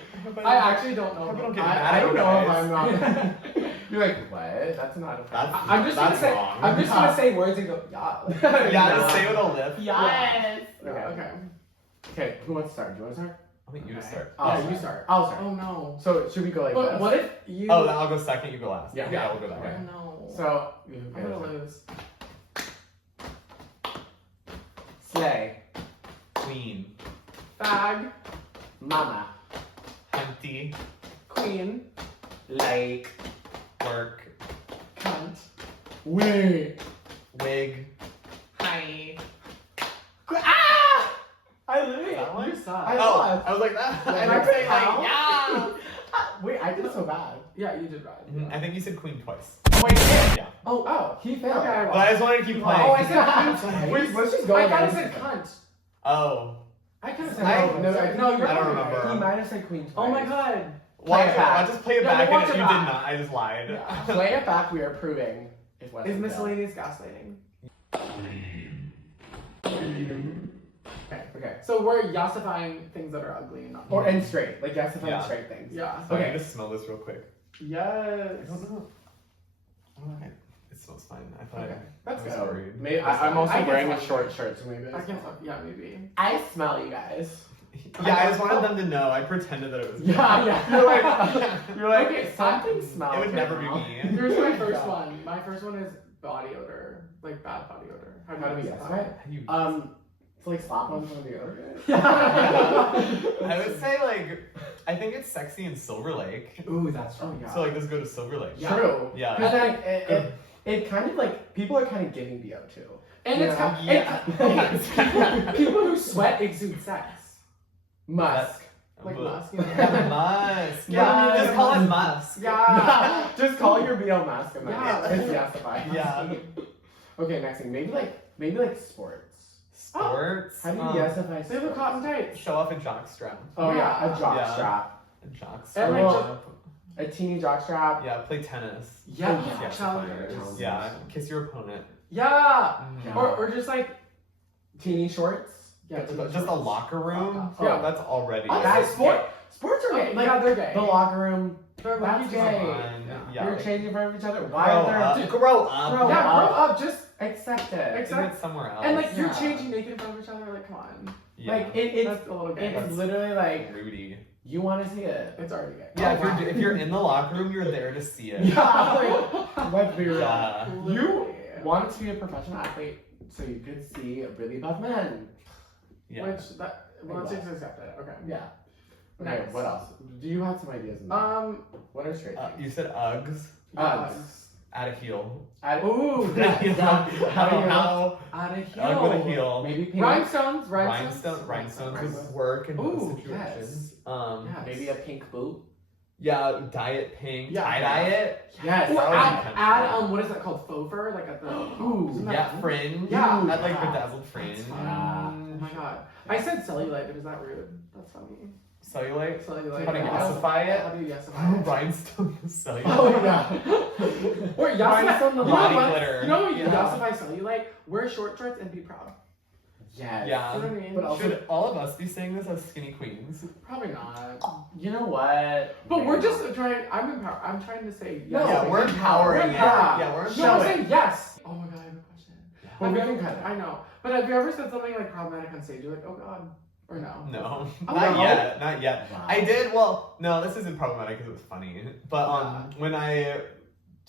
I actually don't know. Hope you don't get I mad don't at know if guys. I'm not. You're like, what? That's not a That's- I'm just gonna That's say. wrong. I'm just gonna say words and go. Yeah. Yeah, just say with a lip. Yes. Okay. Okay. Okay. Who wants to start? Do you want to start? I think you Okay. start. I'll You start. I'll start. Oh no. So should we go like But this? what if you? Oh, then I'll go second. You go last. Yeah. Yeah, we'll go that Okay. way. Oh no. So I'm gonna lose. slay, Queen, Fag. mama, hunty, Queen. like, work, Cunt. wait. wig. Hi. Ah! I literally. That one? You suck. I Oh, lost. I was like that. Like, And I I'm saying like, couldn't yeah. Wait, I did so bad. Yeah, you did right. Mhm, I think you said queen twice. Oh wait. Yeah. Oh, he failed. Okay, I But I just wanted to keep playing. Oh, I said cunt. Wait, let's just go. I again. kinda said cunt. Oh. I kinda No, said no, cunt. no, you're I don't right. remember. He might have said queen twice. Oh my god. Watch it it. back. I'll just play it Yeah, back we'll and watch you it did back. not. I just lied. Yeah. Play it back. We are proving it wasn't Is failed. miscellaneous gaslighting? Okay. So we're yassifying things that are ugly and not. Or and straight, like yes, if I'm Yeah. straight things. Yeah. So I Okay. need to smell this real quick. Yes. I don't know. Okay. It smells fine. I thought Okay. That's I was good. worried. Maybe I'm also I can wearing a talk. short shirt, so maybe. I can't talk. Yeah, maybe. I smell you guys. Yeah, I just wanted them to know. I pretended that it was. Yeah. You're like Okay, something smells. It would never be now. me. Here's my first Yeah. one. My first one is body odor, like bad body odor. How do we guess yassify? it? You- To like slap on some of the other I would say like, I think it's sexy in Silver Lake. Ooh, that's true. Oh yeah. So like, let's go to Silver Lake. Yeah. True. Yeah. Because then it kind of like people are kind of giving BO too. And Yeah. it's kind Yeah. people who sweat exude sex. Musk. Like Ugh. musk. Yeah, musk. Yeah. Just call it musk. Yeah. Just call your BO mask and Yeah. then it's yassified. Yeah. Okay, next thing. Maybe like sports. Sports. How do you yassify They have sports? cotton tights. Show off a jock strap. Oh yeah, a jock Yeah. strap. A jock And strap. like A teeny jock strap. Yeah, play tennis. Yeah. Oh, yeah. Challengers. Yeah, kiss your opponent. Yeah. Mhm. Or just like Teeny shorts. yeah. Just a locker room. Yeah. That's already. That's Sports are Okay, like yeah, they're gay. the locker room. They're That's like gay. Yeah. You're changing for each other. Why Grow are there? up. Grow up. Grow Yeah, up. grow up. Just Accept it. Do it somewhere else. and like you're Yeah. changing naked in front of each other. Like come on. yeah. Like it's That's a little gay. it's literally like Rudy. you want to see it. It's already gay. Yeah, Oh, wow. if you're in the locker room, you're there to see it. Yeah, like let's be real. Yeah. Literally. Want to be a professional athlete so you could see really buff men. Yeah. Which that let's just accept it. Okay. Yeah. Okay, Nice. what else? Do you have some ideas in there? What are straight You things? said Uggs. Uggs. Add a heel. Ooh. Yeah. How do you How? Out of Ugg with a heel. heel. Maybe pink. Rhinestones. Rhinestones would work in both Ooh, situations. Yes. Maybe a pink boot. Yeah, diet pink. Yeah. Tie dye it. Yes. Or that would be add, kind of add cool. what is that called? Faux fur, like at the. Ooh, Isn't that Yeah, fun? fringe. Yeah. Add like Yeah. bedazzled fringe. That's fun. Yeah. Oh my god. I said cellulite, but is that rude? That's funny. Cellulite. Cellulite. How to Yeah. yassify it? How do you yassify it? Rhinestone cellulite. Oh yeah. Or yassify. Rhinestone the You know body what? glitter. You know what? Yeah. Yassify cellulite. Wear short shorts and be proud. Yes. Yeah. You know what I mean? But also, Should all of us be saying this as skinny queens? Probably not. you know what? But we're Maybe. just trying. I'm trying to say yes. No, yeah, we're we- empowering we're it. empowered. Yeah, we're No, Show I'm it. saying yes. Oh my god, I have a question. Well, Have we you can ever- cut it. I know. But have you ever said something like problematic on stage? You're like, oh god, or no? No, Oh, not no. yet, not yet. Wow. I did. Well, no, this isn't problematic because it was funny. But when I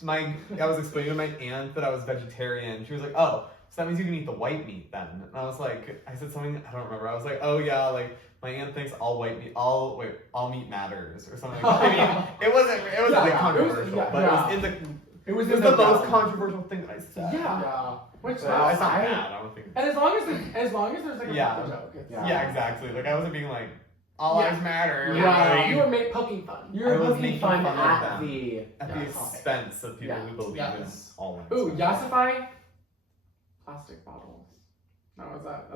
was explaining to my aunt that I was vegetarian, she was like, "Oh, so that means you can eat the white meat then?" And I was like, I said something I don't remember. I was like, "Oh yeah, like my aunt thinks all meat matters or something." Like that. I mean, it wasn't like Yeah, controversial, it was- but yeah. it was in It was It was in the most realm. controversial thing that I said. Yeah. Which Well, it's not I- bad. I don't think. And as long as there's like a Yeah. proper joke. It's Yeah. Exactly. Like I wasn't being like, all Yeah. lives matter. Yeah. You were poking fun. You were I was supposed to be making fun fun of at them. the At Yeah. the expense of people Yeah. who believe Yes. in all lives. Ooh, matter. Yassify plastic bottles. How was that?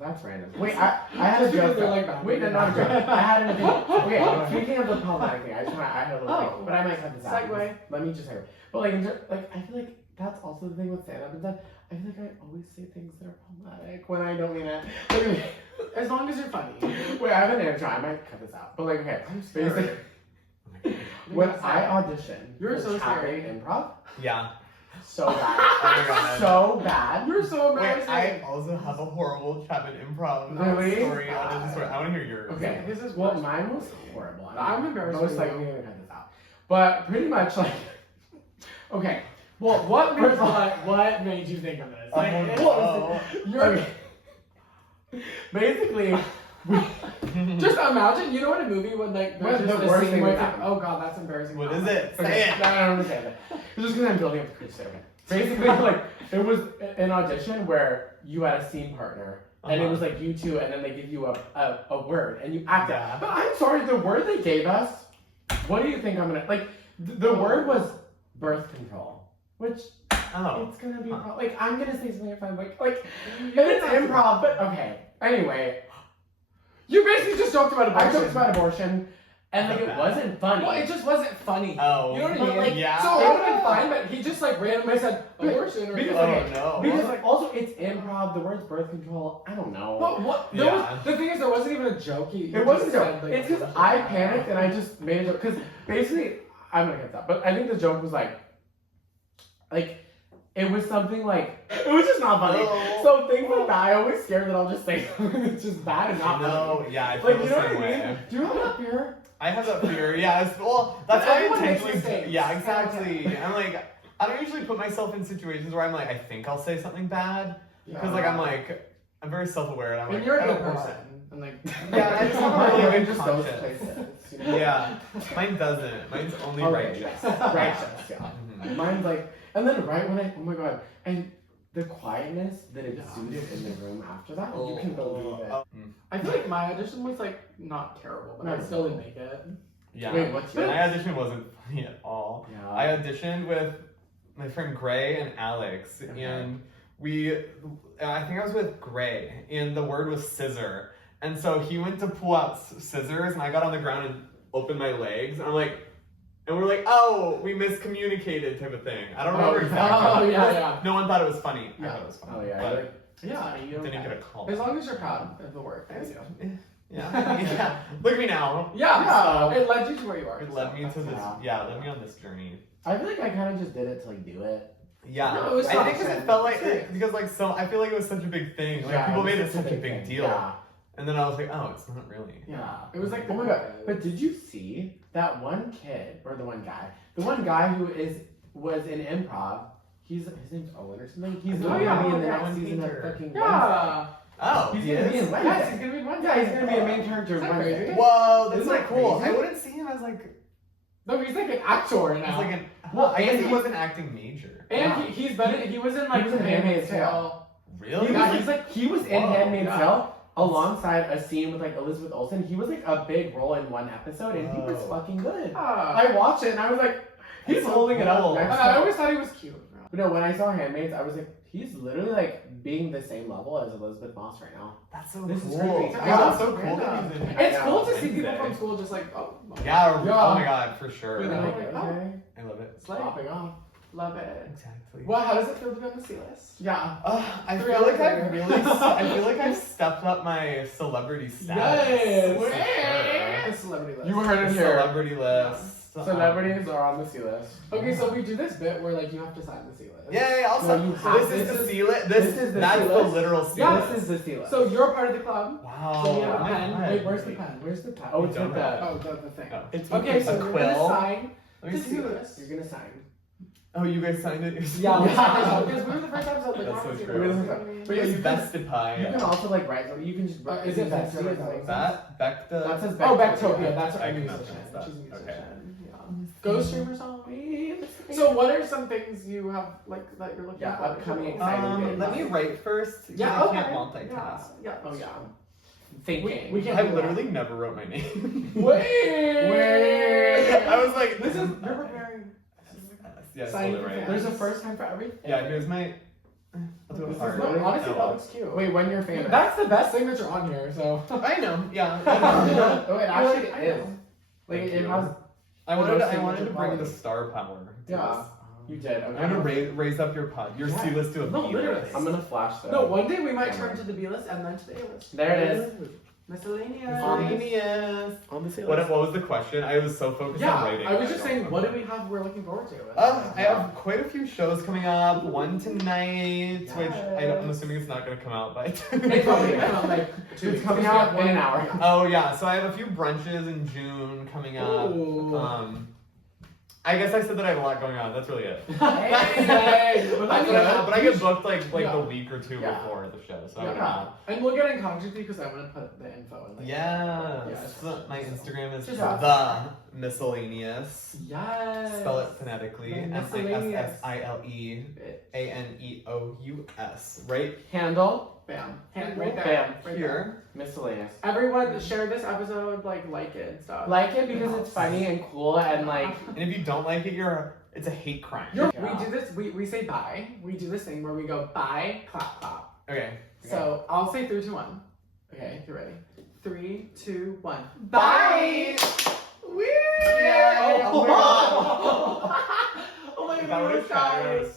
That's random. Wait, I had a Just because joke. they're though. like that. Wait, no, not a joke. I had an opinion. Okay, speaking of the problematic thing, I had a little thing, but I might cut this out. Segue. Let me just say it. But like, I feel like that's also the thing with stand-up and stuff. I feel like I always say things that are problematic when I don't mean it. Like, As long as you're funny. wait, I have an intro. I might cut this out. But like, okay, I'm scared. basically, when I auditioned, You're for so Chapman scary. Improv, Yeah. so bad, Oh my god. so bad. You're so Wait, embarrassing. I also have a horrible Chapman improv Really? story. Audition story. I want to hear yours. Okay, This is well, worse. mine was horrible. I'm embarrassed Most for likely you. gonna cut this out, but pretty much like, okay. Well, what made, First of all- what made you think of this? Oh, Like, no. you're Okay. Basically, just imagine. You know, in a movie when like What's there's just the a worst scene thing where that it's like, oh god, that's embarrassing. What is it? Say okay, it. no, I don't understand it. It's just because I'm building up the cruise okay. Basically, like it was an audition where you had a scene partner, and it Uh-huh. was like you two, and then they give you a word, and you act Yeah. it. But I'm sorry, the word they gave us. What do you think I'm gonna like? The word was birth control, which Oh. it's gonna be like I'm gonna say something if I'm like and it's improv, but okay. Anyway, You basically just talked about I abortion. talked about abortion, and like it Okay. wasn't funny. Well, it just wasn't funny. Oh. You know what I But, mean? like, yeah. So it would have been fine, but he just like randomly said abortion or because, Oh okay, no. Because like also it's improv. The words birth control. I don't know. But what? There Yeah. was, the thing is, there wasn't even a joke. He It wasn't a just joke. said, like, It's because I panicked and I just made a joke. Because basically, I'm gonna get that. But I think the joke was like it was something like it was just not funny. Oh. So things like that, I always scared that I'll just say something that's just bad and not No, funny. yeah, I feel Like you the know what same I way. mean? Do you have that fear? I have that fear. Yeah, well, that's But why I everyone makes intentionally. mistakes. Yeah, exactly. I'm like, I don't usually put myself in situations where I'm like, I think I'll say something bad because like I'm very self-aware and I'm And like, you're I a good don't want- person. And like, Yeah, I just have a My really brain good just goes conscience. places. You know? Yeah, mine doesn't. Mine's only Okay, righteous. yes. Righteous, yeah. Mhm. Mine's like, and then right when oh my god, and the quietness that exuded in the room after that, you can believe it. I feel like my audition was like not terrible, but I No. still didn't make it. Yeah. Wait, what's yours? My audition wasn't funny at all. Yeah. I auditioned with my friend Gray and Alex, Okay. and I think I was with Gray, and the word was scissor. And so he went to pull out scissors, and I got on the ground and opened my legs, and I'm like, and we're like, oh, we miscommunicated type of thing. I don't remember Oh, exactly. oh, yeah, yeah. No one thought it was funny. I Yeah. thought it was funny. Oh yeah. But You're like, yeah. You don't didn't get a call. As long as you're proud of the work. I was- Yeah. yeah. Yeah. Look at me now. Yeah. It led you to where you are. It led so me to that's- this. Yeah, led me on this journey. I feel like I kind of just did it to like do it. Yeah, No, it was I fun. think 'cause it felt like because like so I feel like it was such a big thing. Like Yeah, people it was made it such a big thing. deal, Yeah. and then I was like, oh, it's not really. Yeah. It was like oh my god. But did you see that one kid or the one guy who was in improv? His name's Owen or something. He's Oh, gonna yeah, be in the okay. next Owen season of Painter. fucking Yeah. Oh, He's he gonna be is? in Wednesday. Yes, he's gonna be one. Yeah, he's gonna be a main character in Is that Wednesday. crazy? Whoa, that's Isn't like that cool. crazy? I wouldn't see him as like No, he's like an actor as now. like an. Well, I guess and he wasn't acting major. And Yeah. he's been he was in like He was in Handmaid's Tale. Really? He was in Whoa, Handmaid's yeah. Tale alongside a scene with like Elizabeth Olsen. He was like a big role in one episode, and he was Whoa. fucking good. Ah. I watched it and I was like, he's That's so holding it up cool. next I to always thought he was cute. But no, when I saw Handmaids, I was like, he's literally like being the same level as Elizabeth Moss right now. That's so This is cool. crazy. Yeah, Yeah, that's so cool that he's in. It's I cool know. to see people Wednesday. from school just like, oh. Yeah, Yeah. oh my god, for sure. Yeah. Like, like, okay, I love it. It's like, popping off. love it. Exactly. Well, how does it feel to be on the C list? Yeah. I 3 feel like hours I've later. really, I feel like I've stepped up my celebrity status. Yes. For sure. A celebrity list. You heard it The here. celebrity list. Celebrities are on the C list. Okay, so we do this bit where like you have to sign the C list. Yeah, I'll No, sign. you So have- this is this the is- C list. this is the That's C the list. literal C Yeah. list. This is the C list. So you're part of the club. Wow. So you have a pen. alright. Wait, where's the pen? Where's the pen? Oh, it's You with don't the. Oh, the thing. Oh. It's Okay, with so the we're quill. gonna sign Let the me C see. list. You're gonna sign. Oh, you guys signed it? Yeah, Yeah, because we were the first episode. Like, That's so honestly, true. we were the first episode. But Yeah, it's you can, bested pie. you can also like write. You can just. Is it Bestie Bestie? or something? That Becta. That says Oh, Bectopia. Bectopia. That's I our can musician. pronounce that. She's a musician. Okay. Yeah. Ghost streamer song. So, what are some things you have like that you're looking Yeah, for? upcoming exciting Let me write first. 'cause Yeah, I okay. can't multitask. Yeah. Oh yeah. Thinking. We can't I do that. literally never wrote my name. Wait. I was like, This is you're preparing. Yeah, I Sign spelled it right. There's a first time for everything. Yeah, here's my. I'll do it hard. No, honestly, Oh, that looks cute. Wait, when you're famous. That's the best signature on here. So. I know. Yeah. I know. Oh, it actually I is. know. Like Thank it you. has. I The wanted most to signature bring the quality. star power. to Yeah. this. You did. Okay. I'm gonna raise up your pod. Your Yeah. C list to a No, B literally. list. I'm gonna flash that. No, one day we might turn to the B list and then to the A list. There it is. Miscellaneous. Miscellaneous. On the What was the question? I was so focused Yeah, on writing. I was that just don't saying, what do remember. we have we're looking forward to? I have quite a few shows coming up. One tonight, which I'm assuming it's not going to come out by. It's probably gonna come like 2 It's weeks. coming Because we out have in an one- hour. Oh yeah, so I have a few brunches in June coming up. Ooh. I guess I said that I have a lot going on. That's really it. Hey, but I mean, But I get booked like Yeah. the week or two Yeah. before the show, so Yeah. And we'll get in contact with you because I'm gonna put the info in. Like, yeah. Yes. So my Instagram is Just the Miscellaneous. Yes. Spell it phonetically. The Miscellaneous. MISSILEANEOUS. Right Handle. Bam. Right there. Bam. Right there. here. Miscellaneous. Everyone, share this episode. Like it and stuff. Like it because it's funny and cool and like. And if you don't like it, it's a hate crime. We do this. We say bye. We do this thing where we go bye, clap, clap. Okay. So I'll say 3, 2, 1. Okay, you ready? 3, 2, 1. Bye. Woo! Yeah. Oh, Oh my God. oh my That God, would have guys. shattered